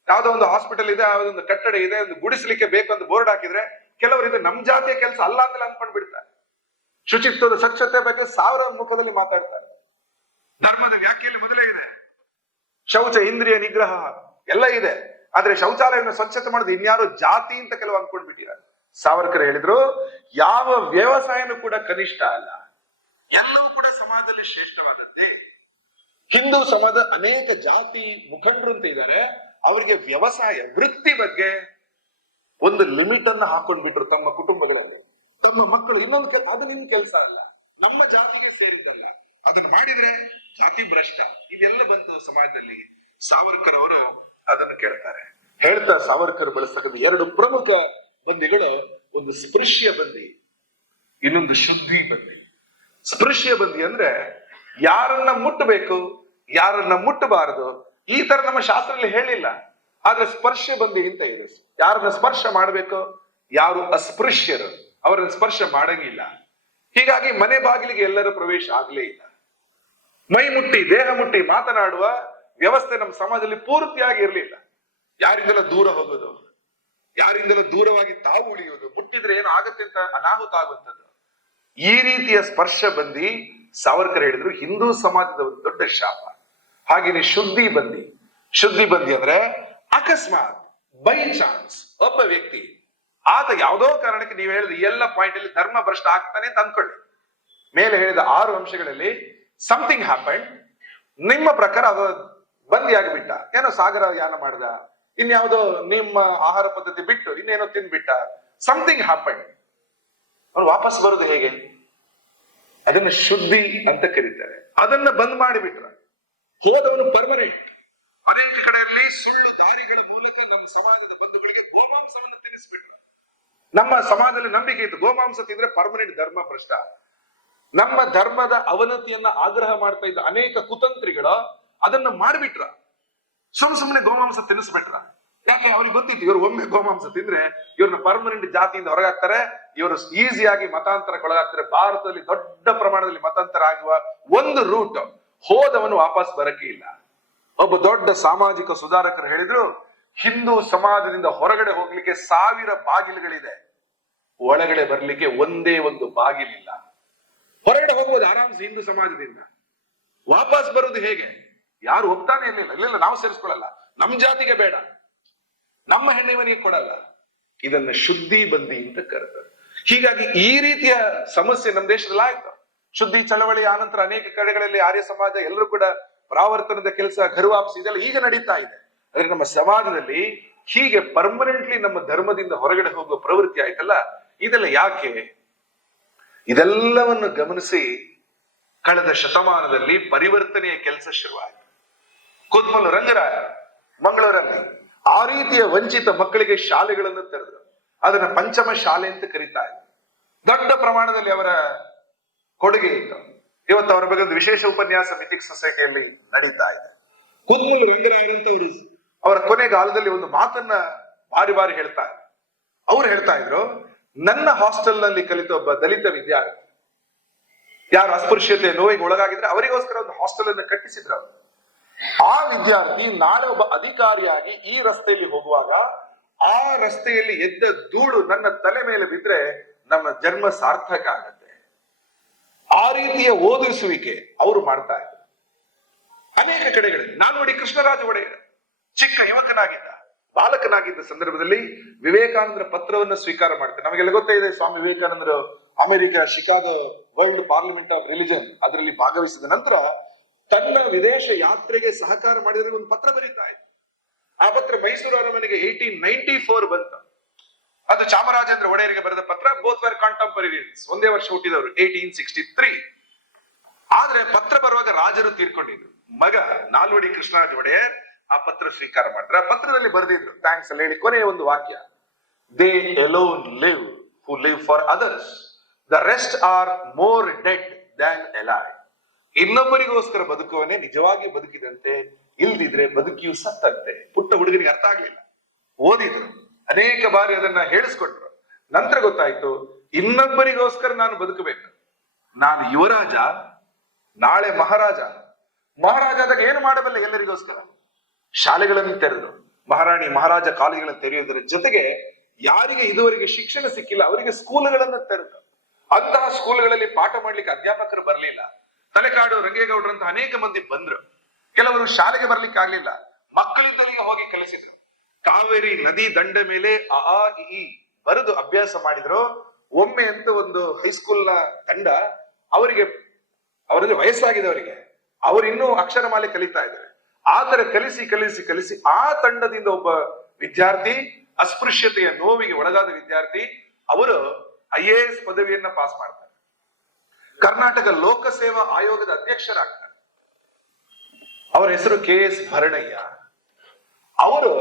ಯಾವ್ದೋ ಒಂದು ಹಾಸ್ಪಿಟಲ್ ಇದೆ, ಯಾವ್ದೋ ಒಂದು ಕಟ್ಟಡ ಇದೆ, ಒಂದು ಗುಡಿಸ್ಲಿಕ್ಕೆ ಬೇಕು ಅಂತ ಬೋರ್ಡ್ ಹಾಕಿದ್ರೆ ಕೆಲವರು ಇದು ನಮ್ ಜಾತಿಯ ಕೆಲಸ ಅಲ್ಲ ಅಂತ ಅನ್ಕೊಂಡ್ ಬಿಡ್ತಾರೆ. ಶುಚಿತ್ವದ ಸ್ವಚ್ಛತೆ ಬಗ್ಗೆ 1000 ಮುಖದಲ್ಲಿ ಮಾತಾಡ್ತಾರೆ. ಧರ್ಮದ ವ್ಯಾಖ್ಯೆಯಲ್ಲಿ ಮೊದಲೇ ಇದೆ. ಶೌಚ, ಇಂದ್ರಿಯ ನಿಗ್ರಹ ಎಲ್ಲ ಇದೆ. ಆದ್ರೆ ಶೌಚಾಲಯವನ್ನು ಸ್ವಚ್ಛತೆ ಮಾಡೋದು ಇನ್ಯಾರು ಜಾತಿ ಅಂತ ಕೆಲವು ಅನ್ಕೊಂಡ್ ಬಿಟ್ಟಿದ್ದಾರೆ. ಸಾವರ್ಕರ್ ಹೇಳಿದ್ರು, ಯಾವ ವ್ಯವಸಾಯನೂ ಕೂಡ ಕನಿಷ್ಠ ಅಲ್ಲ, ಎಲ್ಲವೂ ಕೂಡ ಸಮಾಜದಲ್ಲಿ ಶ್ರೇಷ್ಠವಾದದ್ದೇ. ಹಿಂದೂ ಸಮಾಜ ಅನೇಕ ಜಾತಿ ಮುಖಂಡರು ಅಂತ ಇದ್ದಾರೆ. ಅವರಿಗೆ ವ್ಯವಸಾಯ ವೃತ್ತಿ ಬಗ್ಗೆ ಒಂದು ಲಿಮಿಟ್ ಅನ್ನ ಹಾಕೊಂಡ್ಬಿಟ್ರು ತಮ್ಮ ಕುಟುಂಬಗಳಲ್ಲಿ. ತಮ್ಮ ಮಕ್ಕಳು ಇನ್ನೊಂದು ಅದು ನಿಮ್ ಕೆಲಸ ಅಲ್ಲ, ನಮ್ಮ ಜಾತಿಗೆ ಸೇರಿದಲ್ಲ, ಅದನ್ನ ಮಾಡಿದ್ರೆ ಜಾತಿ ಭ್ರಷ್ಟ. ಇದೆಲ್ಲ ಬಂತು ಸಮಾಜದಲ್ಲಿ. ಸಾವರ್ಕರ್ ಅವರು ಅದನ್ನು ಕೇಳ್ತಾರೆ. ಹೇಳ್ತಾ ಸಾವರ್ಕರ್ ಬಳಸ್ತಕ್ಕಂಥ 2 ಪ್ರಮುಖ ಬಂದಿಗಳು, ಒಂದು ಸ್ಪೃಶ್ಯ ಬಂದಿ, ಇನ್ನೊಂದು ಶುದ್ಧಿ ಬಂದಿ. ಸ್ಪೃಶ್ಯ ಬಂದಿ ಅಂದ್ರೆ ಯಾರನ್ನ ಮುಟ್ಟಬೇಕು, ಯಾರನ್ನ ಮುಟ್ಟಬಾರದು, ಈ ತರ ನಮ್ಮ ಶಾಸ್ತ್ರದಲ್ಲಿ ಹೇಳಿಲ್ಲ. ಆದ್ರೆ ಸ್ಪರ್ಶ ಬಂದಿ ಅಂತ ಇದೆ. ಯಾರನ್ನ ಸ್ಪರ್ಶ ಮಾಡಬೇಕು, ಯಾರು ಅಸ್ಪೃಶ್ಯರು ಅವರನ್ನ ಸ್ಪರ್ಶ ಮಾಡಂಗಿಲ್ಲ. ಹೀಗಾಗಿ ಮನೆ ಬಾಗಿಲಿಗೆ ಎಲ್ಲರ ಪ್ರವೇಶ ಆಗ್ಲೇ ಇಲ್ಲ. ಮೈ ಮುಟ್ಟಿ ದೇಹ ಮುಟ್ಟಿ ಮಾತನಾಡುವ ವ್ಯವಸ್ಥೆ ನಮ್ಮ ಸಮಾಜದಲ್ಲಿ ಪೂರ್ತಿಯಾಗಿ ಇರಲಿಲ್ಲ. ಯಾರಿಂದಲೂ ದೂರ ಹೋಗೋದು, ಯಾರಿಂದಲೂ ದೂರವಾಗಿ ತಾವು ಉಳಿಯೋದು, ಮುಟ್ಟಿದ್ರೆ ಏನು ಆಗತ್ತೆ ಅಂತ ಅನಾಹುತ ಆಗುವಂಥದ್ದು. ಈ ರೀತಿಯ ಸ್ಪರ್ಶ ಬಂದಿ ಸಾವರ್ಕರ್ ಹೇಳಿದ್ರು ಹಿಂದೂ ಸಮಾಜದ ಒಂದು ದೊಡ್ಡ ಶಾಪ. ಹಾಗೇನೆ ಶುದ್ಧಿ ಬಂದಿ. ಶುದ್ಧಿ ಬಂದಿ ಅಂದ್ರೆ ಅಕಸ್ಮಾತ್ ಬೈ ಚಾನ್ಸ್ ಒಬ್ಬ ವ್ಯಕ್ತಿ ಆತ ಯಾವುದೋ ಕಾರಣಕ್ಕೆ ನೀವು ಹೇಳಿದ ಎಲ್ಲ ಪಾಯಿಂಟ್ ಅಲ್ಲಿ ಧರ್ಮ ಭ್ರಷ್ಟ ಆಗ್ತಾನೆ ಅಂತ ಅಂದ್ಕೊಳ್ಳಿ. ಮೇಲೆ ಹೇಳಿದ 6 ಅಂಶಗಳಲ್ಲಿ ಸಮಥಿಂಗ್ ಹ್ಯಾಪಂಡ್, ನಿಮ್ಮ ಪ್ರಕಾರ ಅದು ಬಂದಿಯಾಗಿಬಿಟ್ಟ, ಏನೋ ಸಾಗರ ಯಾನ ಮಾಡ್ದ, ಇನ್ಯಾವುದೋ ನಿಮ್ಮ ಆಹಾರ ಪದ್ಧತಿ ಬಿಟ್ಟು ಇನ್ನೇನೋ ತಿನ್ಬಿಟ್ಟ, ಸಮಥಿಂಗ್ ಹ್ಯಾಪಂಡ್, ಅವ್ರು ವಾಪಸ್ ಬರೋದು ಹೇಗೆ? ಅದನ್ನ ಶುದ್ಧಿ ಅಂತ ಕರೀತಾರೆ. ಅದನ್ನ ಬಂದ್ ಮಾಡಿಬಿಟ್ರ ಹೋದವನು ಪರ್ಮನೆಂಟ್. ಅನೇಕ ಕಡೆಯಲ್ಲಿ ಸುಳ್ಳು ದಾರಿಗಳ ಮೂಲಕ ನಮ್ಮ ಸಮಾಜದ ಬಂಧುಗಳಿಗೆ ಗೋಮಾಂಸವನ್ನು ತಿನ್ನಿಸ್ಬಿಟ್ರ. ನಮ್ಮ ಸಮಾಜದಲ್ಲಿ ನಂಬಿಕೆ ಇತ್ತು ಗೋಮಾಂಸ ತಿಂದ್ರೆ ಪರ್ಮನೆಂಟ್ ಧರ್ಮ ಭ್ರಷ್ಟ. ನಮ್ಮ ಧರ್ಮದ ಅವನತಿಯನ್ನ ಆಗ್ರಹ ಮಾಡ್ತಾ ಇದ್ದ ಅನೇಕ ಕುತಂತ್ರಿಗಳ ಅದನ್ನ ಮಾಡಿಬಿಟ್ರ. ಸುಮ್ಮನೆ ಗೋಮಾಂಸ ತಿನ್ನಿಸ್ಬಿಟ್ರ. ಯಾಕೆ? ಅವ್ರಿಗೆ ಗೊತ್ತಿತ್ತು ಇವರು ಒಮ್ಮೆ ಗೋಮಾಂಸ ತಿಂದ್ರೆ ಇವ್ರನ್ನ ಪರ್ಮನೆಂಟ್ ಜಾತಿಯಿಂದ ಹೊರಗಾಗ್ತಾರೆ, ಇವರು ಈಸಿಯಾಗಿ ಮತಾಂತರಕ್ಕೊಳಗಾಗ್ತಾರೆ. ಭಾರತದಲ್ಲಿ ದೊಡ್ಡ ಪ್ರಮಾಣದಲ್ಲಿ ಮತಾಂತರ ಆಗುವ ಒಂದು ರೂಟ್, ಹೋದವನು ವಾಪಸ್ ಬರಕ್ಕೆ ಇಲ್ಲ. ಒಬ್ಬ ದೊಡ್ಡ ಸಾಮಾಜಿಕ ಸುಧಾರಕರು ಹೇಳಿದ್ರು, ಹಿಂದೂ ಸಮಾಜದಿಂದ ಹೊರಗಡೆ ಹೋಗ್ಲಿಕ್ಕೆ 1000 ಬಾಗಿಲುಗಳಿದೆ, ಒಳಗಡೆ ಬರ್ಲಿಕ್ಕೆ ಒಂದೇ ಒಂದು ಬಾಗಿಲಿಲ್ಲ. ಹೊರಗಡೆ ಹೋಗ್ಬೋದು ಆರಾಮ್ಸೆ ಹಿಂದೂ ಸಮಾಜದಿಂದ, ವಾಪಸ್ ಬರೋದು ಹೇಗೆ? ಯಾರು ಒಪ್ತಾನೆ ಇರ್ಲಿಲ್ಲ. ಇಲ್ಲ ನಾವು ಸೇರಿಸ್ಕೊಳ್ಳಲ್ಲ, ನಮ್ ಜಾತಿಗೆ ಬೇಡ, ನಮ್ಮ ಹೆಣ್ಣಿವನಿಗೆ ಕೊಡಲ್ಲ. ಇದನ್ನ ಶುದ್ಧಿ ಬಂದಿ ಅಂತ ಕರೆದರು. ಹೀಗಾಗಿ ಈ ರೀತಿಯ ಸಮಸ್ಯೆ ನಮ್ಮ ದೇಶದಲ್ಲಿ ಆಯ್ತು. ಶುದ್ಧಿ ಚಳವಳಿ ಆನಂತರ ಅನೇಕ ಕಡೆಗಳಲ್ಲಿ ಆರ್ಯ ಸಮಾಜ ಎಲ್ಲರೂ ಕೂಡ ಪ್ರಾವರ್ತನದ ಕೆಲಸ, ಘರುವಾಪಸಿ ಇದೆಲ್ಲ ಈಗ ನಡೀತಾ ಇದೆ. ಆದ್ರೆ ನಮ್ಮ ಸಮಾಜದಲ್ಲಿ ಹೀಗೆ ಪರ್ಮನೆಂಟ್ಲಿ ನಮ್ಮ ಧರ್ಮದಿಂದ ಹೊರಗಡೆ ಹೋಗುವ ಪ್ರವೃತ್ತಿ ಆಯ್ತಲ್ಲ, ಇದೆಲ್ಲ ಯಾಕೆ? ಇದೆಲ್ಲವನ್ನು ಗಮನಿಸಿ ಕಳೆದ ಶತಮಾನದಲ್ಲಿ ಪರಿವರ್ತನೆಯ ಕೆಲಸ ಶುರುವಾಯಿತು. ಕುದ್ಮಲ್ ರಂಗರಾಯ ಮಂಗಳೂರಲ್ಲಿ ಆ ರೀತಿಯ ವಂಚಿತ ಮಕ್ಕಳಿಗೆ ಶಾಲೆಗಳನ್ನು ತೆರೆದ್ರು. ಅದನ್ನ ಪಂಚಮ ಶಾಲೆ ಅಂತ ಕರೀತಾ ಇದ್ರು. ದೊಡ್ಡ ಪ್ರಮಾಣದಲ್ಲಿ ಅವರ ಕೊಡುಗೆ ಇತ್ತು. ಇವತ್ತು ಅವರ ಬಗ್ಗೆ ಒಂದು ವಿಶೇಷ ಉಪನ್ಯಾಸ ಮಿಥಿಕ್ಸ್ ಸೊಸೈಟಿಯಲ್ಲಿ ನಡೀತಾ ಇದೆ. ಕುದ್ಮಲ್ ರಂಗರಾಯರಂತವರು ಅವರ ಕೊನೆಗಾಲದಲ್ಲಿ ಒಂದು ಮಾತನ್ನ ಬಾರಿ ಬಾರಿ ಹೇಳ್ತಾ ಇದ್ರು. ಅವ್ರು ಹೇಳ್ತಾ ಇದ್ರು, ನನ್ನ ಹಾಸ್ಟೆಲ್ ನಲ್ಲಿ ಕಲಿತ ಒಬ್ಬ ದಲಿತ ವಿದ್ಯಾರ್ಥಿ, ಯಾರು ಅಸ್ಪೃಶ್ಯತೆ ನೋವಿಗೆ ಒಳಗಾಗಿದ್ರೆ ಅವರಿಗೋಸ್ಕರ ಒಂದು ಹಾಸ್ಟೆಲ್ ಅನ್ನು ಕಟ್ಟಿಸಿದ್ರು ಅವರು. ಆ ವಿದ್ಯಾರ್ಥಿ ನಾಳೆ ಒಬ್ಬ ಅಧಿಕಾರಿಯಾಗಿ ಈ ರಸ್ತೆಯಲ್ಲಿ ಹೋಗುವಾಗ ಆ ರಸ್ತೆಯಲ್ಲಿ ಎದ್ದ ಧೂಳು ನನ್ನ ತಲೆ ಮೇಲೆ ಬಿದ್ರೆ ನಮ್ಮ ಜನ್ಮ ಸಾರ್ಥಕ ಆಗತ್ತೆ. ಆ ರೀತಿಯ ಓದಿಸುವಿಕೆ ಅವರು ಮಾಡ್ತಾ ಇದ್ರು ಅನೇಕ ಕಡೆಗಳಲ್ಲಿ. ನಾನು ನೋಡಿ ಕೃಷ್ಣರಾಜ ಒಡೆಯರ್ ಚಿಕ್ಕ ಯುವಕನಾಗಿದ್ದ, ಬಾಲಕನಾಗಿದ್ದ ಸಂದರ್ಭದಲ್ಲಿ ವಿವೇಕಾನಂದರ ಪತ್ರವನ್ನು ಸ್ವೀಕಾರ ಮಾಡ್ತಾರೆ. ನಮಗೆಲ್ಲ ಗೊತ್ತೇ ಇದೆ, ಸ್ವಾಮಿ ವಿವೇಕಾನಂದರು America Chicago world parliament of religion ಅದರಲ್ಲಿ ಭಾಗವಹಿಸಿದ ನಂತರ ತನ್ನ ವಿದೇಶ ಯಾತ್ರೆಗೆ ಸಹಕಾರ ಮಾಡಿದ್ರೆ ಒಂದು ಪತ್ರ ಬರೀತಾ ಇತ್ತು. ಆ ಪತ್ರ ಮೈಸೂರು ಅರಮನೆಗೆ 1894 ಬಂತ. ಅದು ಚಾಮರಾಜೇಂದ್ರ ಒಡೆಯರಿಗೆ ಬರೆದ ಪತ್ರ. ಬೋತ್ ವರ್ ಕಾಂಟೆಂಪರರೀಸ್, ಒಂದೇ ವರ್ಷ ಹುಟ್ಟಿದವರು, 1863. ಆದ್ರೆ ಪತ್ರ ಬರುವಾಗ ರಾಜರು ತೀರ್ಕೊಂಡಿದ್ರು. ಮಗ ನಾಲ್ವಡಿ ಕೃಷ್ಣರಾಜ ಒಡೆಯರ್ ಆ ಪತ್ರ ಸ್ವೀಕಾರ ಮಾಡಿದ್ರೆ ಆ ಪತ್ರದಲ್ಲಿ ಬರೆದಿದ್ರು ಥ್ಯಾಂಕ್ಸ್ ಅಲ್ಲಿ ಹೇಳಿ ಕೊನೆಯ ಒಂದು ವಾಕ್ಯ, they alone live who live for others, the rest are more dead than alive. ಇನ್ನೊಬ್ಬರಿಗೋಸ್ಕರ ಬದುಕುವನೇ ನಿಜವಾಗಿ ಬದುಕಿದಂತೆ, ಇಲ್ದಿದ್ರೆ ಬದುಕಿಯು ಸತ್ತಂತೆ. ಪುಟ್ಟ ಹುಡುಗರಿಗೆ ಅರ್ಥ ಆಗ್ಲಿಲ್ಲ, ಓದಿದ್ರು, ಅನೇಕ ಬಾರಿ ಅದನ್ನ ಹೇಳಿಸ್ಕೊಟ್ರು. ನಂತರ ಗೊತ್ತಾಯ್ತು, ಇನ್ನೊಬ್ಬರಿಗೋಸ್ಕರ ನಾನು ಬದುಕಬೇಕು. ನಾನು ಯುವರಾಜ, ನಾಳೆ ಮಹಾರಾಜ. ಮಹಾರಾಜಾದಾಗ ಏನು ಮಾಡಬಲ್ಲ? ಎಲ್ಲರಿಗೋಸ್ಕರ ಶಾಲೆಗಳನ್ನು ತೆರೆದ್ರು. ಮಹಾರಾಣಿ ಮಹಾರಾಜ ಕಾಲೇಜುಗಳನ್ನು ತೆರೆಯುವುದರ ಜೊತೆಗೆ ಯಾರಿಗೆ ಇದುವರೆಗೆ ಶಿಕ್ಷಣ ಸಿಕ್ಕಿಲ್ಲ ಅವರಿಗೆ ಸ್ಕೂಲ್ಗಳನ್ನು ತೆರೆದ್ರು. ಅಂತಹ ಸ್ಕೂಲ್ಗಳಲ್ಲಿ ಪಾಠ ಮಾಡ್ಲಿಕ್ಕೆ ಅಧ್ಯಾಪಕರು ಬರಲಿಲ್ಲ. ತಲೆಕಾಡು ರಂಗೇಗೌಡರಂತ ಅನೇಕ ಮಂದಿ ಬಂದ್ರು. ಕೆಲವರು ಶಾಲೆಗೆ ಬರ್ಲಿಕ್ಕೆ ಆಗ್ಲಿಲ್ಲ, ಮಕ್ಕಳಿದ್ದಲ್ಲಿಗೆ ಹೋಗಿ ಕಲಿಸಿದ್ರು. ಕಾವೇರಿ ನದಿ ದಂಡೆ ಮೇಲೆ ಅ ಇ ಬರೆದು ಅಭ್ಯಾಸ ಮಾಡಿದ್ರು. ಒಮ್ಮೆ ಅಂತ ಒಂದು ಹೈಸ್ಕೂಲ್ ನ ತಂಡ, ಅವರಿಗೆ ವಯಸ್ಸಾಗಿದೆ, ಅವರು ಇನ್ನೂ ಅಕ್ಷರಮಾಲೆ ಕಲಿತಾ ಇದ್ದಾರೆ. ಆತರ ಕಲಿಸಿ ಕಲಿಸಿ ಕಲಿಸಿ ಆ ತಂಡದಿಂದ ಒಬ್ಬ ವಿದ್ಯಾರ್ಥಿ, ಅಸ್ಪೃಶ್ಯತೆಯ ನೋವಿಗೆ ಒಳಗಾದ ವಿದ್ಯಾರ್ಥಿ, ಅವರು IAS ಪದವಿಯನ್ನ ಪಾಸ್ ಮಾಡ್ತಾರೆ. ಕರ್ನಾಟಕ ಲೋಕಸೇವಾ ಆಯೋಗದ ಅಧ್ಯಕ್ಷರಾಗ್ತಾರೆ. ಅವರ ಹೆಸರು KS ಭರಣಯ್ಯ. ಅವರು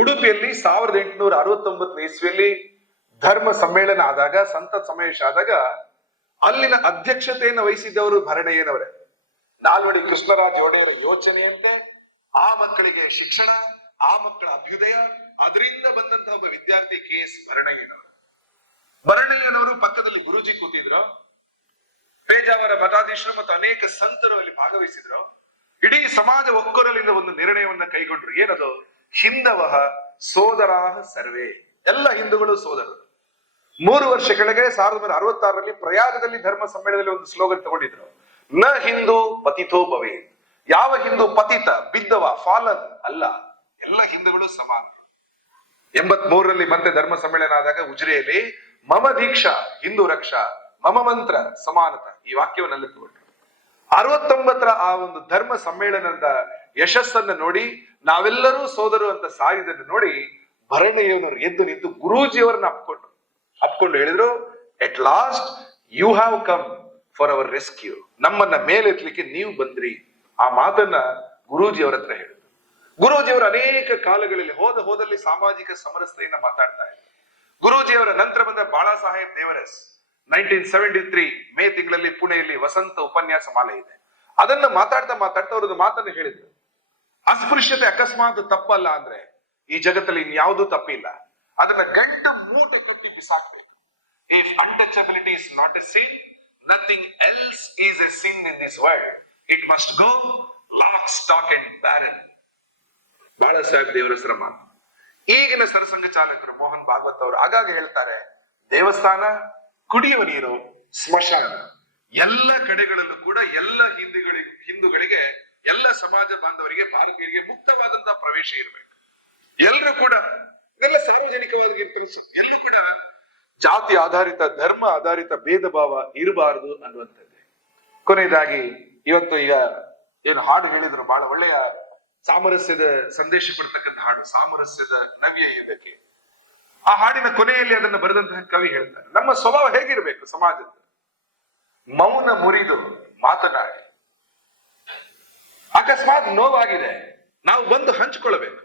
ಉಡುಪಿಯಲ್ಲಿ 1869 ಇಸ್ವಿಯಲ್ಲಿ ಧರ್ಮ ಸಮ್ಮೇಳನ ಆದಾಗ, ಸಂಸತ್ ಸಮಾವೇಶ ಆದಾಗ ಅಲ್ಲಿನ ಅಧ್ಯಕ್ಷತೆಯನ್ನು ವಹಿಸಿದ್ದವರು ಭರಣಯ್ಯನವರೇ. ನಾಲ್ವಡಿ ಕೃಷ್ಣರಾಜ ಒಡೆಯರ ಯೋಚನೆ ಅಂತ ಆ ಮಕ್ಕಳಿಗೆ ಶಿಕ್ಷಣ, ಆ ಮಕ್ಕಳ ಅಭ್ಯುದಯ, ಅದರಿಂದ ಬಂದಂತಹ ಒಬ್ಬ ವಿದ್ಯಾರ್ಥಿ KS ಭರಣಯ್ಯನವರು ಪಕ್ಕದಲ್ಲಿ ಗುರುಜಿ ಕೂತಿದ್ರು, ಪೇಜಾವರ ಮಠಾಧೀಶರು ಮತ್ತು ಅನೇಕ ಸಂತರು ಅಲ್ಲಿ ಭಾಗವಹಿಸಿದ್ರು. ಇಡೀ ಸಮಾಜ ಒಕ್ಕೊರಲಿಂದ ಒಂದು ನಿರ್ಣಯವನ್ನ ಕೈಗೊಂಡ್ರು. ಏನದು? ಹಿಂದವಹ ಸೋದರಾಹ ಸರ್ವೇ, ಎಲ್ಲ ಹಿಂದೂಗಳು ಸೋದರರು. 3 ವರ್ಷ ಕೆಳಗೆ 1966ರಲ್ಲಿ ಪ್ರಯಾಗದಲ್ಲಿ ಧರ್ಮ ಸಮ್ಮೇಳನದಲ್ಲಿ ಒಂದು ಸ್ಲೋಗನ್ ತಗೊಂಡಿದ್ರು, ನ ಹಿಂದೂ ಪತಿತೋ ಭವೆ. ಯಾವ ಹಿಂದೂ ಪತಿತ ಬಿದ್ದವ ಫಾಲನ್ ಅಲ್ಲ, ಎಲ್ಲ ಹಿಂದೂಗಳು ಸಮಾನ. 83ರಲ್ಲಿ ಮತ್ತೆ ಧರ್ಮ ಸಮ್ಮೇಳನ ಆದಾಗ ಉಜಿರೆಯಲ್ಲಿ ಮಮ ದೀಕ್ಷಾ ಹಿಂದೂ ರಕ್ಷಾ ಮಮ ಮಂತ್ರ ಸಮಾನತ ಈ ವಾಕ್ಯವನ್ನೆಲ್ಲ ತಗೊಂಡ್ರು. 69ರ ಆ ಒಂದು ಧರ್ಮ ಸಮ್ಮೇಳನದ ಯಶಸ್ಸನ್ನ ನೋಡಿ ನಾವೆಲ್ಲರೂ ಸೋದರು ಅಂತ ಸಾರಿದನ್ನು ನೋಡಿ ಭರಣಯ್ಯನವರು ಎದ್ದು ನಿಂತು ಗುರೂಜಿಯವರನ್ನ ಅಪ್ಕೊಂಡು ಹೇಳಿದ್ರು, at last you have come for our rescue, ನಮ್ಮನ್ನ ಮೇಲೆತ್ತಲಿಕ್ಕೆ ನೀವು ಬಂದ್ರಿ. ಆ ಮಾತನ್ನ ಗುರೂಜಿಯವರ ಹತ್ರ ಹೇಳಿದ್ರು. ಗುರೂಜಿಯವರು ಅನೇಕ ಕಾಲಗಳಲ್ಲಿ ಹೋದಲ್ಲಿ ಸಾಮಾಜಿಕ ಸಮರಸತೆಯನ್ನ ಮಾತಾಡ್ತಾ ಇದ್ರು. ಗುರೂಜಿಯವರ ನಂತರ ಬಂದ ಬಾಳಾ ಸಾಹೇಬ್ ನೇವರಸ್ 1973 ಮೇ ತಿಂಗಳಲ್ಲಿ ಪುಣೆಯಲ್ಲಿ ವಸಂತ ಉಪನ್ಯಾಸ ಮಾಲೆ ಇದೆ. ಅದನ್ನ ಮಾತಾಡ್ತಾ ಅವ್ರದ್ದು ಮಾತನ್ನು ಹೇಳಿದ್ರು, ಅಸ್ಪೃಶ್ಯತೆ ಅಕಸ್ಮಾತ್ ತಪ್ಪಲ್ಲ ಅಂದ್ರೆ ಈ ಜಗತ್ತಲ್ಲಿ ಇನ್ಯಾವುದೂ ತಪ್ಪಿಲ್ಲ, ಅದನ್ನ ಗಂಟು ಮೂಟೆ ಕಟ್ಟಿ ಬಿಸಾಕ್ಬೇಕು. If untouchability is not a sin, nothing else is a sin in this world. It must go lock stock and barrel. Bala Saheb ದೇವರಸರ ಮಾತು. ಈಗಿನ ಸರಸಂಘ ಚಾಲಕರು ಮೋಹನ್ ಭಾಗವತ್ ಅವರು ಆಗಾಗ ಹೇಳ್ತಾರೆ, ದೇವಸ್ಥಾನ, ಕುಡಿಯುವ ನೀರು, ಸ್ಮಶಾನ ಎಲ್ಲ ಕಡೆಗಳಲ್ಲೂ ಕೂಡ ಎಲ್ಲ ಹಿಂದೂಗಳಿಗೆ ಎಲ್ಲ ಸಮಾಜ ಬಾಂಧವರಿಗೆ ಭಾರತೀಯರಿಗೆ ಮುಕ್ತವಾದಂತಹ ಪ್ರವೇಶ ಇರಬೇಕು. ಎಲ್ಲರೂ ಕೂಡ ಇದೆಲ್ಲ ಸಾರ್ವಜನಿಕವಾಗಿ ಎಲ್ಲರೂ ಕೂಡ ಜಾತಿ ಆಧಾರಿತ ಧರ್ಮ ಆಧಾರಿತ ಭೇದ ಭಾವ ಇರಬಾರದು ಅನ್ನುವಂಥದ್ದೇ. ಕೊನೆಯದಾಗಿ ಇವತ್ತು ಈಗ ಏನು ಹಾಡು ಹೇಳಿದ್ರು, ಬಹಳ ಒಳ್ಳೆಯ ಸಾಮರಸ್ಯದ ಸಂದೇಶ ಕೊಡ್ತಕ್ಕಂಥ ಹಾಡು, ಸಾಮರಸ್ಯದ ನವ್ಯ ಯುಗಕ್ಕೆ. ಆ ಹಾಡಿನ ಕೊನೆಯಲ್ಲಿ ಅದನ್ನು ಬರೆದಂತಹ ಕವಿ ಹೇಳ್ತಾರೆ, ನಮ್ಮ ಸ್ವಭಾವ ಹೇಗಿರ್ಬೇಕು ಸಮಾಜದ? ಮೌನ ಮುರಿದು ಮಾತನಾಡಿ, ಅಕಸ್ಮಾತ್ ನೋವಾಗಿದೆ ನಾವು ಬಂದು ಹಂಚಿಕೊಳ್ಳಬೇಕು.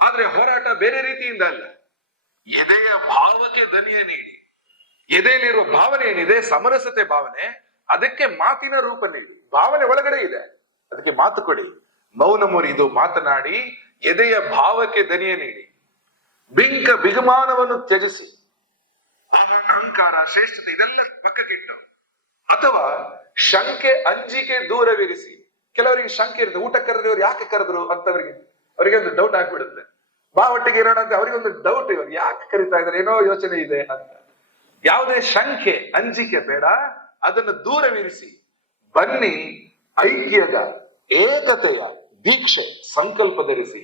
ಆದ್ರೆ ಹೋರಾಟ ಬೇರೆ ರೀತಿಯಿಂದ ಅಲ್ಲ, ಎದೆಯ ಭಾವಕ್ಕೆ ದನಿಯ ನೀಡಿ, ಎದೆಯಲ್ಲಿರುವ ಭಾವನೆ ಏನಿದೆ ಸಮರಸತೆ ಭಾವನೆ, ಅದಕ್ಕೆ ಮಾತಿನ ರೂಪ ನೀಡಿ. ಭಾವನೆ ಒಳಗಡೆ ಇದೆ, ಅದಕ್ಕೆ ಮಾತು ಕೊಡಿ. ಮೌನ ಮುರಿದು ಮಾತನಾಡಿ, ಎದೆಯ ಭಾವಕ್ಕೆ ದನಿಯ ನೀಡಿ, ಬಿಂಕ ಬಿಗುಮಾನವನ್ನು ತ್ಯಜಿಸಿ, ಅಹಂಕಾರ ಶ್ರೇಷ್ಠತೆ ಇದೆಲ್ಲ ಪಕ್ಕಕ್ಕಿಟ್ಟು, ಅಥವಾ ಶಂಕೆ ಅಂಜಿಕೆ ದೂರವಿರಿಸಿ. ಕೆಲವರಿಗೆ ಶಂಕೆ ಇರುತ್ತೆ, ಊಟ ಕರೆದ್ರೆ ಇವ್ರು ಯಾಕೆ ಕರೆದ್ರು ಅಂತ ಅವರಿಗೆ ಒಂದು ಡೌಟ್ ಆಗ್ಬಿಡುತ್ತೆ. ಬಾ ಒಟ್ಟಿಗೆ ಇರೋಣ ಅಂತ ಅವರಿಗೊಂದು ಡೌಟ್, ಇವರು ಯಾಕೆ ಕರೀತಾ ಇದ್ದಾರೆ, ಏನೋ ಯೋಚನೆ ಇದೆ ಅಂತ. ಯಾವುದೇ ಶಂಕೆ ಅಂಜಿಕೆ ಬೇಡ, ಅದನ್ನು ದೂರವಿರಿಸಿ ಬನ್ನಿ, ಐಕ್ಯದ ಏಕತೆಯ ದೀಕ್ಷೆ ಸಂಕಲ್ಪ ಧರಿಸಿ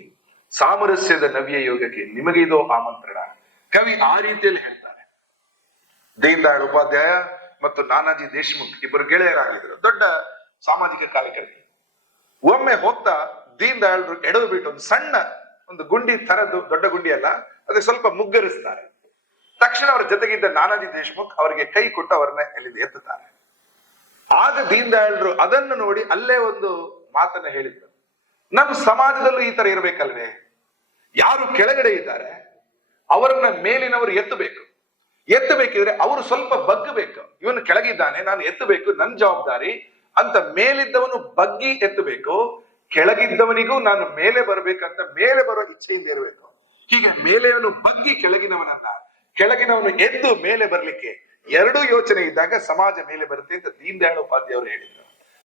ಸಾಮರಸ್ಯದ ನವ್ಯ ಯೋಗಕ್ಕೆ ನಿಮಗೆ ಇದೋ ಆಮಂತ್ರಣ. ಕವಿ ಆ ರೀತಿಯಲ್ಲಿ ಹೇಳ್ತಾರೆ. ದೀನ್ ದಯಾಳ್ ಉಪಾಧ್ಯಾಯ ಮತ್ತು ನಾನಾಜಿ ದೇಶಮುಖ್ ಇಬ್ಬರು ಗೆಳೆಯರಾಗಿದ್ರು, ದೊಡ್ಡ ಸಾಮಾಜಿಕ ಕಾರ್ಯಕರ್ತರು. ಒಮ್ಮೆ ಹೋಗ್ತಾ ದೀನ್ ದಯಾಳ್ರು ಎಡವು ಬಿಟ್ಟು ಒಂದು ಸಣ್ಣ ಒಂದು ಗುಂಡಿ ತರದ್ದು, ದೊಡ್ಡ ಗುಂಡಿ ಅಲ್ಲ, ಅದಕ್ಕೆ ಸ್ವಲ್ಪ ಮುಗ್ಗರಿಸ್ತಾರೆ. ತಕ್ಷಣ ಅವರ ಜೊತೆಗಿದ್ದ ನಾನಾಜಿ ದೇಶಮುಖ್ ಅವರಿಗೆ ಕೈ ಕೊಟ್ಟು ಅವರನ್ನ ಎಲ್ಲಿಂದ ಎತ್ತುತ್ತಾರೆ. ಆಗ ದೀನ್ ದಯಾಳ್ರು ಅದನ್ನು ನೋಡಿ ಅಲ್ಲೇ ಒಂದು ಮಾತನ್ನ ಹೇಳಿದ್ರು, ನಮ್ಮ ಸಮಾಜದಲ್ಲೂ ಈ ತರ ಇರ್ಬೇಕಲ್ವೇ? ಯಾರು ಕೆಳಗಡೆ ಇದ್ದಾರೆ ಅವರನ್ನ ಮೇಲಿನವರು ಎತ್ತಬೇಕಿದ್ರೆ ಅವರು ಸ್ವಲ್ಪ ಬಗ್ಗಬೇಕು. ಇವನು ಕೆಳಗಿದ್ದಾನೆ, ನಾನು ಎತ್ತಬೇಕು, ನನ್ನ ಜವಾಬ್ದಾರಿ ಅಂತ ಮೇಲಿದ್ದವನು ಬಗ್ಗಿ ಎತ್ತಬೇಕು. ಕೆಳಗಿದ್ದವನಿಗೂ ನಾನು ಮೇಲೆ ಬರ್ಬೇಕಂತ ಮೇಲೆ ಬರೋ ಇಚ್ಛೆಯಿಂದ ಇರಬೇಕು. ಹೀಗೆ ಮೇಲೆಯವನು ಬಗ್ಗಿ ಕೆಳಗಿನವನು ಎದ್ದು ಮೇಲೆ ಬರ್ಲಿಕ್ಕೆ ಎರಡೂ ಯೋಚನೆ ಇದ್ದಾಗ ಸಮಾಜ ಮೇಲೆ ಬರುತ್ತೆ ಅಂತ ದೀನ್ ದಯಾಳ್ ಉಪಾಧ್ಯಾಯ ಅವರು ಹೇಳಿದ್ರು.